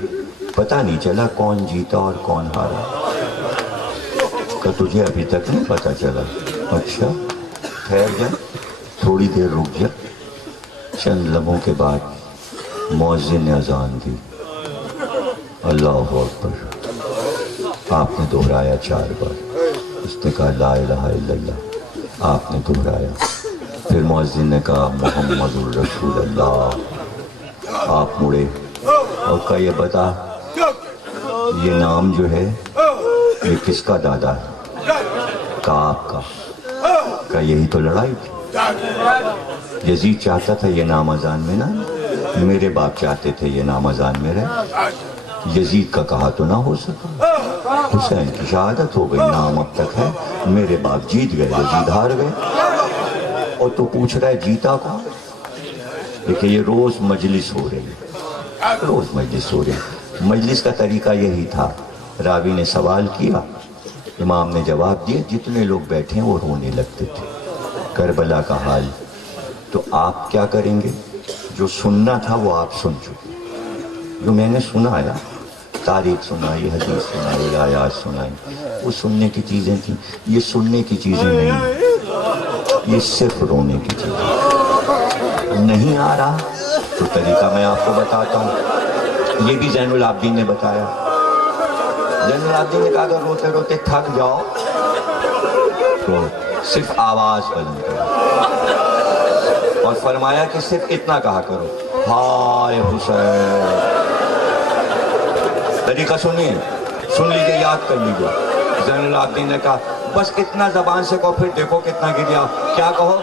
پتہ نہیں چلا کون جیتا اور کون ہارا؟ کہ تجھے ابھی تک نہیں پتہ چلا؟ اچھا ٹھہر جا، تھوڑی دیر رک جا۔ چند لمحوں کے بعد مؤذن نے اذان دی، اللہ اکبر، آپ نے دہرایا 4 بار، اس نے کہا لا الہ الا اللہ، آپ نے دہرایا، پھر مؤذن نے کہا محمد الرسول اللہ، آپ مڑے اور کہا یہ بتا یہ نام جو ہے یہ کس کا دادا ہے؟ کہا آپ کا۔ کہا یہی تو لڑائی تھی، یزید چاہتا تھا یہ نام اذان میں نہ، میرے باپ چاہتے تھے یہ نام اذان میں رہے، یزید کا کہا تو نہ ہو سکا، حسین کی شہادت ہو گئی، نام اب تک ہے، میرے باپ جیت گئے، یزید ہار گئے۔ اور تو پوچھ رہا ہے جیتا کون؟ دیکھیں یہ روز مجلس ہو رہی ہے، روز مجلس ہو رہی ہے۔ مجلس کا طریقہ یہی تھا، راوی نے سوال کیا، امام نے جواب دیا، جتنے لوگ بیٹھے ہیں وہ رونے لگتے تھے۔ کربلا کا حال تو آپ کیا کریں گے؟ جو سننا تھا وہ آپ سن چکے، جو میں نے سنایا، تاریخ سنائی، حدیث سنائی، آیات سنائی، وہ سننے کی چیزیں تھیں، یہ سننے کی چیزیں نہیں، یہ صرف رونے کی چیزیں۔ نہیں آ رہا تو طریقہ میں آپ کو بتاتا ہوں، یہ بھی زین العابدین نے بتایا۔ زین العابدین نے کہا اگر روتے روتے تھک جاؤ تو صرف آواز بلند کرو، اور فرمایا کہ صرف اتنا کہا کرو، ہائے حسین۔ طریقہ سنیے، سن لیجئے، یاد کر لیجئے۔ زین العابدین نے کہا بس اتنا زبان سے کہو، پھر دیکھو کتنا گریا۔ کیا کہو؟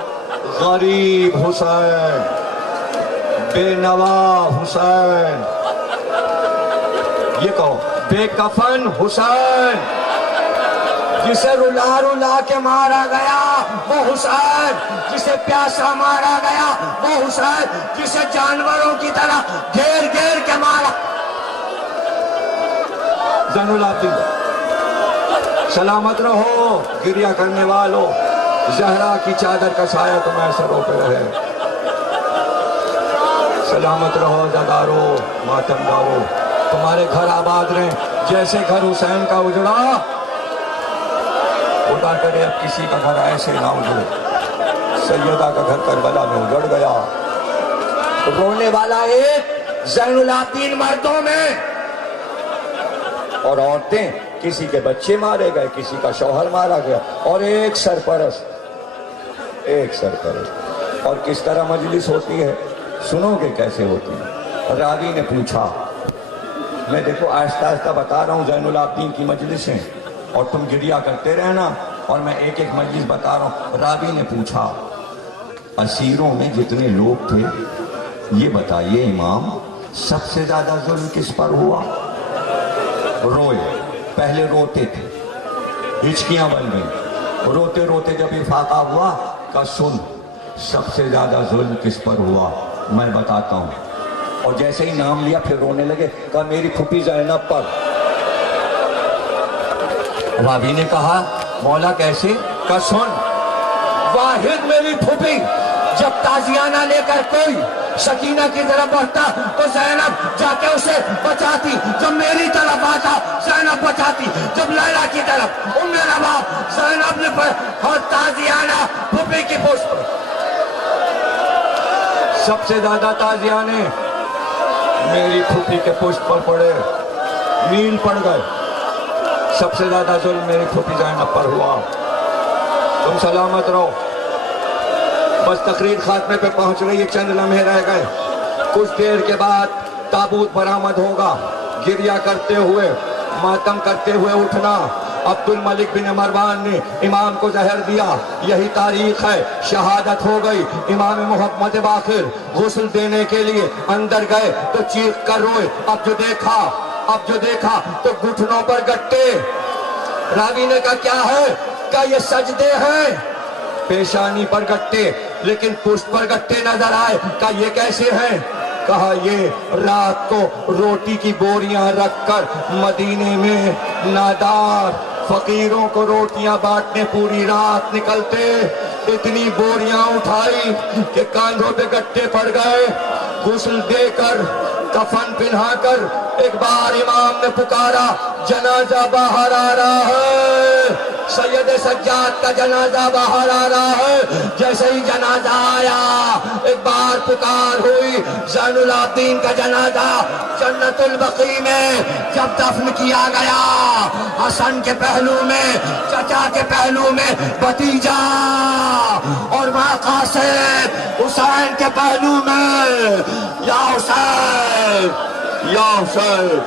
غریب حسین، بے نوا حسین، یہ کہو بے کفن حسین، جسے رلا رلا کے مارا گیا وہ حسین، جسے پیاسا مارا گیا وہ حسین، جسے جانوروں کی طرح گھیر گھیر کے مارا۔ زین العابدین سلامت رہو گریہ کرنے والوں، زہرا کی چادر کا سایہ تمہارے سروں پہ رہے، سلامت رہو زدارو، ماتم دارو، تمہارے گھر آباد رہیں جیسے گھر حسین کا اجڑا، خدا کرے اب کسی کا گھر ایسے نہ اجڑے۔ سیدہ کا گھر کربلا میں اجڑ گیا، رونے والا ایک، زین العابدین مردوں میں، اور عورتیں، کسی کے بچے مارے گئے، کسی کا شوہر مارا گیا، اور ایک سرپرست، ایک سرپرست۔ اور کس طرح مجلس ہوتی ہے سنو گے کیسے ہوتی ہے۔ راوی نے پوچھا، میں دیکھو آہستہ آہستہ بتا رہا ہوں زین العابدین کی مجلسیں، اور تم گریہ کرتے رہنا، اور میں ایک ایک مجلس بتا رہا ہوں۔ راوی نے پوچھا اسیروں میں جتنے لوگ تھے یہ بتائیے امام سب سے زیادہ ظلم کس پر ہوا؟ روئے، پہلے روتے تھے، ہچکیاں بن گئیں، روتے روتے جب افاقہ ہوا کہ سن سب سے زیادہ ظلم کس پر ہوا؟ میں بتاتا ہوں۔ اور جیسے ہی نام لیا پھر رونے لگے، کہا میری پھوپھی زینب پر۔ راوی نے کہا مولا کیسے؟ کہا سن، واحد میری پھوپھی جب تازیانہ لے کر کوئی سکینہ کی طرف بڑھتا تو زینب جا کے اسے بچاتی، جب میری طرف آتا زینب بچاتی، جب لیلا کی طرف میرا باپ زینب نے اور تازیانہ پھوپھی کی پشت پر۔ سب سے زیادہ تازیانے میری پھوپھی کے پشت پر پڑے، میل پڑ گئے. سب سے زیادہ ظلم میری پھوپھی زینب پر ہوا. تم سلامت رہو. بس تقریر خاتمے پہ پہنچ رہی ہے، چند لمحے رہ گئے. کچھ دیر کے بعد تابوت برآمد ہوگا. گریہ کرتے ہوئے، ماتم کرتے ہوئے اٹھنا. عبد الملک بن مروان نے امام کو زہر دیا. یہی تاریخ ہے. شہادت ہو گئی. امام محمد باقر غسل دینے کے لیے اندر گئے تو چیخ کر روئے. اب جو دیکھا تو گھٹنوں پر گٹے. راوی نے کہا کیا ہے؟ کہا یہ سجدے ہیں. پیشانی پر گٹے لیکن پشت پر گٹے نظر آئے. کہا یہ کیسے ہیں؟ کہا یہ رات کو روٹی کی بوریاں رکھ کر مدینے میں نادار فقیروں کو روٹیاں بانٹنے پوری رات نکلتے. اتنی بوریاں اٹھائی کہ کاندھوں پہ گٹے پڑ گئے. غسل دے کر کفن پہنا کر ایک بار امام نے پکارا، جنازہ باہر آ رہا ہے. سید سجاد کا جنازہ باہر آ رہا ہے. جیسے ہی جنازہ آیا ایک بار پکار ہوئی، زین العابدین کا جنازہ جنت البقیع میں جب دفن کیا گیا، حسن کے پہلو میں، چچا کے پہلو میں بھتیجا، اور ماں قاسم حسین کے پہلو میں یا حسین یا حسین.